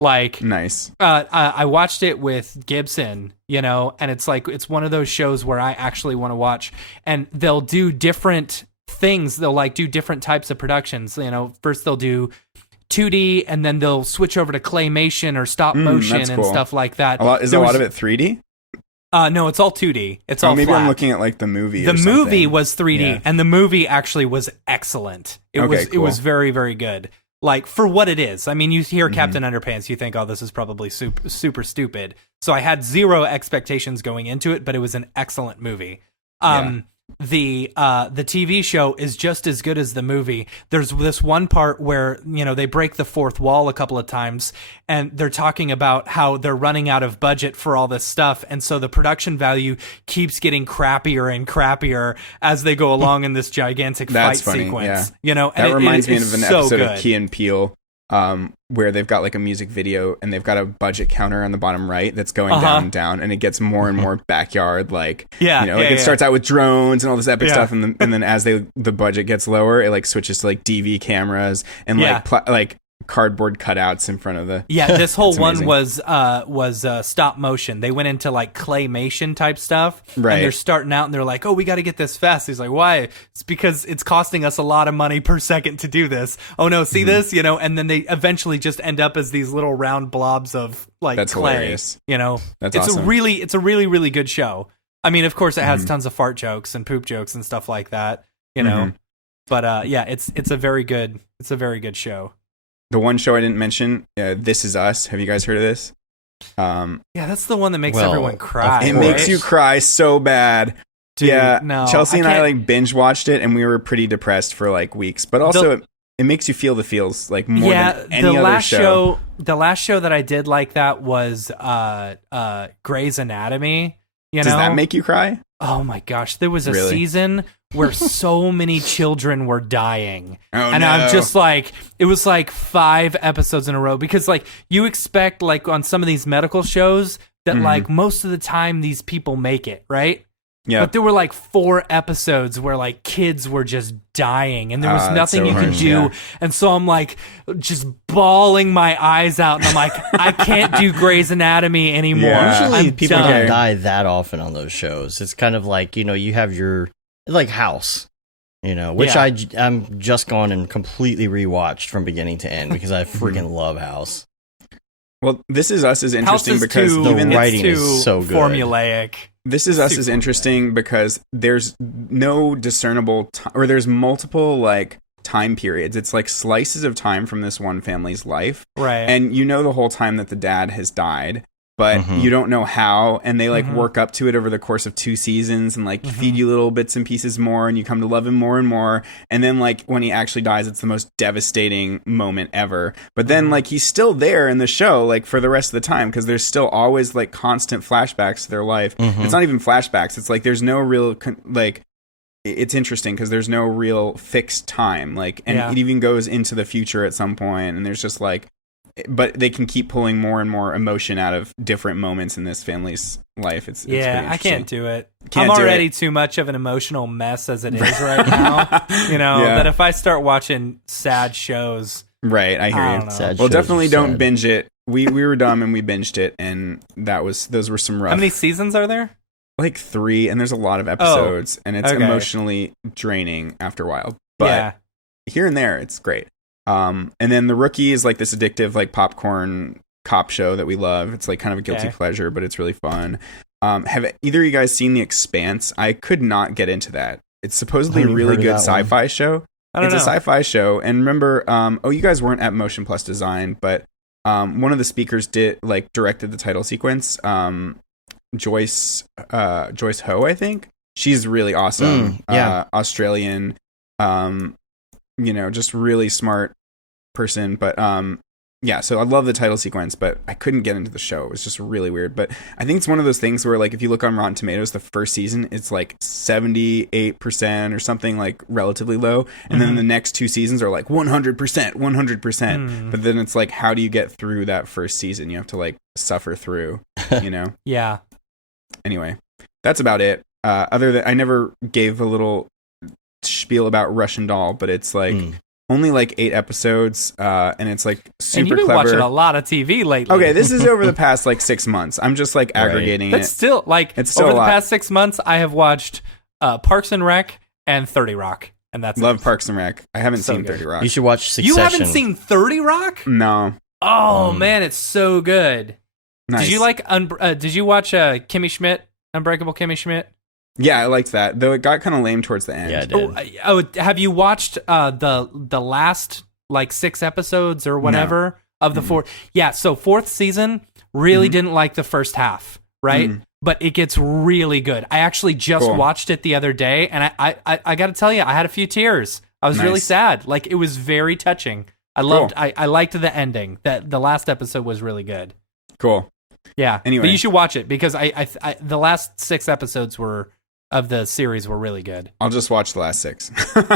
Like nice. I watched it with Gibson, and it's like it's one of those shows where I actually want to watch, and they'll do different things. They'll like do different types of productions. First they'll do 2D, and then they'll switch over to claymation or stop motion and stuff like that. Is a lot of it 3D? No, it's all 2D. It's all maybe flat. I'm looking at like the movie. The movie was 3D, and the movie actually was excellent. It was very, very good. Like for what it is. I mean, you hear Captain Underpants, you think, oh, this is probably super stupid. So I had zero expectations going into it, but it was an excellent movie. The TV show is just as good as the movie. There's this one part where they break the fourth wall a couple of times, and they're talking about how they're running out of budget for all this stuff, and so the production value keeps getting crappier and crappier as they go along in this gigantic fight sequence. And that reminds me of an episode good. of Key and Peele. Where they've got like a music video and they've got a budget counter on the bottom right that's going down, and it gets more and more backyard. Like, it starts out with drones and all this epic stuff, and then as the budget gets lower, it like switches to like DV cameras and like cardboard cutouts in front of the. Yeah, this whole one was stop motion. They went into like claymation type stuff, right? And they're starting out, and they're like, "Oh, we got to get this fast." He's like, "Why?" It's because it's costing us a lot of money per second to do this. Oh no, see this, And then they eventually just end up as these little round blobs of like that's clay. Hilarious. It's awesome. It's a really really good show. I mean, of course, it has tons of fart jokes and poop jokes and stuff like that. But it's a very good show. The one show I didn't mention, This Is Us. Have you guys heard of this? That's the one that makes everyone cry. It makes you cry so bad. Dude, yeah, no, Chelsea and I can't- like binge watched it, and we were pretty depressed for like weeks. But also, it makes you feel the feels like more than any other show. The last show that I did like that was Grey's Anatomy. Does that make you cry? Oh my gosh, there was a Really? season where so many children were dying. Oh, and no. I'm just like, it was like 5 episodes in a row, because like you expect like on some of these medical shows that like most of the time these people make it, right? Yeah. But there were like 4 episodes where like kids were just dying and there was nothing so you could harsh, do. yeah. And so I'm like just bawling my eyes out and I'm like, I can't do Grey's Anatomy anymore. Yeah. Usually I'm people done. don't die that often on those shows. It's kind of like, you have your, like House, which Yeah. I'm just gone and completely rewatched from beginning to end because I freaking love House. Well, This Is Us is interesting House is because too, The even writing it's is too so good. formulaic. This Is Us Super is interesting because there's no discernible or there's multiple like time periods. It's like slices of time from this one family's life. Right. And the whole time that the dad has died, but Mhm. you don't know how, and they like work up to it over the course of 2 seasons and like feed you little bits and pieces more, and you come to love him more and more. And then like when he actually dies, it's the most devastating moment ever. But then like he's still there in the show like for the rest of the time, because there's still always like constant flashbacks to their life. It's not even flashbacks. It's like there's no real it's interesting because there's no real fixed time, like, and Yeah. it even goes into the future at some point, and there's just like, but they can keep pulling more and more emotion out of different moments in this family's life. It's pretty yeah, I can't interesting. do it. Can't I'm do already it. too much of an emotional mess as it is right now. Yeah. That if I start watching sad shows, Right, I hear I you. don't know. Sad Well, shows are definitely don't sad. binge it. We were dumb and we binged it, and those were some rough. How many seasons are there? Like 3, and there's a lot of episodes, and it's okay. emotionally draining after a while. But Yeah. here and there, it's great. And then The Rookie is like this addictive, like popcorn cop show that we love. It's like kind of a guilty Okay. pleasure, but it's really fun. Have either of you guys seen The Expanse? I could not get into that. It's supposedly a Haven't really heard of good that one. sci-fi show. I don't It's know. a sci-fi show, and remember, you guys weren't at Motion Plus Design, but one of the speakers directed the title sequence. Joyce Ho, I think. She's really awesome. Yeah. Australian, just really smart person. But yeah, so I love the title sequence, but I couldn't get into the show. It was just really weird. But I think it's one of those things where, like, if you look on Rotten Tomatoes, the first season, it's like 78% or something, like relatively low. And then the next 2 seasons are like 100%, 100%. But then it's like, how do you get through that first season? You have to like suffer through, Yeah. Anyway, that's about it. Other than I never gave a little spiel about Russian Doll, but it's like only like 8 episodes, and it's like super And you've been clever. watching a lot of TV lately. Okay, this is over the past like 6 months. I'm just like aggregating That's it. still like It's still over a the lot. past 6 months, I have watched Parks and Rec and 30 Rock, and that's Love it. Parks and Rec. I haven't So seen good. 30 Rock. You should watch Succession. You haven't seen 30 Rock? No. Oh man, it's so good. Nice. Did you like? Did you watch Kimmy Schmidt, Unbreakable Kimmy Schmidt? Yeah, I liked that. Though it got kind of lame towards the end. Yeah, I did. Oh, have you watched the last like 6 episodes or whatever of the 4? Yeah, so 4th season really didn't like the first half, right? But it gets really good. I actually just Cool. watched it the other day, and I got to tell you, I had a few tears. I was really Nice. sad. Like, it was very touching. I loved. I liked the ending. That the last episode was really good. Cool. Yeah. Anyway. But you should watch it because I the last 6 episodes of the series were really good. I'll just watch the last 6.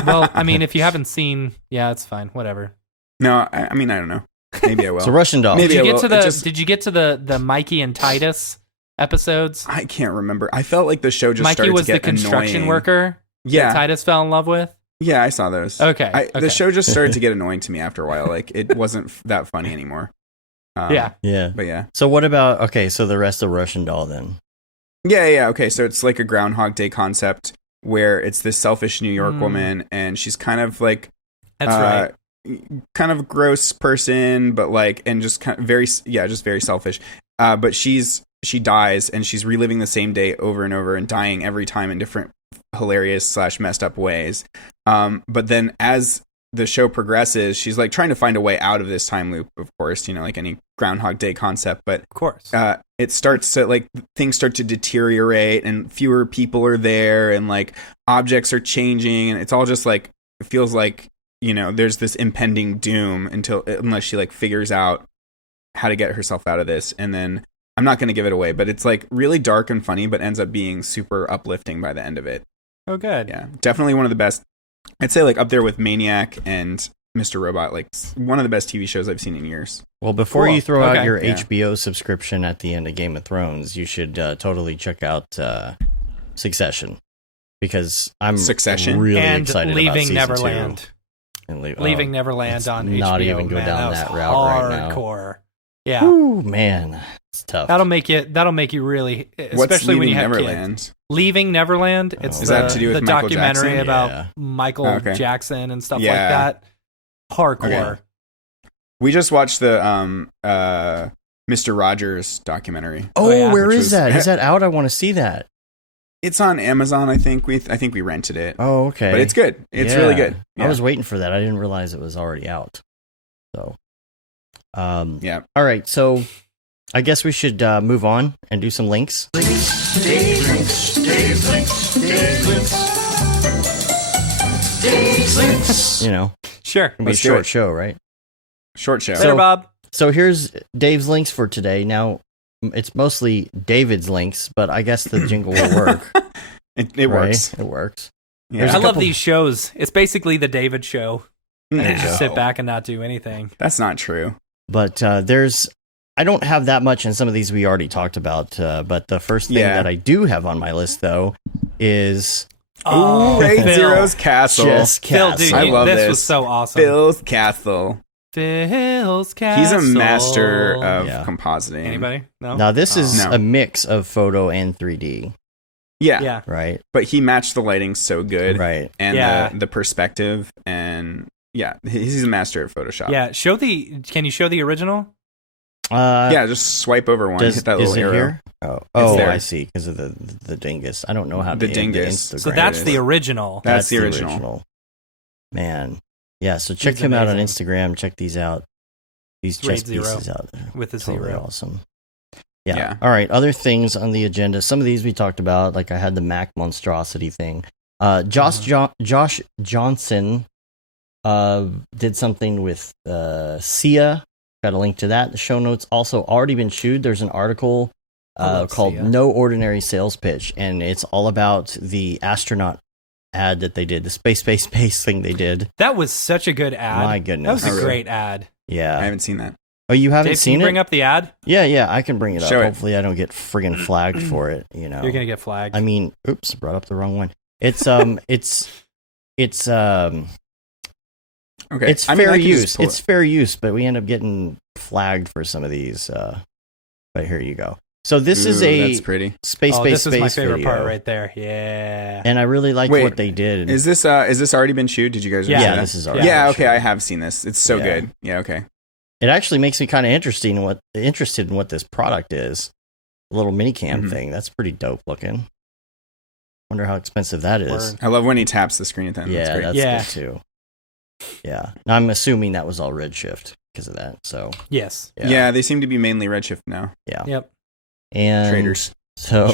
Well, I mean, if you haven't seen, yeah, it's fine. Whatever. No, I mean, I don't know. Maybe I will. So Russian Doll. Maybe Did I you will. get to It the just- Did you get to the Mikey and Titus episodes? I can't remember. I felt like the show just Mikey started was to the get construction annoying. worker that Yeah. Titus fell in love with. Yeah, I saw those. Okay, The okay. show just started to get annoying to me after a while. Like, it wasn't that funny anymore. Yeah. Yeah. But yeah. So what about, so the rest of Russian Doll then? Yeah. Okay, so it's like a Groundhog Day concept where it's this selfish New York woman, and she's kind of like That's right. kind of a gross person, but like, and just kind of just very selfish. But she dies, and she's reliving the same day over and over, and dying every time in different hilarious / messed up ways. But then as the show progresses, she's like trying to find a way out of this time loop, of course, like any Groundhog Day concept. But Of course. it starts to like things start to deteriorate and fewer people are there and like objects are changing and it's all just like it feels like, you know, there's this impending doom unless she like figures out how to get herself out of this. And then I'm not going to give it away, but it's like really dark and funny, but ends up being super uplifting by the end of it. Oh, good. Yeah, definitely one of the best. I'd say like up there with Maniac and Mr. Robot, like one of the best TV shows I've seen in years. Well, before you throw out your yeah. HBO subscription at the end of Game of Thrones, you should totally check out Succession, because I'm really and excited Leaving about season Neverland. 2. And Leaving Neverland on HBO. Not even go man, down that route right now. Hardcore. Yeah. Ooh, man, it's tough. That'll make you really, especially What's when you Leaving have Neverland? kids. Leaving Neverland. It's Is that to do with the Michael documentary Jackson? about Michael Jackson and stuff like that. Hardcore. Okay. We just watched the Mr. Rogers documentary. Oh, yeah. where Which is was- that? Is that out? I want to see that. It's on Amazon, I think. We rented it. Oh, okay. But it's good. It's really good. Yeah. I was waiting for that. I didn't realize it was already out. So, yeah. All right. So, I guess we should move on and do some links. You know, Sure. it'll be a Let's do short it. show, right? Short show. Later, Bob. So here's Dave's links for today. Now, it's mostly David's links, but I guess the jingle will work. It right? works. It works. Yeah. There's I a love couple- these shows. It's basically the David show. No. You just sit back and not do anything. That's not true. But I don't have that much in some of these we already talked about. But the first thing that I do have on my list, though, is Ooh, Raid Phil. Zero's Castle. Chess Phil, Castle. dude, I love this this. was so awesome. Phil's Castle. Phil's Castle. He's a master of Yeah. compositing. Anybody? No. Now, this is No. a mix of photo and 3D, Yeah. Yeah. right? But he matched the lighting so good. Right. And Yeah. the perspective. And yeah, he's a master at Photoshop. Yeah. Can you show the original? Yeah, just swipe over one. Hit that is little it arrow. here? Oh, there. I see. Because of the dingus. I don't know how to The end dingus. Instagram. So that's is. the original. That's the original. Man. Yeah, so check He's him out on amazing. Instagram. Check these out. These Raid chess Zero pieces out. with the Totally zero. awesome. Yeah. Yeah. All right. Other things on the agenda. Some of these we talked about. Like I had the Mac monstrosity thing. Josh Johnson did something with Sia. Got a link to that. The show notes also already been chewed. There's an article called Sia. No Ordinary Sales Pitch, and it's all about the astronaut ad that they did, the space thing they did. That was such a good ad. My goodness. That was a Oh, really? great ad. Yeah. I haven't seen that. Oh, you haven't Dave, can seen you bring it? up the ad? Yeah, I can bring it up. Show it. Hopefully I don't get friggin' flagged for it, you know. You're gonna get flagged. I mean, oops, brought up the wrong one. It's it's Okay. it's I mean, fair I can just use. pull It's fair use, but we end up getting flagged for some of these. But here you go. So this is Ooh, a that's pretty. space this is my favorite video, part right there. Yeah. and I really liked Wait, what they did. Is this already been chewed? Did you guys? Yeah. see yeah, that? this is already Yeah. been Okay, shown. I have seen this. It's so Yeah. good. Yeah. Okay. It actually makes me kind of interested in what this product is. A little mini cam Mhm. thing. That's pretty dope looking. Wonder how expensive that is. Word. I love when he taps the screen at the end. Yeah, That's great. that's Yeah. good too. Yeah, now, I'm assuming that was all Redshift because of that. So Yes. Yeah. They seem to be mainly Redshift now. yeah. Yep. And Traders. So,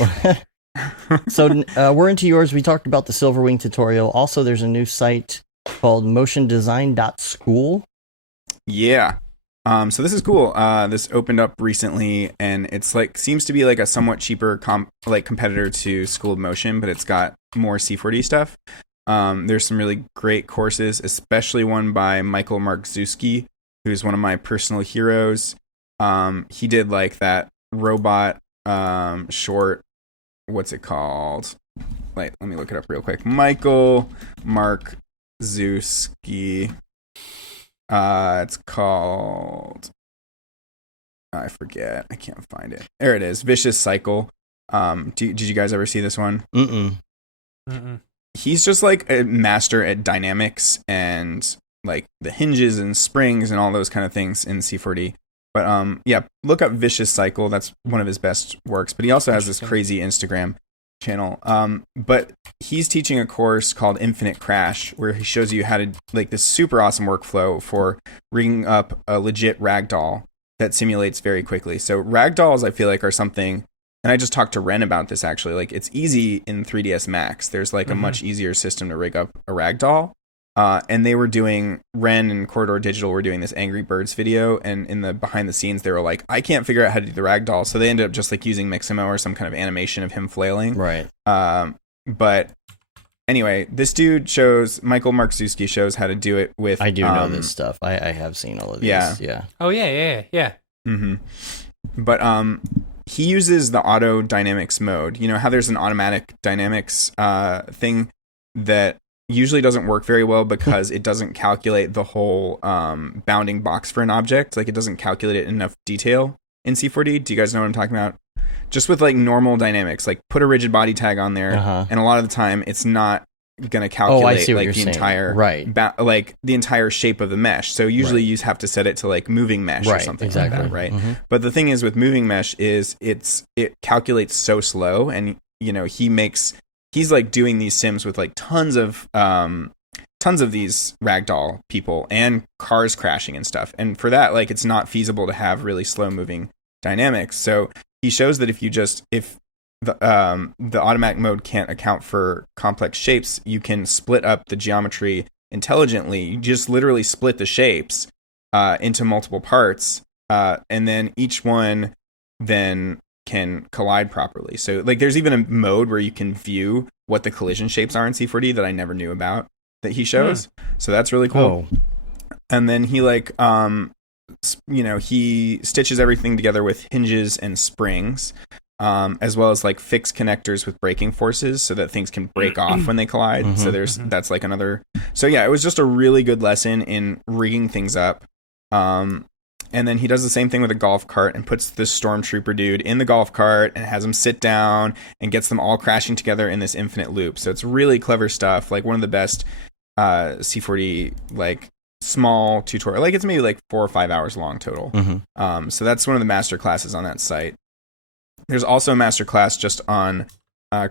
we're into yours. We talked about the Silverwing tutorial. Also, there's a new site called motiondesign.school. Yeah. So this is cool. This opened up recently, and it's like seems to be like a somewhat cheaper competitor to School of Motion, but it's got more C4D stuff. There's some really great courses, especially one by Michael Markzewski, who's one of my personal heroes. He did like that robot short. What's it called? Let me look it up real quick. Michael Markzewski. It's called, I forget. I can't find it. There it is. Vicious Cycle. Did you guys ever see this one? Mm-mm. Mm-mm. He's just like a master at dynamics and like the hinges and springs and all those kind of things in C4D. But yeah, look up Vicious Cycle. That's one of his best works. But he also has this crazy Instagram channel. But he's teaching a course called Infinite Crash, where he shows you how to like this super awesome workflow for rigging up a legit ragdoll that simulates very quickly. So ragdolls, I feel like, are something, and I just talked to Ren about this actually. Like, it's easy in 3ds Max. There's like a much easier system to rig up a ragdoll. And they were doing, Ren and Corridor Digital were doing this Angry Birds video, and in the behind the scenes they were like, I can't figure out how to do the ragdoll, so they ended up just like using Mixamo or some kind of animation of him flailing. Right. But anyway, this dude Michael Markzewski shows how to do it with. I do know this stuff. I have seen all of these. Yeah. Oh yeah. Mm-hmm. But he uses the auto dynamics mode. You know how there's an automatic dynamics thing that usually doesn't work very well because it doesn't calculate the whole bounding box for an object. Like, it doesn't calculate it in enough detail in C4D. Do you guys know what I'm talking about? Just with like normal dynamics, like put a rigid body tag on there, and a lot of the time it's not going to calculate like the entire like the entire shape of the mesh. So usually you have to set it to like moving mesh or something like that, right? But the thing is with moving mesh is it calculates so slow, and you know he's like doing these sims with like tons of these ragdoll people and cars crashing and stuff. And for that, like, it's not feasible to have really slow moving dynamics. So he shows that if the automatic mode can't account for complex shapes, you can split up the geometry intelligently. You just literally split the shapes into multiple parts, and then each one then can collide properly. So like there's even a mode where you can view what the collision shapes are in C4D that I never knew about that he shows. So that's really cool. And then he like he stitches everything together with hinges and springs, as well as like fixed connectors with braking forces so that things can break off when they collide. So that's like another. So yeah, it was just a really good lesson in rigging things up. And then he does the same thing with a golf cart and puts this stormtrooper dude in the golf cart and has him sit down and gets them all crashing together in this infinite loop. So it's really clever stuff. Like one of the best C4D like small tutorial. Like it's maybe like 4 or 5 hours long total. So that's one of the master classes on that site. There's also a master class just on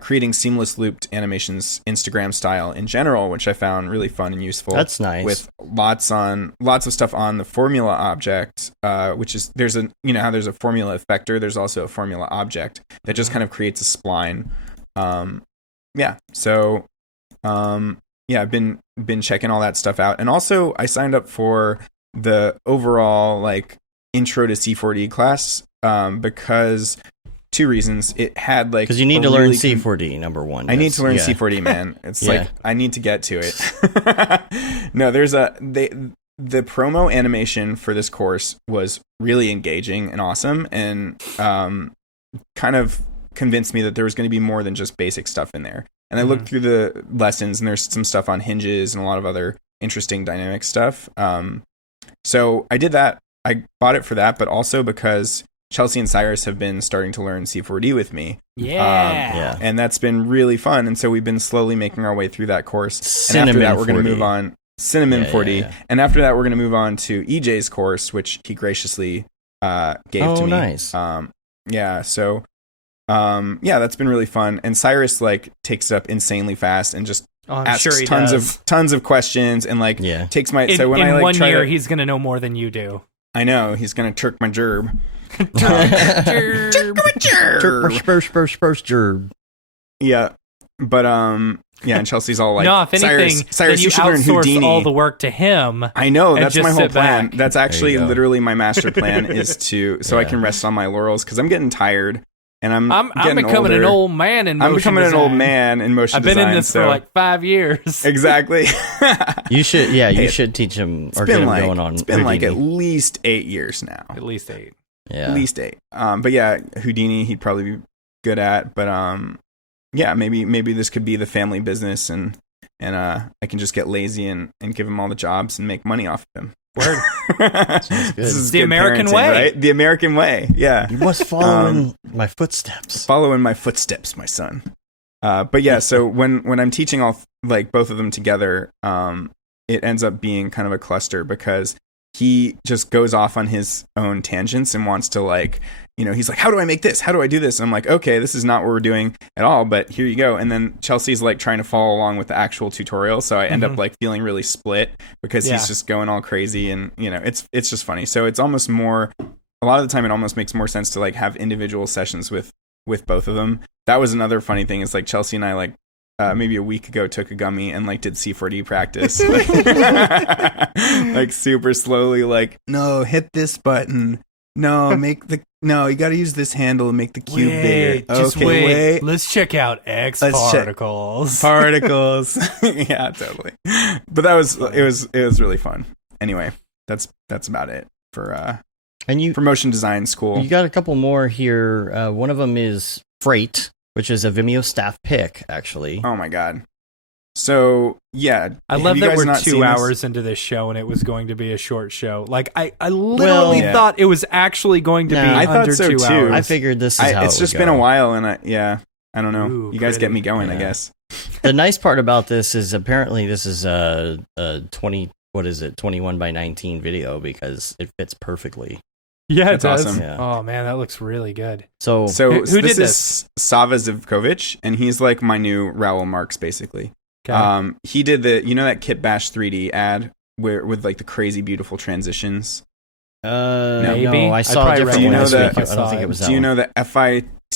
creating seamless looped animations Instagram style in general, which I found really fun and useful. That's nice. With lots of stuff on the formula object, which is there's how there's a formula effector, there's also a formula object that just kind of creates a spline. I've been checking all that stuff out, and also I signed up for the overall like intro to C4D class because. 2 reasons. It had like because you need to learn C4D. Number one, I need to learn C4D, man. It's like I need to get to it. No, there's the promo animation for this course was really engaging and awesome, and kind of convinced me that there was going to be more than just basic stuff in there. And I looked through the lessons, and there's some stuff on hinges and a lot of other interesting dynamic stuff. So I did that. I bought it for that, but also because Chelsea and Cyrus have been starting to learn C4D with me. And that's been really fun. And so we've been slowly making our way through that course. And after that, we're going to move on. Cinnamon 4D. Yeah. And after that, we're going to move on to EJ's course, which he graciously gave to me. Nice. So that's been really fun. And Cyrus like takes it up insanely fast and just asks tons of questions and like takes my. So when I like 1 year, he's going to know more than you do. I know he's going to turk my gerb. Turk my gerb. Yeah, but and Chelsea's all like, no, if anything, Cyrus, you should learn Houdini. All the work to him. I know, that's my whole plan. Back. That's actually literally my master plan is to I can rest on my laurels because I'm getting tired and I'm becoming older. an old man in motion design. An old man in motion design. I've been in this for like 5 years. Exactly. You should teach him or get him going on. It's been Houdini. like at least 8 years now. At least 8. Yeah. At least 8. But yeah, Houdini he'd probably be good at. But maybe this could be the family business, and I can just get lazy and give him all the jobs and make money off of him. Word. This is the American way, right? The American way. Yeah. You must follow in my footsteps. Follow in my footsteps, my son. But yeah, so when I'm teaching all like both of them together, it ends up being kind of a cluster because he just goes off on his own tangents and wants to like, he's like, how do I make this? How do I do this? And I'm like, okay, this is not what we're doing at all, but here you go. And then Chelsea's like trying to follow along with the actual tutorial. So I end up like feeling really split because he's just going all crazy and, it's just funny. So it's almost more a lot of the time it almost makes more sense to like have individual sessions with both of them. That was another funny thing, is like Chelsea and I like maybe a week ago took a gummy and like did C4D practice, like super slowly, like, no, hit this button, no, you got to use this handle and make the cube bigger. Just okay, wait. Let's check out X particles. Particles. Yeah, totally. But it was really fun. Anyway, that's about it for for motion design school. You got a couple more here. One of them is Freight, which is a Vimeo staff pick, actually. Oh my god. So, yeah. I love that we're 2 hours into this show and it was going to be a short show. Like, I literally thought it was actually going to be under so 2 too. hours. I figured this is how it's just been a while, and I don't know. Ooh, you guys get me going, I guess. The nice part about this is apparently this is a 21 by 19 video, because it fits perfectly. Yeah, it does. Awesome. Yeah. Oh man, that looks really good. So who did this? Is Sava Zivkovic, and he's like my new Raoul Marx, basically. Okay. He did that Kit Bash 3D ad with like the crazy beautiful transitions. Maybe. No, I saw a different one this week. I don't think it was that. Do you know the the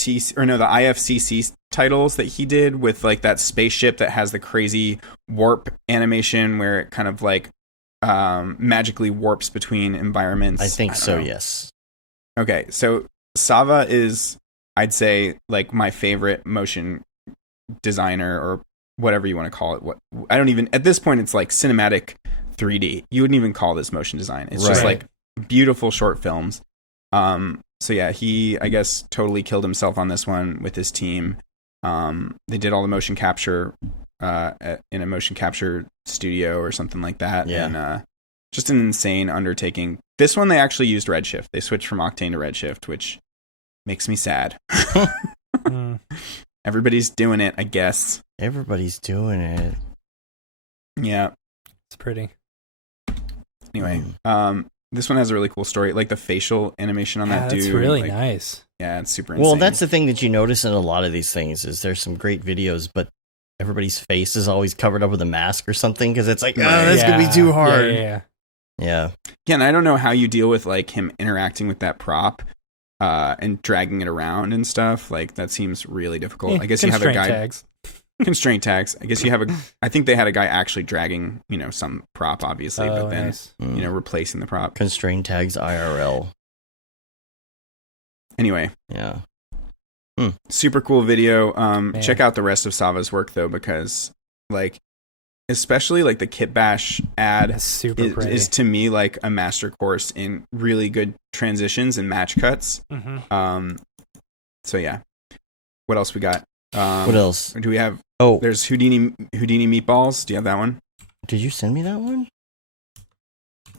IFCC titles that he did with like that spaceship that has the crazy warp animation where it kind of like magically warps between environments? I think so, yes. Okay, so Sava is, I'd say, like my favorite motion designer, or whatever you want to call it. I don't even, at this point, it's like cinematic 3D. You wouldn't even call this motion design. It's just like beautiful short films. So yeah, he, I guess, totally killed himself on this one with his team. They did all the motion capture in a motion capture studio or something like that. Yeah. And just an insane undertaking. This one, they actually used Redshift. They switched from Octane to Redshift, which makes me sad. Everybody's doing it, I guess. Everybody's doing it. Yeah. It's pretty. Anyway, this one has a really cool story. Like the facial animation on that dude. That's really nice. Yeah, it's super insane. Well, that's the thing that you notice in a lot of these things, is there's some great videos, but everybody's face is always covered up with a mask or something, because it's like, that's going to be too hard. Yeah. Yeah, and I don't know how you deal with like him interacting with that prop and dragging it around and stuff. Like, that seems really difficult. I guess you have a guy... Constraint tags. I guess you have I think they had a guy actually dragging, some prop, obviously, but then, replacing the prop. Constraint tags IRL. Anyway. Yeah. Super cool video. Check out the rest of Sava's work, though, because, like, especially, like, the Kit Bash ad is to me, like, a master course in really good transitions and match cuts. So, yeah. What else we got? What else do we have? Oh, there's Houdini meatballs. Do you have that one? Did you send me that one?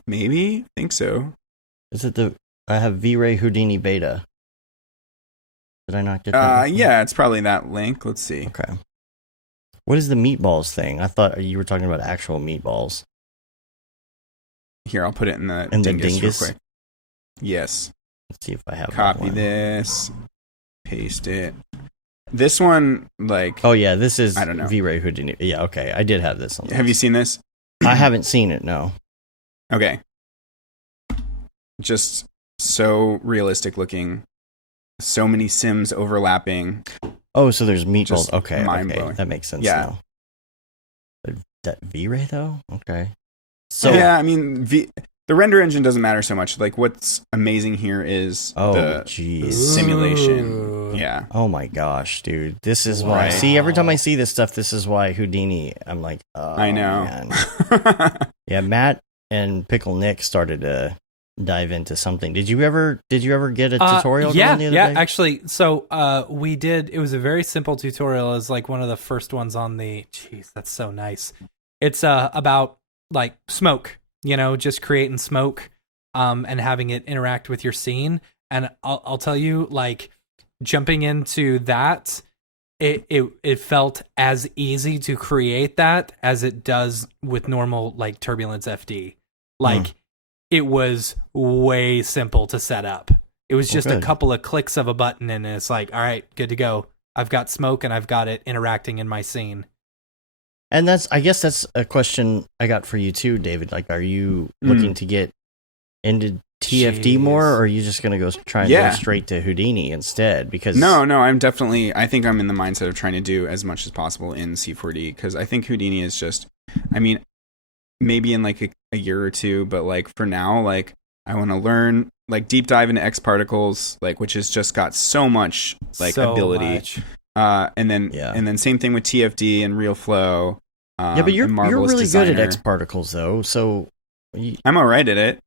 Maybe. Think so. Is it I have V-Ray Houdini beta. Did I not get that? Yeah, it's probably that link. Let's see. Okay. What is the meatballs thing? I thought you were talking about actual meatballs. Here, I'll put it in the dingus real quick. Yes. Let's see if I have Copy this. Paste it. This one, like... Oh, yeah, this is I don't know. V-Ray Houdini. Yeah, okay, I did have this on Have you seen this? I haven't seen it, no. Okay. Just so realistic looking. So many Sims overlapping. Oh, so there's meatballs. Just okay, mind-blowing. That makes sense now. That V-Ray, though? Okay. So yeah, I mean, the render engine doesn't matter so much. Like, what's amazing here is the simulation. Ooh. Yeah. Oh my gosh, dude. This is why. See, every time I see this stuff, this is why Houdini, I'm like, oh, I know. Man. Yeah, Matt and Pickle Nick started to dive into something. Did you ever get a tutorial? Yeah, the other day? actually. So we did. It was a very simple tutorial. It was like one of the first ones on the. Jeez, that's so nice. It's about like smoke. Just creating smoke, and having it interact with your scene. And I'll tell you, like, jumping into that, it felt as easy to create that as it does with normal, like, Turbulence FD. Like, it was way simple to set up. It was just a couple of clicks of a button, and it's like, all right, good to go. I've got smoke, and I've got it interacting in my scene. And I guess that's a question I got for you too, David. Like, are you looking to get into TFD more, or are you just going to go try and go straight to Houdini instead? Because no, I think I'm in the mindset of trying to do as much as possible in C4D, because I think Houdini is just, I mean, maybe in like a year or two, but like for now, like I want to learn, like deep dive into X particles, like which has just got so much like ability. And then same thing with TFD and Real Flow. But you're really good at X particles though, so I'm all right at it.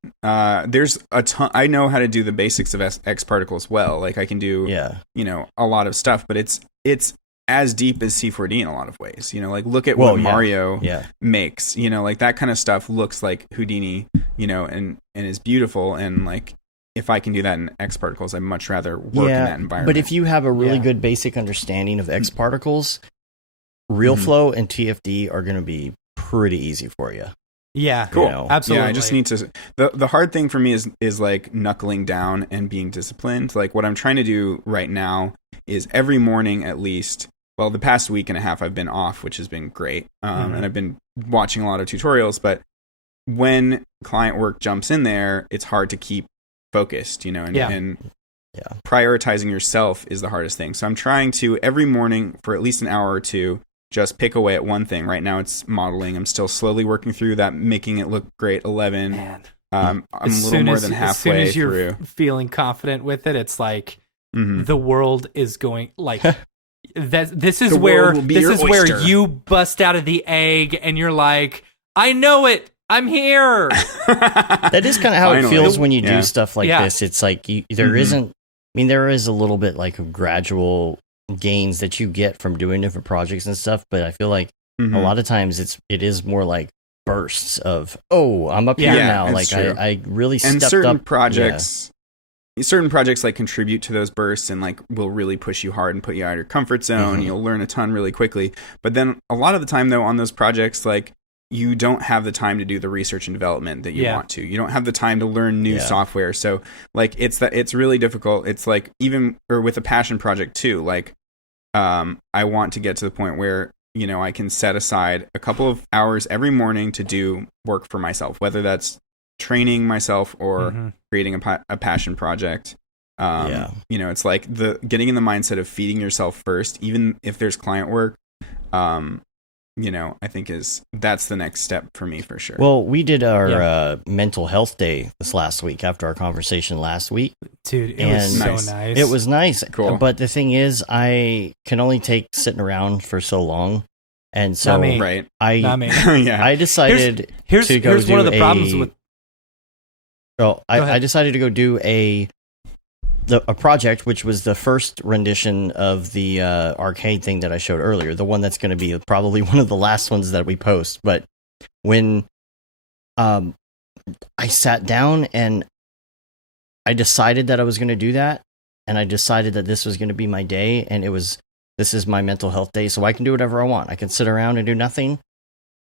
There's a ton. I know how to do the basics of X particles well. Like I can do, a lot of stuff. But it's as deep as C4D in a lot of ways. Like look at what Mario makes. Like that kind of stuff looks like Houdini. And is beautiful. And like if I can do that in X particles, I'd much rather work in that environment. But if you have a really good basic understanding of X particles, Real Flow and TFD are going to be pretty easy for you. Yeah, cool. Absolutely. Yeah, I just need to. The hard thing for me is like knuckling down and being disciplined. Like what I'm trying to do right now is every morning at least. Well, the past week and a half I've been off, which has been great, and I've been watching a lot of tutorials. But when client work jumps in there, it's hard to keep focused. And prioritizing yourself is the hardest thing. So I'm trying to every morning for at least an hour or two. Just pick away at one thing. Right now it's modeling. I'm still slowly working through that, making it look great. 11. Man. I'm a little more than halfway as soon as through. you're feeling confident with it, it's like the world is going like that. This is where you bust out of the egg and you're like, I know it. I'm here. That is kind of how it feels when you do stuff like this. It's like there isn't. I mean, there is a little bit like a gradual gains that you get from doing different projects and stuff, but I feel like a lot of times it is more like bursts of I'm up here now. Like I really stepped certain up. Certain projects like contribute to those bursts and like will really push you hard and put you out of your comfort zone. You'll learn a ton really quickly. But then a lot of the time though on those projects, like you don't have the time to do the research and development that you want to. You don't have the time to learn new software. So like it's really difficult. It's like even with a passion project too, like I want to get to the point where, I can set aside a couple of hours every morning to do work for myself, whether that's training myself or creating a passion project. It's like getting in the mindset of feeding yourself first, even if there's client work. I think that's the next step for me for sure. Well, we did our mental health day this last week after our conversation last week. Dude, it was so nice. It was nice. Cool. But the thing is, I can only take sitting around for so long. And so I decided to go here's one of the problems with... Well, I decided to go do a project, which was the first rendition of the arcade thing that I showed earlier, the one that's going to be probably one of the last ones that we post. But when I sat down and I decided that I was going to do that, and I decided that this was going to be my day, and this is my mental health day, so I can do whatever I want. I can sit around and do nothing,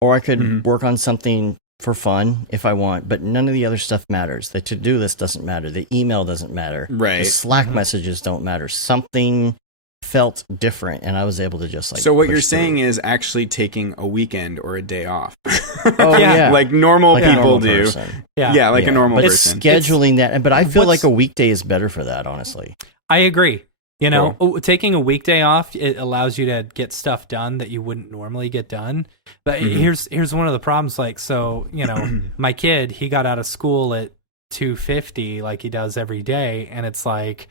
or I could work on something for fun if I want, but none of the other stuff matters. The to-do list doesn't matter. The email doesn't matter. Right. The Slack messages don't matter. Something felt different, and I was able to just like. So what you're saying is actually taking a weekend or a day off. Yeah. Like normal people do. Person. Yeah, like a normal person. Scheduling that, but I feel like a weekday is better for that, honestly. I agree. Taking a weekday off, it allows you to get stuff done that you wouldn't normally get done. But here's one of the problems. Like, so, my kid, he got out of school at 2:50 like he does every day. And it's like,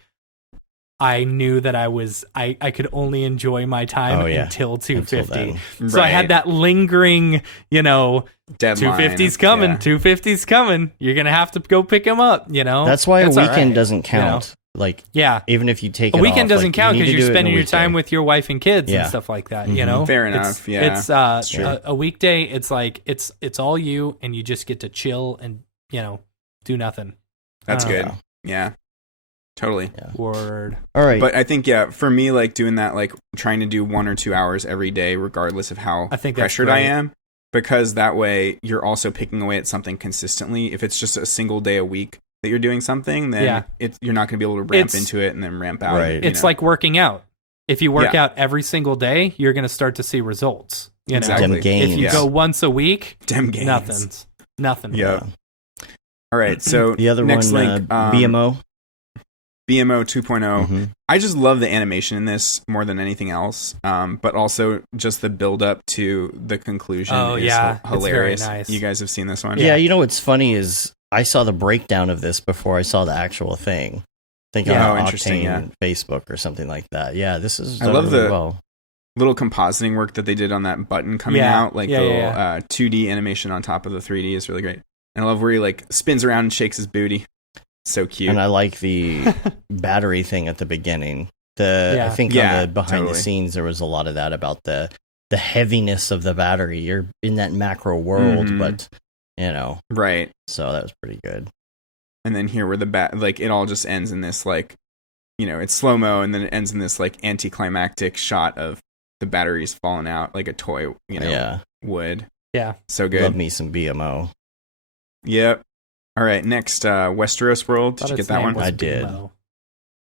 I knew that I could only enjoy my time until 2:50. So I had that lingering, deadline. 2:50's coming, 2:50's coming. You're going to have to go pick him up, That's why a weekend doesn't count. Like, even if you take a weekend off, doesn't count because you're spending your time with your wife and kids and stuff like that. Fair enough. It's a weekday. It's like it's all you, and you just get to chill and do nothing. That's good. Yeah, totally. Word. All right, but I think for me, like doing that, like trying to do 1 or 2 hours every day, regardless of how pressured I am, because that way you're also picking away at something consistently. If it's just a single day a week that you're doing something, then you're not going to be able to ramp into it and then ramp out. Right. It's like working out. If you work out every single day, you're going to start to see results. Exactly. Dem gains. If you go once a week, Dem gains. nothing. Yeah. All right, so The other next one, link, BMO. BMO 2.0. Mhm. I just love the animation in this more than anything else, but also just the build up to the conclusion is it's very hilarious. nice. You guys have seen this one? Yeah, you know what's funny is I saw the breakdown of this before I saw the actual thing. I think Yeah. on Oh, interesting, Octane Facebook or something like that. Yeah, this is I done love really the well. little compositing work that they did on that button coming Yeah. out, like Yeah, the yeah, little 2D animation on top of the 3D is really great. And I love where he like spins around and shakes his booty. So cute. And I like the battery thing at the beginning. I think Yeah, on the behind totally. the scenes there was a lot of that about the heaviness of the battery. You're in that macro world, Mhm. but Right. so that was pretty good. And then here where the like it all just ends in this like, it's slow-mo and then it ends in this like anticlimactic shot of the batteries falling out like a toy, Yeah, would. Yeah. So good. love me some BMO. Yep. All right, next Westeros World. Did you get that one? I did.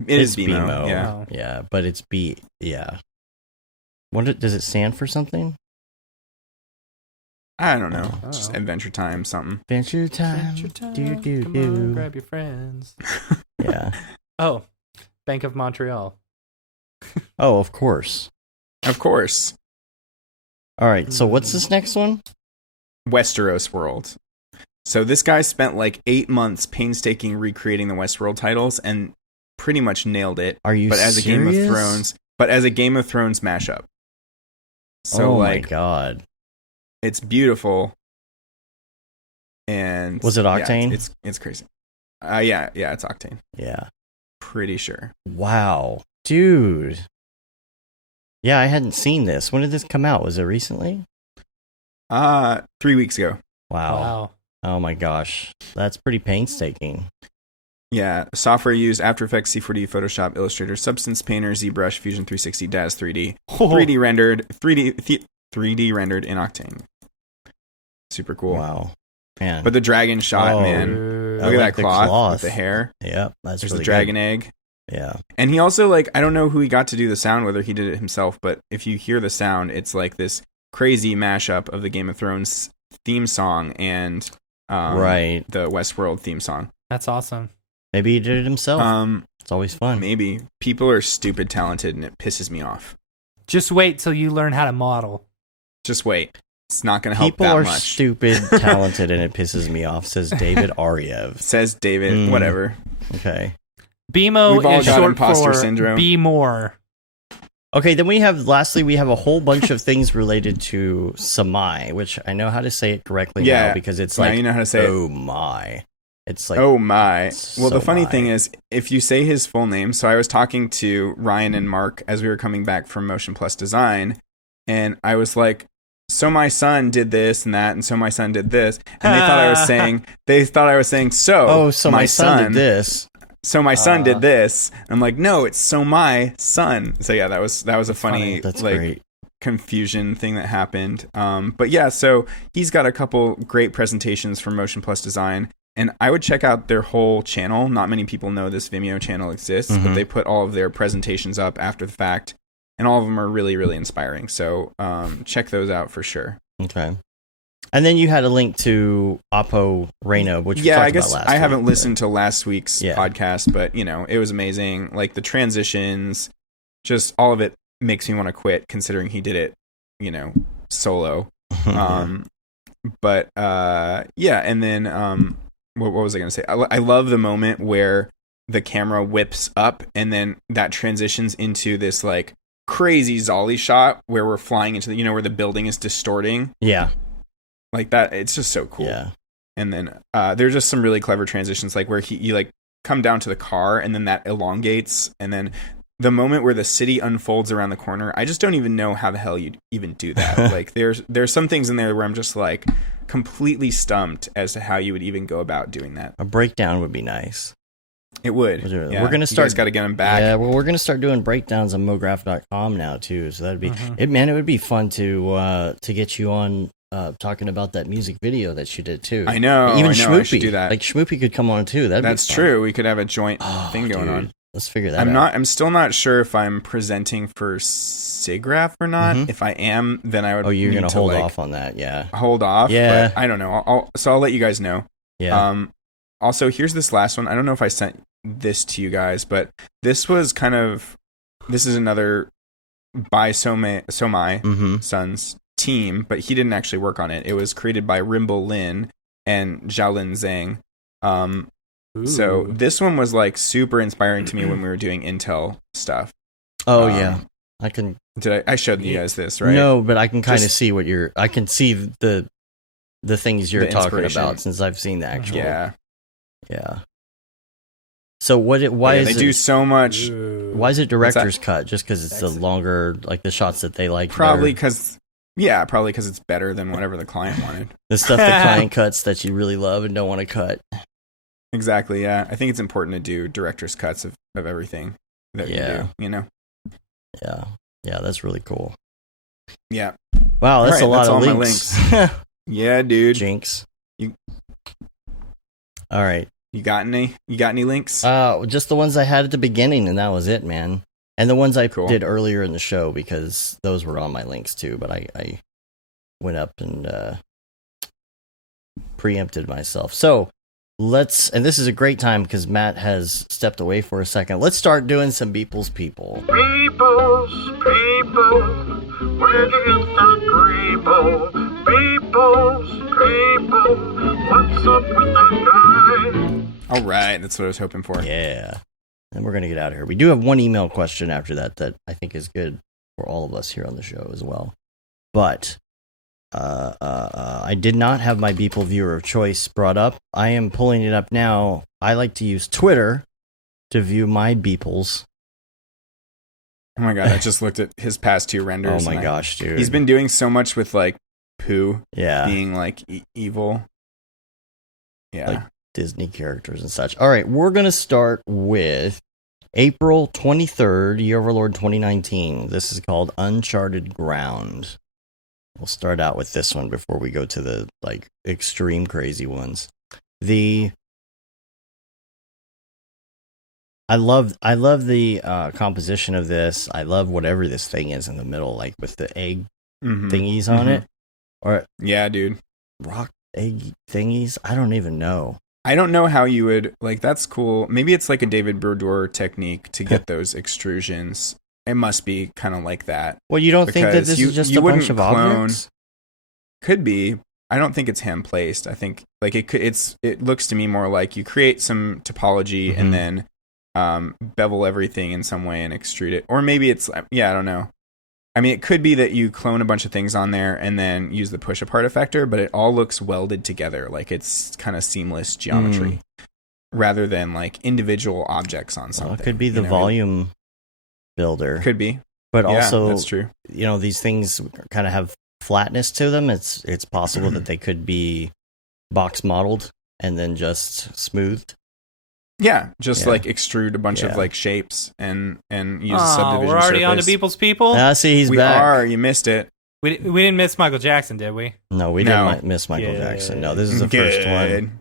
It is It's BMO. BMO. Yeah. Oh. Yeah, but it's B. Yeah. Does it stand for something? I don't know. Oh. Just Adventure Time something. Adventure time. Do. Come on, grab your friends. Yeah. Oh, Bank of Montreal. Oh, of course. Of course. All right. So what's this next one? Westeros World. So this guy spent like 8 months painstaking recreating the Westworld titles and pretty much nailed it. Are you But as serious? a Game of Thrones mashup. So oh like my god. it's beautiful. And Was it Octane? Yeah, it's crazy. Yeah, it's Octane. Yeah. Pretty sure. Wow. Dude. Yeah, I hadn't seen this. When did this come out? Was it recently? 3 weeks ago. Wow. Oh my gosh. That's pretty painstaking. Yeah, software used After Effects, C4D, Photoshop, Illustrator, Substance Painter, ZBrush, Fusion 360, DAZ 3D, 3D rendered in Octane. Super cool. Wow. Man. But the dragon shot, man. Ooh. Look at like that the cloth with the hair. Yep, that's There's really the dragon good. egg. Yeah. And he also, like, I don't know who he got to do the sound, whether he did it himself, but if you hear the sound, it's like this crazy mashup of the Game of Thrones theme song and Right. the Westworld theme song. That's awesome. Maybe he did it himself. It's always fun. Maybe. People are stupid talented and it pisses me off. Just wait till you learn how to model. Just wait. It's not going to help People that are much. stupid, talented, and it pisses me off, says David Ariew. Says David. Whatever. Okay. BMO We've all is got short imposter for syndrome. Be More. Okay, then we have a whole bunch of things related to Samai, which I know how to say it correctly now because it's now like, you know how to say oh my. It's like, oh my. Well, the so funny my. thing is, if you say his full name, so I was talking to Ryan and Mark as we were coming back from Motion Plus Design, and I was like, so my son did this and that, and so my son did this, and they thought I was saying, oh, so my son did this. So my son did this. I'm like, no, it's so my son. So yeah, that was a funny That's like great. confusion thing that happened. But yeah, so he's got a couple great presentations from Motion Plus Design, and I would check out their whole channel. Not many people know this Vimeo channel exists, but they put all of their presentations up after the fact, and all of them are really, really inspiring. So check those out for sure. Okay. And then you had a link to Oppo Reno, which we talked I guess about last I haven't week, listened to last week's Yeah. podcast, but it was amazing. Like the transitions, just all of it makes me want to quit, considering he did it, solo. But yeah, and then what was I gonna say? I love the moment where the camera whips up, and then that transitions into this like crazy Zolly shot where we're flying into the where the building is distorting. Yeah. Like that, it's just so cool. Yeah. And then there's just some really clever transitions, like where you like come down to the car, and then that elongates, and then the moment where the city unfolds around the corner. I just don't even know how the hell you'd even do that. Like there's some things in there where I'm just like completely stumped as to how you would even go about doing that. A breakdown would be nice. It would. Yeah. We're gonna You start. guys got to get them back. Yeah, well, we're gonna start doing breakdowns on Mograph.com now too. So that'd be it. Man, it would be fun to get you on talking about that music video that you did too. I know. Even I Schmoopy, should do that. Like Schmoopy could come on too. That's be fun. true. We could have a joint thing going dude. on. Let's figure that out. I'm still not sure if I'm presenting for SIGGRAPH or not. If I am, then I would. Oh, you're need gonna to, hold like, off on that, yeah. Hold off. Yeah. But I don't know. I'll let you guys know. Yeah. also, here's this last one. I don't know if I sent this to you guys, but this is another by Somai Sun's team, but he didn't actually work on it. It was created by Rimble Lin and Xiaolin Zhang. So this one was like super inspiring to me when we were doing Intel stuff. Oh yeah, I can. I showed you guys this, right? No, but I can kind of see I can see the things you're talking about since I've seen the actual. Yeah. So why is they do so much? Why is it director's cut? Just because it's the longer, like the shots that they like. Probably because it's better than whatever the client wanted. The stuff the client cuts that you really love and don't want to cut. Exactly. Yeah, I think it's important to do director's cuts of everything that you do. You know. Yeah, that's really cool. Yeah. Wow, that's a lot of links. Yeah, dude. Jinx. All right. You got any links? Just the ones I had at the beginning, and that was it, man. And the ones I did earlier in the show, because those were on my links too. But I went up and preempted myself. So and this is a great time because Matt has stepped away for a second. Let's start doing some Beeple's People. Beeple's People, where do you get that Greeple? Beeple's People, what's up with that guy? All right, that's what I was hoping for. Yeah. And we're going to get out of here. We do have one email question after that I think is good for all of us here on the show as well. But I did not have my Beeple viewer of choice brought up. I am pulling it up now. I like to use Twitter to view my Beeples. Oh my god, I just looked at his past 2 renders. Oh my gosh, dude. He's been doing so much with like Pooh being like evil. Yeah. Like Disney characters and such. All right, we're going to start with April 23rd, Year of Our Lord 2019. This is called Uncharted Ground. We'll start out with this one before we go to the like extreme crazy ones. I love the composition of this. I love whatever this thing is in the middle, like with the egg thingies on it. Or yeah, dude, rock egg thingies. I don't even know. I don't know how you would like. That's cool. Maybe it's like a David Brodeur technique to get those extrusions. It must be kind of like that. Well, you don't think that this is just a bunch of objects? Could be. I don't think it's hand placed. I think like it looks to me more like you create some topology and then bevel everything in some way and extrude it. Or maybe it's I don't know. I mean, it could be that you clone a bunch of things on there and then use the push apart effector, but it all looks welded together, like it's kind of seamless geometry rather than like individual objects on something. Well, it could be the volume builder. Could be. But also, that's true. You know, these things kind of have flatness to them. It's possible that they could be box modeled and then just smoothed. Yeah, like extrude a bunch of like shapes and use a subdivision we're already surface. on to Beeple's People? See, he's we back. are. You missed it. We didn't miss Michael Jackson, did we? No, we didn't miss Michael Jackson. No, this is the first one.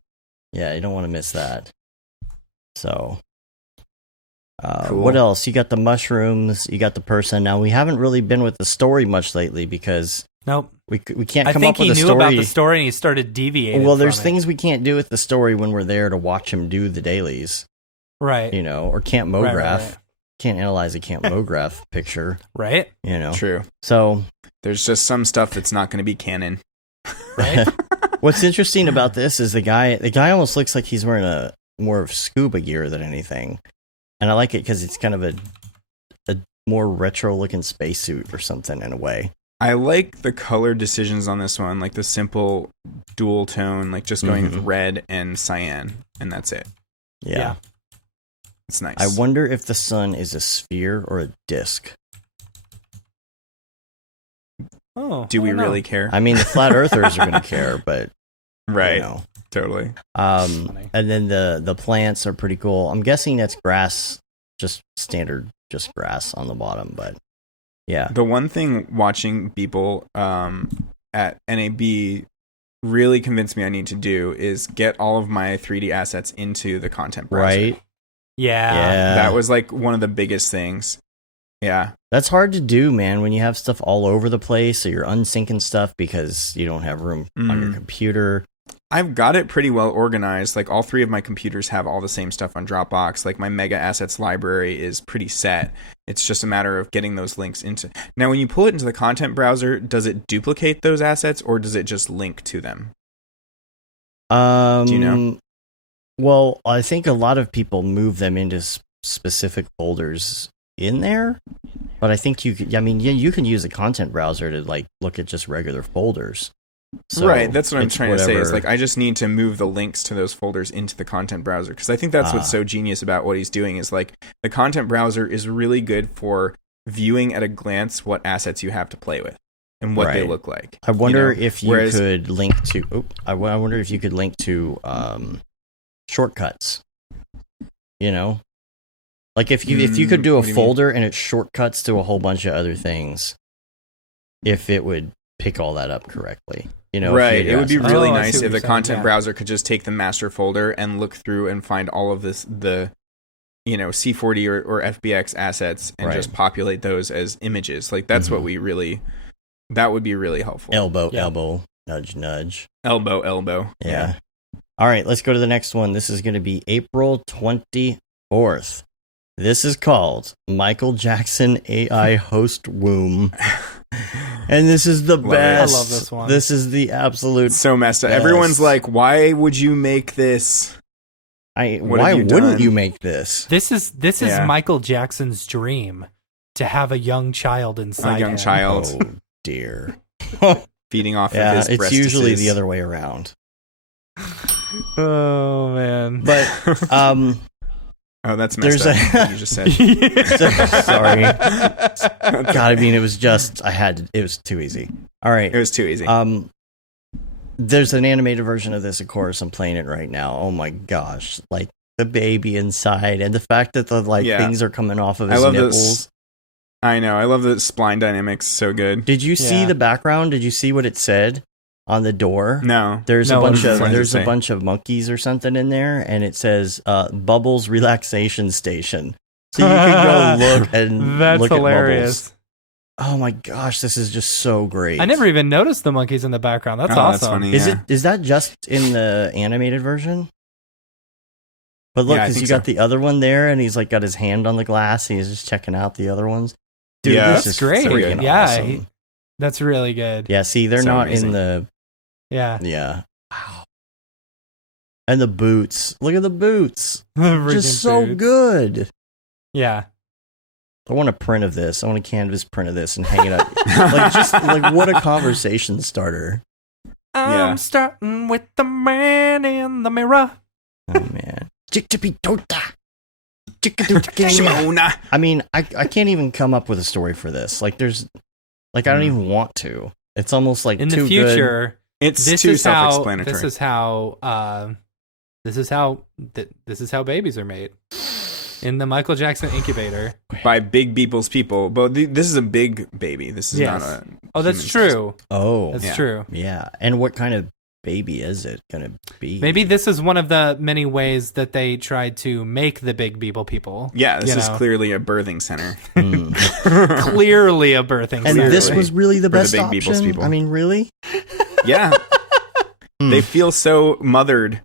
Yeah, you don't want to miss that. So, cool. What else? You got the mushrooms, you got the person. Now, we haven't really been with the story much lately because nope. we can't I come think up with a story. he knew about the story and he started deviating. Well, there's from things we can't do with the story when we're there to watch him do the dailies. Right. You know, or can't Mograph. Right. Can't analyze a can't Mograph picture. Right. You know. True. So there's just some stuff that's not going to be canon. Right. What's interesting about this is the guy almost looks like he's wearing a more of scuba gear than anything. And I like it because it's kind of a more retro looking spacesuit or something in a way. I like the color decisions on this one, like the simple dual tone, like just going with red and cyan, and that's it. Yeah. It's nice. I wonder if the sun is a sphere or a disc. Oh, do we really care? I mean, the flat earthers are going to care, but right, you know. Totally. And then the plants are pretty cool. I'm guessing that's grass, just standard, just grass on the bottom. But yeah, the one thing watching people at NAB really convinced me I need to do is get all of my 3D assets into the content browser. Right. Yeah. That was like one of the biggest things. Yeah. That's hard to do, man, when you have stuff all over the place, so you're unsyncing stuff because you don't have room on your computer. I've got it pretty well organized. Like all 3 of my computers have all the same stuff on Dropbox. Like my mega assets library is pretty set. It's just a matter of getting those links into. Now, when you pull it into the content browser, does it duplicate those assets or does it just link to them? Do you know? Well, I think a lot of people move them into specific folders in there, but I think you could. I mean, yeah, you can use a content browser to like look at just regular folders. So right, that's what I'm trying to say. Is like I just need to move the links to those folders into the content browser because I think that's what's so genius about what he's doing is like the content browser is really good for viewing at a glance what assets you have to play with and what they look like. I wonder if you could link to. I wonder if you could link to shortcuts. You know, like if you could do a folder and it shortcuts to a whole bunch of other things, if it would pick all that up correctly. You know, right. It would be really nice if the content browser could just take the master folder and look through and find all of the C40 or FBX assets and just populate those as images. Like that's what that would be really helpful. Elbow, nudge, nudge. Elbow. Yeah. All right, let's go to the next one. This is going to be April 24th. This is called Michael Jackson AI Host Womb. And this is the best. I love this one. This is the absolute so messed up. best. Everyone's like, why would you make this? Why wouldn't you make this? This is Michael Jackson's dream to have a young child inside A young him. child. Oh, dear. Feeding off of his it's usually breastises. the other way around. Oh, man. But, oh, that's messed up. What you just said. Sorry. God, I mean, it was just, it was too easy. All right. It was too easy. There's an animated version of this, of course. I'm playing it right now. Oh my gosh. Like, the baby inside and the fact that the things are coming off of his nipples. I know. I love the spline dynamics. So good. Did you see the background? Did you see what it said on the door? No. There's a bunch of monkeys or something in there, and it says Bubbles Relaxation Station. So you can go look and That's look hilarious. at Bubbles. Oh my gosh, this is just so great. I never even noticed the monkeys in the background. That's awesome. That's funny, Is that just in the animated version? But look, because you got the other one there, and he's like got his hand on the glass, and he's just checking out the other ones. Dude, this is great. freaking awesome. That's really good. Yeah, see, they're not amazing. In the... Yeah. Wow. And the boots. Look at the boots. Just so good. Yeah. I want a print of this. I want a canvas print of this and hang it up. What a conversation starter. I'm starting with the man in the mirror. Oh, man. Shimona. I mean, I can't even come up with a story for this. Like, I don't even want to. It's almost like in too the future. Good. It's too self-explanatory. This is how babies are made in the Michael Jackson incubator by Big Beeple's people. But this is a big baby. This is not a. Oh, that's true. Oh, that's true. Yeah, and what kind of baby is it gonna be? Maybe this is one of the many ways that they tried to make the Big Beeple people. Yeah, this is clearly a birthing center. Clearly a birthing center. And this was really the best Big option? Beeple's people. I mean, really? Yeah. They feel so mothered.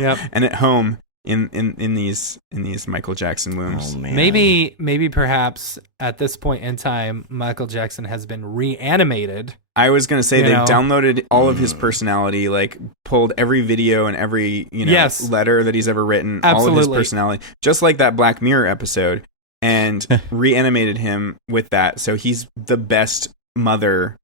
Yep. And at home in these Michael Jackson wombs. Oh, man. Maybe perhaps at this point in time, Michael Jackson has been reanimated. I was going to say they've downloaded all of his personality, like pulled every video and every letter that he's ever written, all of his personality, just like that Black Mirror episode, and reanimated him with that. So he's the best mother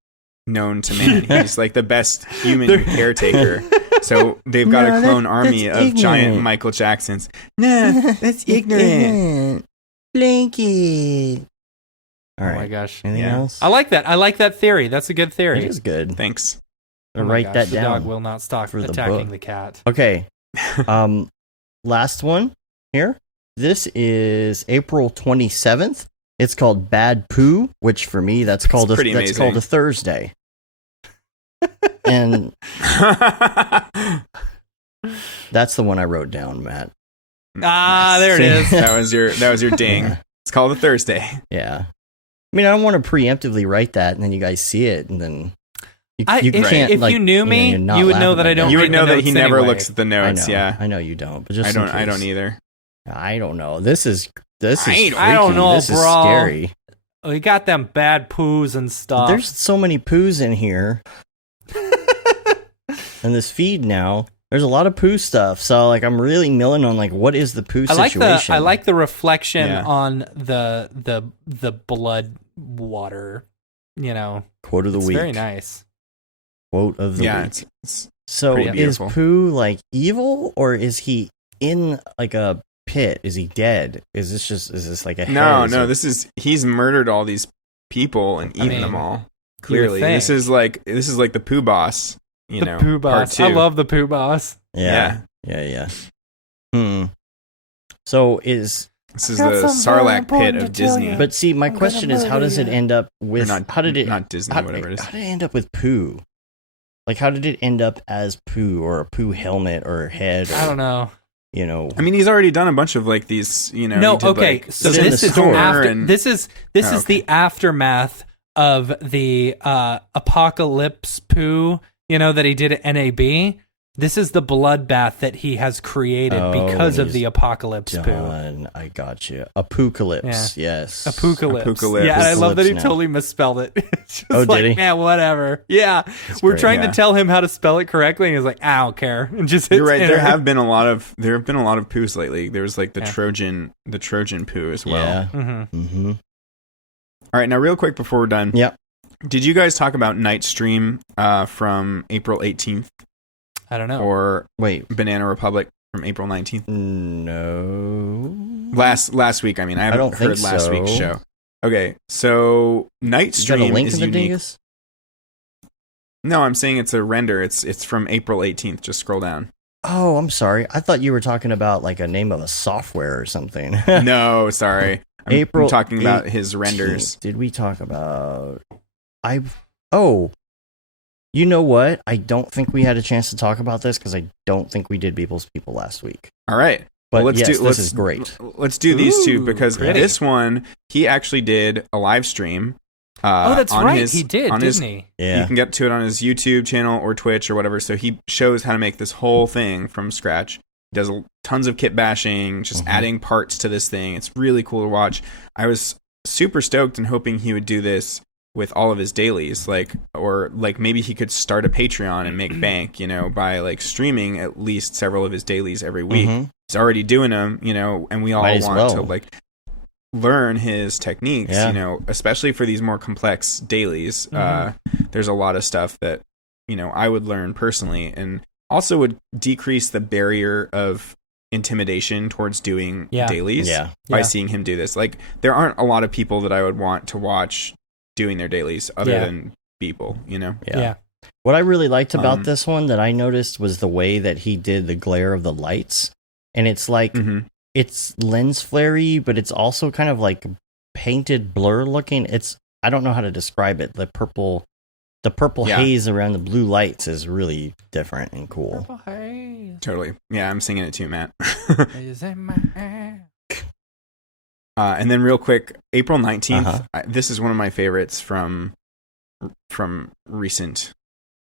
known to man. He's like the best human caretaker. So they've got a clone army of giant Michael Jacksons. No, that's ignorant. Blanket. All right. Oh my gosh. Anything else? I like that. I like that theory. That's a good theory. It is good. Thanks. Write that down. The dog will not stop for attacking the cat. Okay. Last one here. This is April 27th. It's called Bad Poo, which for me that's called a Thursday. And that's the one I wrote down, Matt. There it is. That was your ding. It's called a Thursday. Yeah. I mean, I don't want to preemptively write that and then you guys see it and then You if like, you knew me, you're not you would know laughing that I at don't. that. You read would know the that he notes never anyway. looks at the notes. I know you don't, but just I don't either. I don't know. This is I don't freaky. know, This is bro. scary. We got them bad poos and stuff. There's so many poos in here. And this feed now, there's a lot of poo stuff. So like I'm really milling on like what is the poo situation. I like the reflection Yeah. on the blood water. You know, Quote of the it's week. very nice. Quote of the Yeah, week. it's So pretty is beautiful. Pooh like evil or is he in like a pit? Is he dead? Is this like a head? he's murdered all these people and eaten them all. Clearly, think. this is like the poo boss. You The know, poo part boss. 2. I love the poo boss. Yeah. So is This is the Sarlacc pit of Disney. but see my question is how does it end up Or with not, how did it not Disney, whatever it is. How did it end up with Pooh? Like how did it end up as Pooh or a Pooh helmet or head? Or, I don't know. You know, I mean, he's already done a bunch of like these. You know, No, he did, okay. like, So It's in this the is store. this is the aftermath of the apocalypse poo. You know that he did at NAB. This is the bloodbath that he has created because of he's the apocalypse poo. done. I got you. Apocalypse. Yes. Apocalypse. Apocalypse. Yeah, and I love that he Now. totally misspelled it. It's just Oh, did like, he? man, whatever. Yeah. We're great. trying Yeah. to tell him how to spell it correctly, and he's like, I don't care. And just hits You're right. enter. There have been a lot of poos lately. There was like the Yeah. Trojan poo as well. Yeah. Mm-hmm. Mm-hmm. All right, now real quick before we're done. Yep. Did you guys talk about Night Stream from April 18th I don't know. or Wait. Banana Republic from April 19th? No. Last week, I mean. I haven't don't think heard last so. week's show. Okay, so Night You got a Stream link is in the unique. dingus? No, I'm saying it's a render. It's from April 18th. Just scroll down. Oh, I'm sorry. I thought you were talking about like a name of a software or something. No, sorry. I'm talking about 18th. his renders. Did we talk about Oh. You know what? I don't think we had a chance to talk about this because I don't think we did Beeple's People last week. All right. But Well, yes, this this is great. Let's do these two Ooh, because pretty. this one he actually did a live stream. Oh, that's on right. his- He did, on his- didn't he? Yeah. You can get to it on his YouTube channel or Twitch or whatever. So he shows how to make this whole thing from scratch. He does tons of kit bashing, just adding parts to this thing. It's really cool to watch. I was super stoked and hoping he would do this with all of his dailies, or maybe he could start a Patreon and make bank, by like streaming at least several of his dailies every week. Mhm. He's already doing them, and we all Might as want well. to like learn his techniques, Yeah. Especially for these more complex dailies. There's a lot of stuff that, I would learn personally and also would decrease the barrier of intimidation towards doing dailies Yeah. by Yeah. seeing him do this. Like there aren't a lot of people that I would want to watch doing their dailies other than people, Yeah. What I really liked about this one that I noticed was the way that he did the glare of the lights. And it's like, it's lens flare-y, but it's also kind of like painted blur looking. I don't know how to describe it. The purple haze around the blue lights is really different and cool. Totally. Yeah, I'm singing it too, Matt. And then real quick, April 19th, this is one of my favorites from recent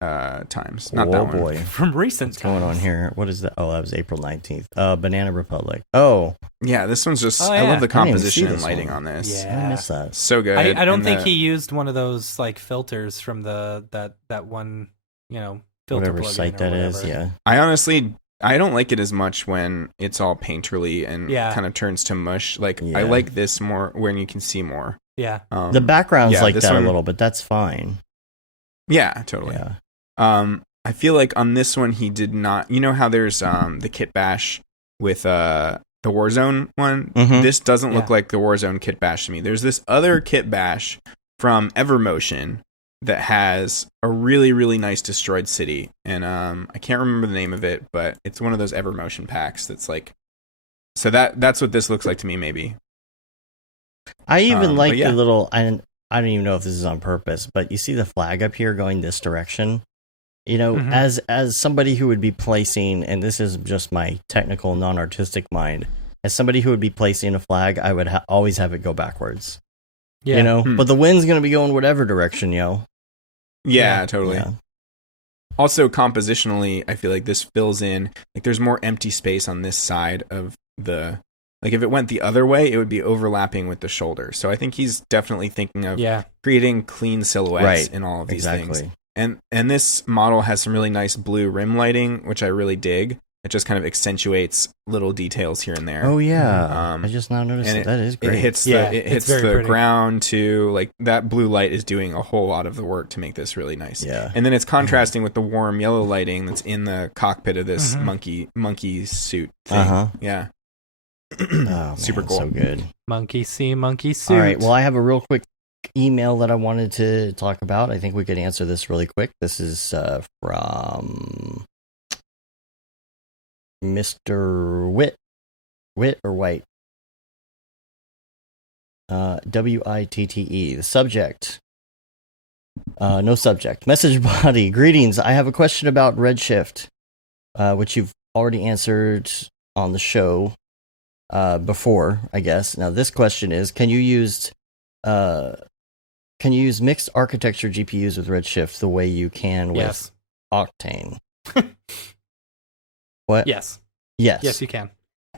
times. Not that one. Boy. From recent What's going on here? What is that? Oh, that was April 19th. Banana Republic. Oh. Yeah, this one's just, Oh, I yeah. love the I didn't even see composition and this lighting one. on this. Yeah. I missed that. So good. I don't And think he used one of those like filters from that one, filter Whatever plugin site or that is, whatever. yeah. I honestly, I don't like it as much when it's all painterly and Yeah. kind of turns to mush. Like, Yeah. I like this more when you can see more. Yeah. The background's yeah, like this that one- a little, but that's fine. Yeah, totally. Yeah. I feel like on this one he did not. You know how there's the kit bash with the Warzone one. Mhm. This doesn't look Yeah. like the Warzone kit bash to me. There's this other kit bash from Evermotion that has a really really nice destroyed city, and I can't remember the name of it, but it's one of those Evermotion packs that's like. So that's what this looks like to me. Maybe. I even like but yeah. the little. I don't even know if this is on purpose, but you see the flag up here going this direction. Mhm. As somebody who would be placing, and this is just my technical, non-artistic mind, as somebody who would be placing a flag, I would always have it go backwards. Yeah. But the wind's gonna be going whatever direction, yo. Yeah, totally. Yeah. Also, compositionally, I feel like this fills in, like there's more empty space on this side of the, like if it went the other way, it would be overlapping with the shoulder. So I think he's definitely thinking of creating clean silhouettes in all of these things. And this model has some really nice blue rim lighting, which I really dig. It just kind of accentuates little details here and there. Oh yeah, I just now noticed that. That is great. It hits the ground too. Like that blue light is doing a whole lot of the work to make this really nice. Yeah, and then it's contrasting with the warm yellow lighting that's in the cockpit of this monkey suit thing. Yeah, super cool. So good. Monkey suit. All right. Well, I have a real quick email that I wanted to talk about. I think we could answer this really quick. This is from Mr. Witt or White, WITTE. The subject, no subject. Message body. Greetings. I have a question about Redshift, which you've already answered on the show before, I guess. Now this question is: Can you use mixed architecture GPUs with Redshift the way you can with Octane? What? Yes, you can.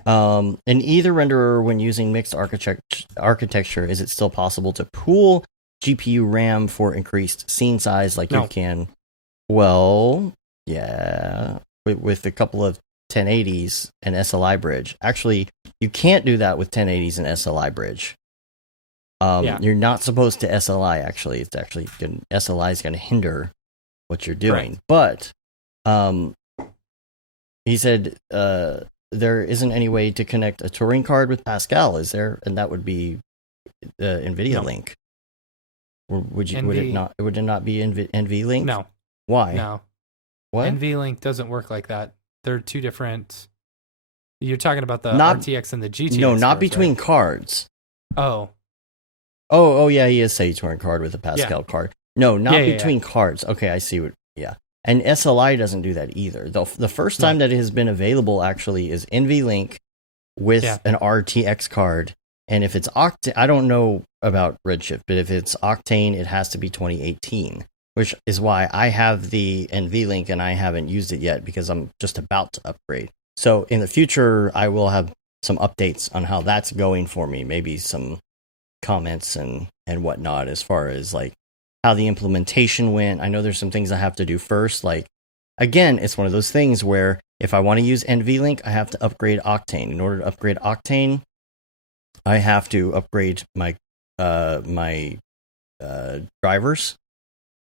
In either renderer, when using mixed architecture, is it still possible to pool GPU RAM for increased scene size like you can? Well, yeah, with a couple of 1080s and SLI bridge. Actually, you can't do that with 1080s and SLI bridge. You're not supposed to SLI. Actually, it's actually SLI is going to hinder what you're doing. But he said there isn't any way to connect a Turing card with Pascal, is there? And that would be the NVIDIA Link. Or would it not be NVLink? No. Why? No. What? NVLink doesn't work like that. They're two different. You're talking about the RTX and the GTX. No, not cards, between right? cards. Oh, yeah, he is saying Turing card with a Pascal card. No, not between cards. Okay, I see what. Yeah. And SLI doesn't do that either. The first time that it has been available actually is NVLink with an RTX card. And if it's Octane, I don't know about Redshift, but if it's Octane, it has to be 2018, which is why I have the NVLink and I haven't used it yet because I'm just about to upgrade. So in the future, I will have some updates on how that's going for me. Maybe some comments and whatnot as far as like how the implementation went. I know there's some things I have to do first. Like, again, it's one of those things where if I want to use NVLink, I have to upgrade Octane. In order to upgrade Octane, I have to upgrade my drivers.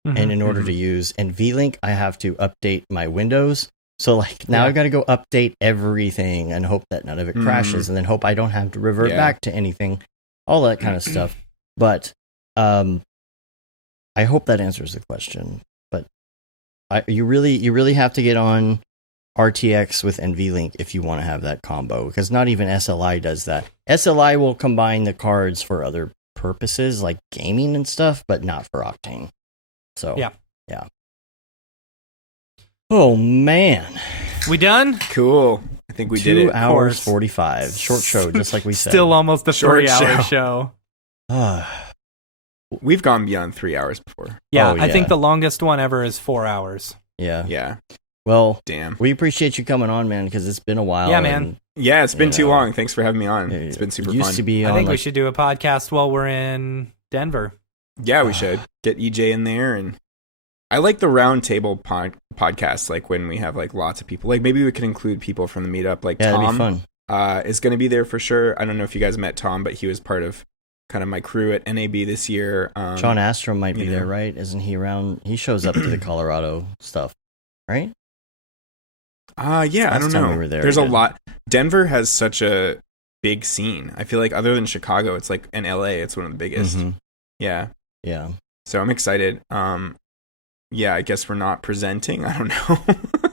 And in order to use NVLink, I have to update my Windows. So like now I've got to go update everything and hope that none of it crashes and then hope I don't have to revert back to anything, all that kind of stuff. But I hope that answers the question. But you really have to get on RTX with NVLink if you want to have that combo, because not even SLI does that. SLI will combine the cards for other purposes like gaming and stuff, but not for Octane. So yeah. Oh man, we done? Cool. I think we did it. 2 hours 45. Short show, just like we said. Still almost a 3-hour show. We've gone beyond 3 hours before. Yeah, I think the longest one ever is 4 hours. Yeah. Well, damn. We appreciate you coming on, man, because it's been a while. Yeah, man. Yeah, it's been too long. Thanks for having me on. It's been super fun. I think we should do a podcast while we're in Denver. Yeah, we should get EJ in there, and I like the round table podcast. Like when we have like lots of people. Like maybe we could include people from the meetup. Like Tom that'd be fun. Is going to be there for sure. I don't know if you guys met Tom, but he was part of kind of my crew at NAB this year. Sean Astrom might be there, right? Isn't he around? He shows up to the Colorado stuff, right? Yeah, I don't know. We were there, there's a lot. Denver has such a big scene. I feel like other than Chicago, it's like in LA, it's one of the biggest. Yeah. So I'm excited. Yeah, I guess we're not presenting. I don't know.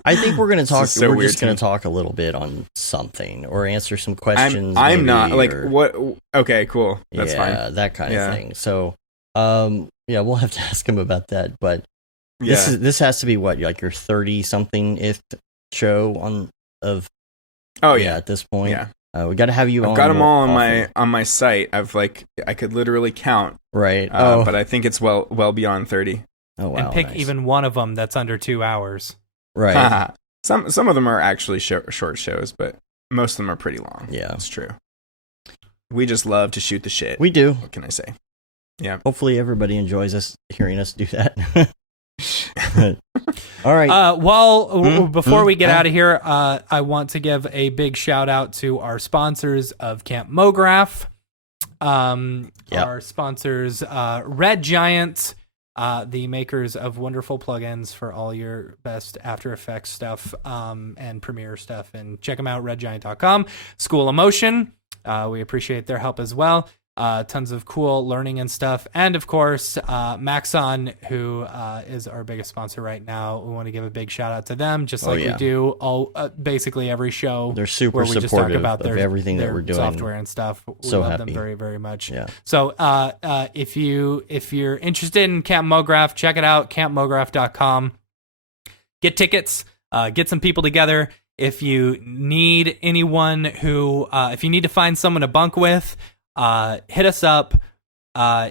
I think we're going to talk. We're just going to talk a little bit on something or answer some questions. I'm not like what. Okay, cool. That's fine. That kind of thing. So, we'll have to ask him about that. But this has to be what, like your 30-something-th show at this point. Yeah. We got to have you. I've got them all on my site. I could literally count. Right. But I think it's well beyond 30. Oh wow! and pick nice. even one of them that's under 2 hours. Right. Some of them are actually short shows, but most of them are pretty long. Yeah. It's true. We just love to shoot the shit. We do. What can I say? Yeah. Hopefully everybody enjoys us hearing us do that. All right. Before we get out of here, I want to give a big shout out to our sponsors of Camp Mograph. Our sponsors, Red Giant, the makers of wonderful plugins for all your best After Effects stuff and Premiere stuff. And check them out, redgiant.com. School of Motion, we appreciate their help as well. Tons of cool learning and stuff. And of course, Maxon, who is our biggest sponsor right now. We want to give a big shout out to them, just like we do all basically every show. They're super where we just talk supportive about of everything that we're doing. Software and stuff. We So love happy. them very, very much. Yeah. So if you're interested in Camp Mograph, check it out, campmograph.com. Get tickets, get some people together. If you need anyone who, if you need to find someone to bunk with, hit us up.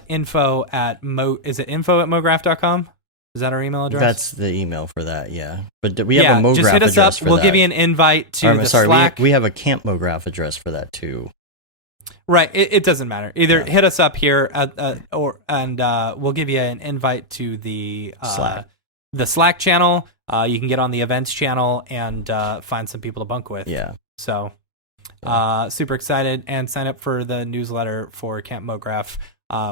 Info at info@mograph.com. Is that our email address? That's the email for that, yeah. But we have a Mograph just hit us address up. for We'll that. give you an invite to the sorry, Slack. we have a Camp Mograph address for that too. Right. It doesn't matter. Either hit us up here and we'll give you an invite to the Slack channel. You can get on the events channel and find some people to bunk with. Yeah. So super excited, and sign up for the newsletter for Camp Mograph.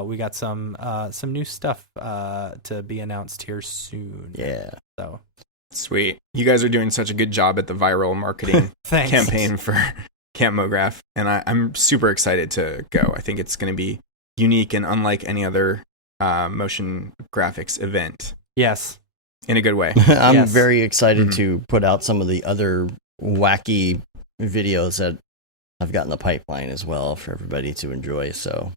We got some new stuff to be announced here soon. Yeah. So Sweet. You guys are doing such a good job at the viral marketing thanks. campaign for Camp Mograph, and I'm super excited to go. I think it's going to be unique and unlike any other motion graphics event. Yes. In a good way. I'm very excited to put out some of the other wacky videos that I've got in the pipeline as well for everybody to enjoy. So,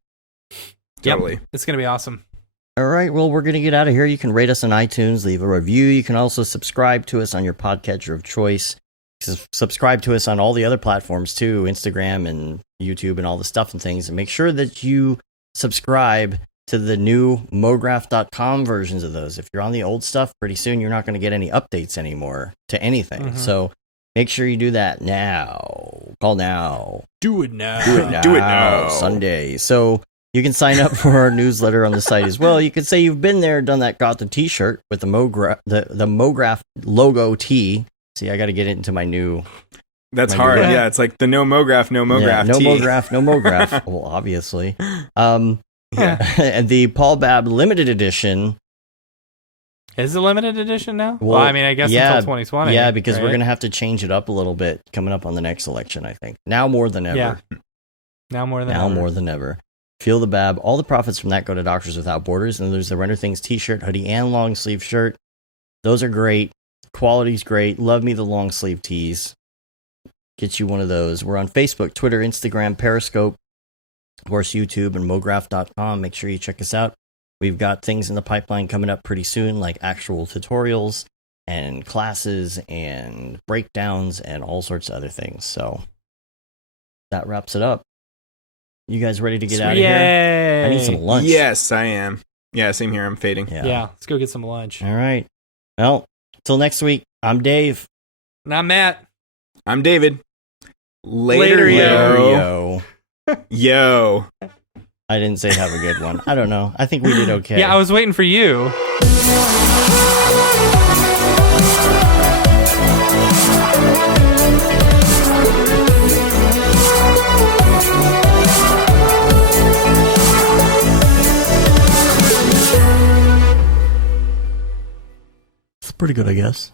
Totally. It's going to be awesome. all right, well, we're going to get out of here. You can rate us on iTunes, leave a review. You can also subscribe to us on your podcatcher of choice. Subscribe to us on all the other platforms too, Instagram and YouTube and all the stuff and things. And make sure that you subscribe to the new Mograph.com versions of those. If you're on the old stuff, pretty soon you're not going to get any updates anymore to anything. So make sure you do that now. Call now. Do it now. Do it now. Sunday. So you can sign up for our newsletter on the site as well. You can say you've been there, done that, got the t-shirt with the Mograph, the Mograph logo tee. See, I got to get it into my new... That's hard. new- Yeah, it's like the no Mograph, no Mograph. Yeah, no tee. Mograph, no Mograph. Well, obviously. And the Paul Babb limited edition. Is it limited edition now? Well, I mean, I guess until 2020. Yeah, because we're right? going to have to change it up a little bit coming up on the next election, I think. Now more than ever. Yeah. Now more than ever. Feel the Bab. All the profits from that go to Doctors Without Borders. And there's the Render Things t-shirt, hoodie, and long sleeve shirt. Those are great. Quality's great. Love me the long sleeve tees. Get you one of those. We're on Facebook, Twitter, Instagram, Periscope, of course, YouTube, and Mograph.com. Make sure you check us out. We've got things in the pipeline coming up pretty soon, like actual tutorials and classes and breakdowns and all sorts of other things. So that wraps it up. You guys ready to get out of here? I need some lunch. Yes, I am. Yeah, same here. I'm fading. Yeah, let's go get some lunch. All right. Well, till next week, I'm Dave. And I'm Matt. I'm David. Later, yo. Yo. I didn't say have a good one. I don't know. I think we did okay. Yeah, I was waiting for you. It's pretty good, I guess.